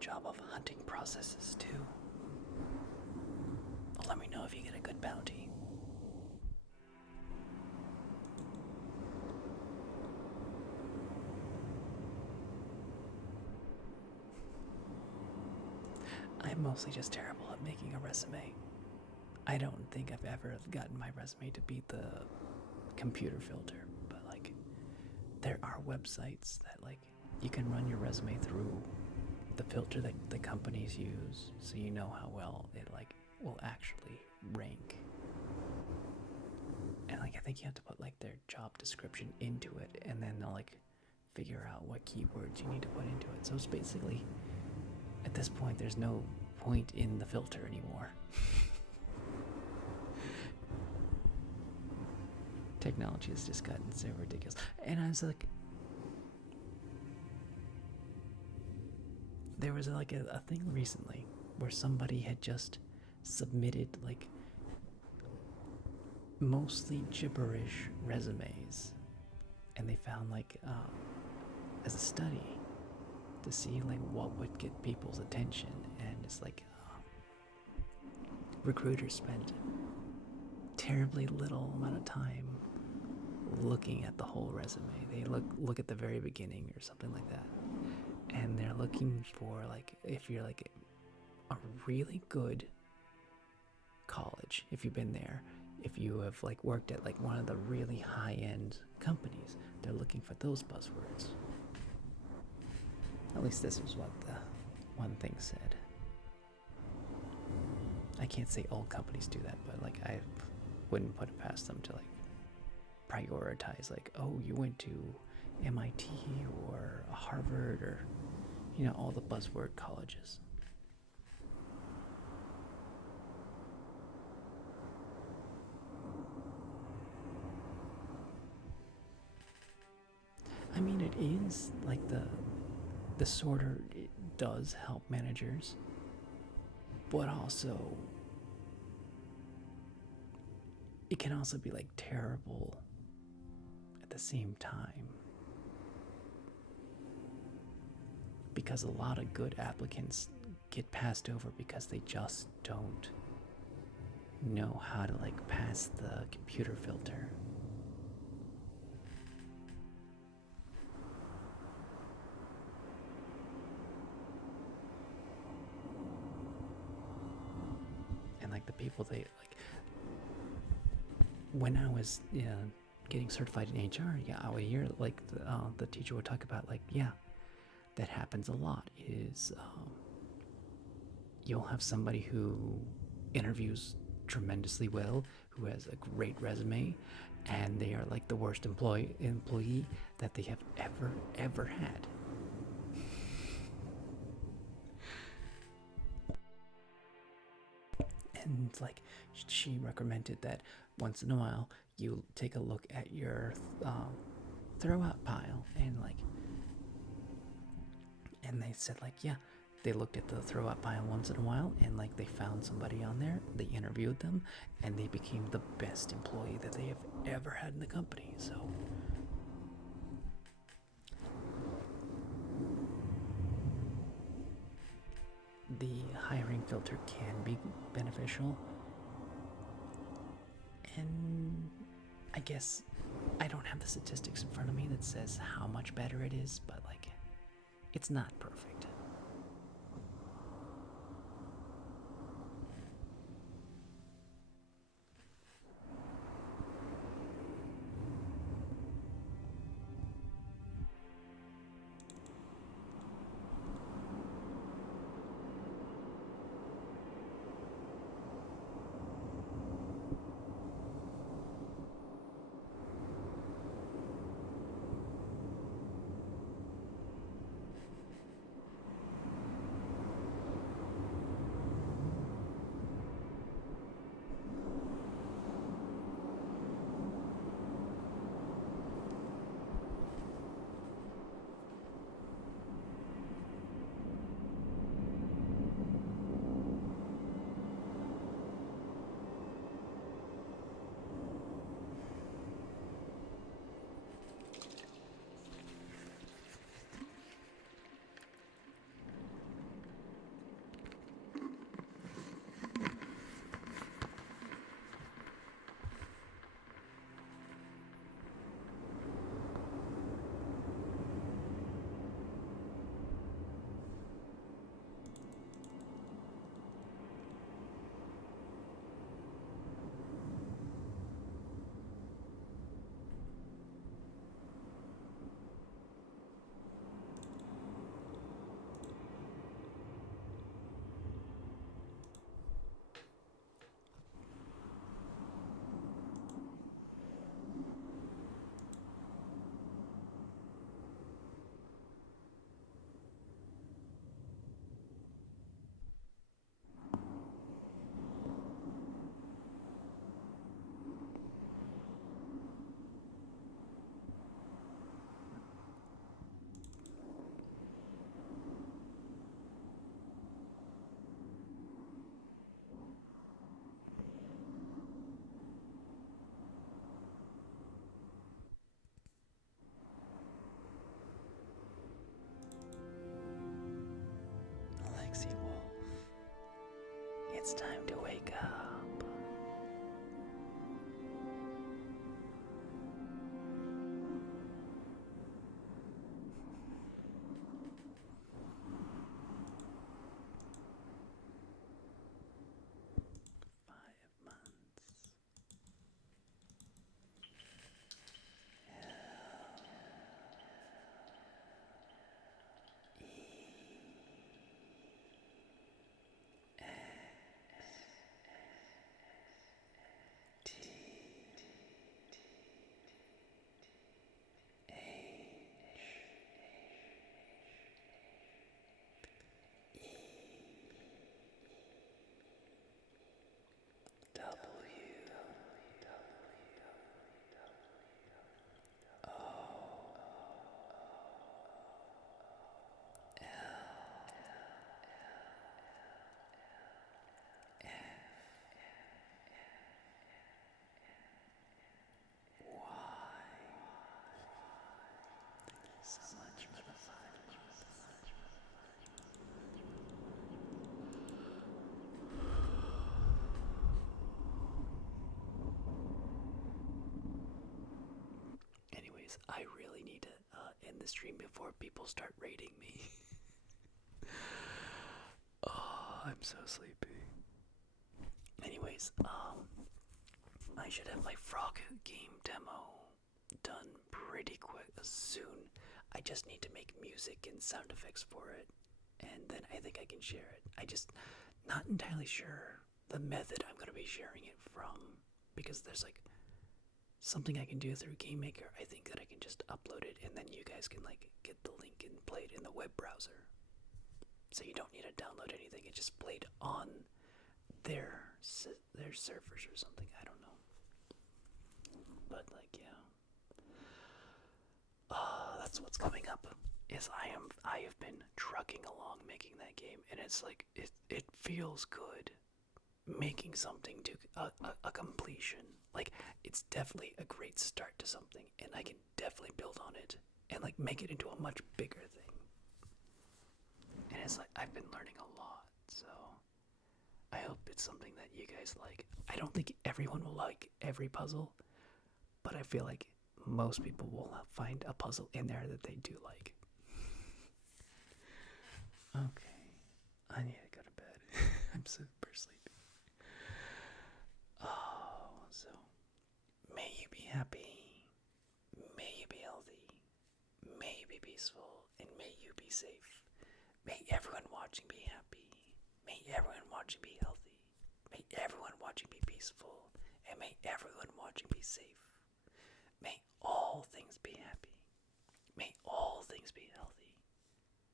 Job of hunting processes too. Let me know if you get a good bounty. I'm mostly just terrible at making a resume. I don't think I've ever gotten my resume to beat the computer filter, but like there are websites that like you can run your resume through the filter that the companies use, so you know how well it like will actually rank. And like I think you have to put like their job description into it, and then they'll like figure out what keywords you need to put into it. So it's basically at this point there's no point in the filter anymore. Technology has just gotten so ridiculous. And I was like, there was like a thing recently where somebody had just submitted like mostly gibberish resumes, and they found like as a study to see like what would get people's attention, and it's like recruiters spent terribly little amount of time looking at the whole resume. They look at the very beginning or something like that, and they're looking for like if you're like a really good college, if you've been there, if you have like worked at like one of the really high-end companies, they're looking for those buzzwords. At least this was what the one thing said. I can't say all companies do that, but like I wouldn't put it past them to like prioritize like, oh, you went to MIT or Harvard or all the buzzword colleges. I mean, it is like the sorter, it does help managers, but also it can also be like terrible at the same time, because a lot of good applicants get passed over because they just don't know how to like pass the computer filter. And like the people they like, when I was getting certified in HR, I would hear like the teacher would talk about like, that happens a lot is you'll have somebody who interviews tremendously well, who has a great resume, and they are like the worst employee that they have ever had. And like she recommended that once in a while you take a look at your throwout pile, and they said like, they looked at the throwout pile once in a while, and like they found somebody on there, they interviewed them, and they became the best employee that they have ever had in the company. So the hiring filter can be beneficial, and I guess I don't have the statistics in front of me that says how much better it is, but like it's not perfect. It's time to wake up. Anyways, I really need to end the stream before people start raiding me. Oh, I'm so sleepy. Anyways, I should have my frog game demo done pretty quick soon. I just need to make music and sound effects for it, and then I think I can share it. I just not entirely sure the method I'm gonna be sharing it from, because there's like something I can do through GameMaker. I think that I can just upload it and then you guys can like get the link and play it in the web browser. So you don't need to download anything. It just played on their servers or something. I don't know. But like, yeah. That's what's coming up. Is I have been trucking along making that game, and it's like it feels good making something to a completion. Like, it's definitely a great start to something, and I can definitely build on it and like make it into a much bigger thing. And it's like I've been learning a lot, so I hope it's something that you guys like. I don't think everyone will like every puzzle, but I feel like most people will find a puzzle in there that they do like. Okay, I need to go to bed. I'm super sleepy. Oh, so may you be happy, may you be healthy, may you be peaceful, and may you be safe. May everyone watching be happy, may everyone watching be healthy, may everyone watching be peaceful, and may everyone watching be safe. May all things be happy, may all things be healthy,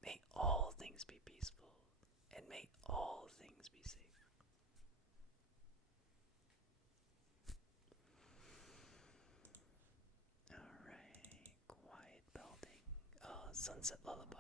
may all things be peaceful, and may all things be safe. Alright, quiet building. Sunset lullaby.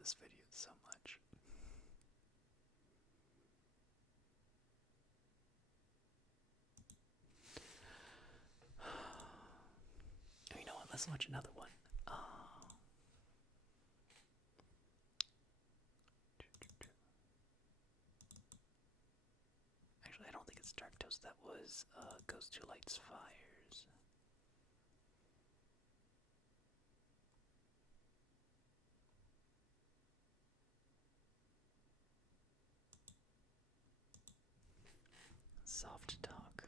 this video so much. You know what? Let's watch another one. Actually, I don't think it's Dark Toast. That was Ghost Who Lights Fires. Soft talk.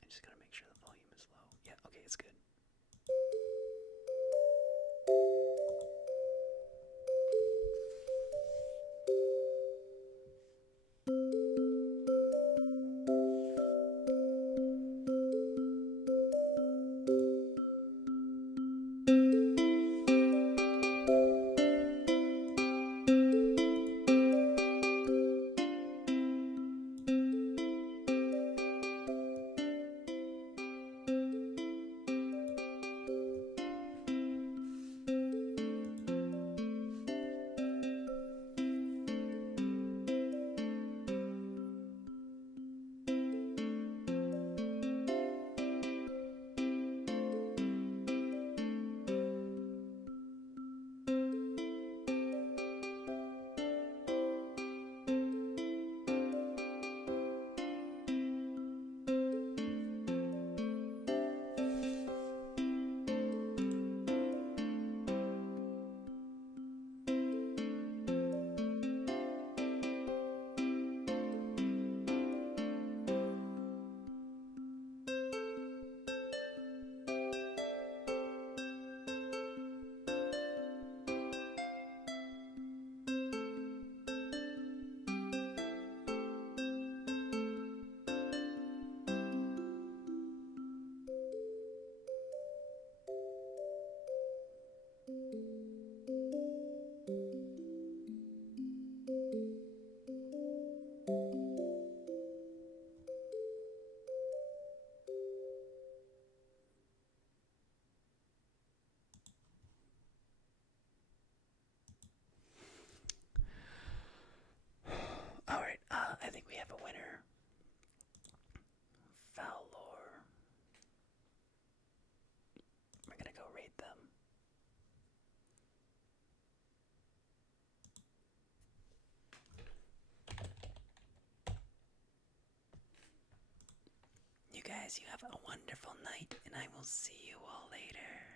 I just gotta make sure the volume is low. Yeah, okay, it's good. Alright, I think we have a winner. Valor. We're gonna go rate them. You guys, you have a wonderful night, and I will see you all later.